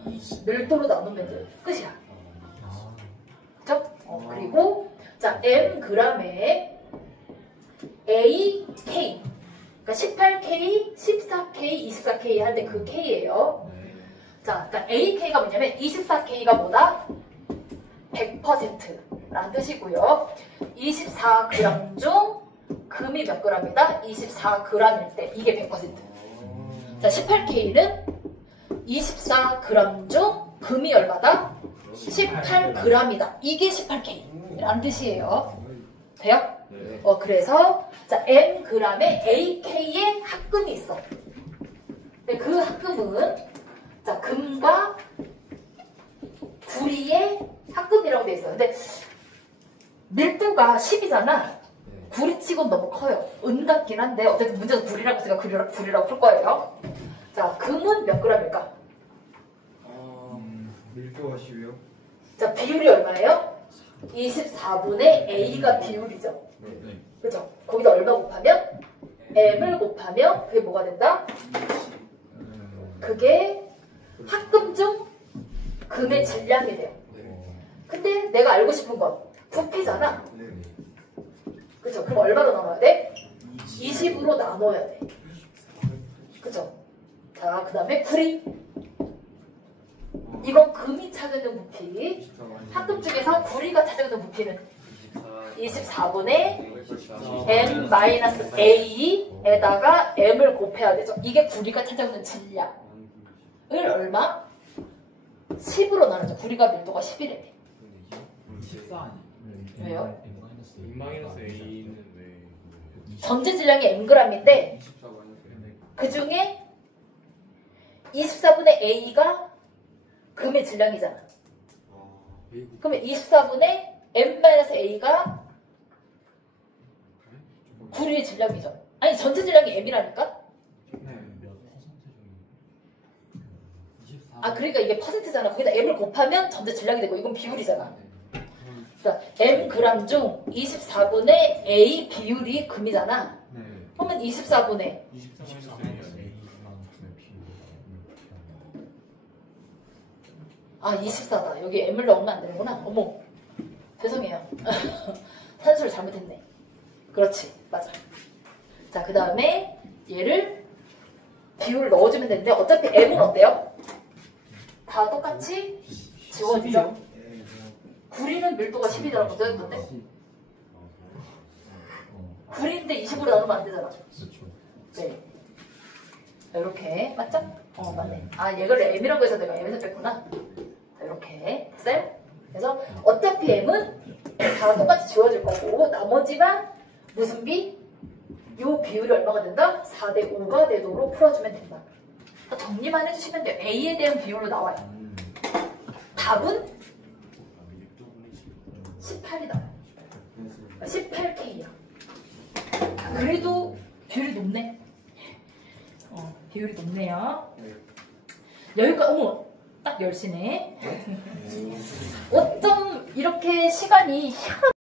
밀도로 나누면 돼요. 끝이야. 그쵸? 그리고 자, m g의 A, K. 그러니까 18K, 14K, 24K 할 때 그 K예요. 자, 그러니까 AK가 뭐냐면 24K가 뭐다? 100%라는 뜻이고요. 24g 중 금이 몇 g이다? 24g일 때 이게 100%. 자, 18K는 24g 중 금이 얼마다? 18g이다. 이게 18K라는 뜻이에요. 돼요? 네. 그래서 자, mg의 AK의 합금이 있어. 근데 그 합금은 자, 금과 구리의 합금이라고 돼 있어. 근데 밀도가 10이잖아. 구리 치곤 너무 커요. 은 같긴 한데 어쨌든 문제는 구리라고 제가 구리라고 풀 거예요. 자, 금은 몇 g일까? 밀도가 10이요? 자, 비율이 얼마예요? 24분의 A가 비율이죠. 네. 그죠? 거기다 얼마 곱하면? M을 곱하면 그게 뭐가 된다? 그게 합금 중 금의 질량이 돼요. 근데 내가 알고 싶은 건 부피잖아. 네. 그죠? 그럼 얼마로 나눠야 돼? 20으로 나눠야 돼. 그죠? 자, 그 다음에 구리. 이건 금이 차지하는 부피. 합금 중에서 구리가 차지하는 부피는 24분의 m-a에다가 m을 곱해야 되죠. 이게 구리가 차지하는 질량을 얼마? 10으로 나누죠. 구리가 밀도가 11이래. 14 아니야? 왜요? N-A는 왜? 전체 질량이 mg인데 24 마이너스 그 중에 24분의 a가 금의 질량이잖아. 그러면 24분의 m-a가 구리의 질량이죠. 아니, 전체 질량이 m이라니까? 아, 그러니까 이게 퍼센트잖아. 거기다 m을 곱하면 전체 질량이 되고 이건 비율이잖아. 그러니까 mg 중 24분의 a 비율이 금이잖아. 그러면 24분의 아, 24다. 여기 m을 넣으면 안 되는구나. 어머, 죄송해요. 산수를 잘못했네. 그렇지, 맞아. 자, 그 다음에 얘를 비율을 넣어주면 되는데 어차피 m은 어때요? 다 똑같이 지워지죠. 구리는 밀도가 10이라고 써있던데 구리인데 20으로 나누면 안 되잖아. 네. 이렇게 맞죠? 맞네. 아, 얘를 m이라고 해서 내가 m에서 뺐구나. 자, 이렇게 됐어요? 그래서 어차피 m은 다 똑같이 지워질 거고 나머지만 무슨 비? 요 비율이 얼마가 된다? 4대 5가 되도록 풀어주면 된다. 정리만 해주시면 돼요. A에 대한 비율로 나와요. 답은 18이다. 18K야. 그래도 비율이 높네. 비율이 높네요. 여기까지, 어머, 딱 10시네. 어쩜 이렇게 시간이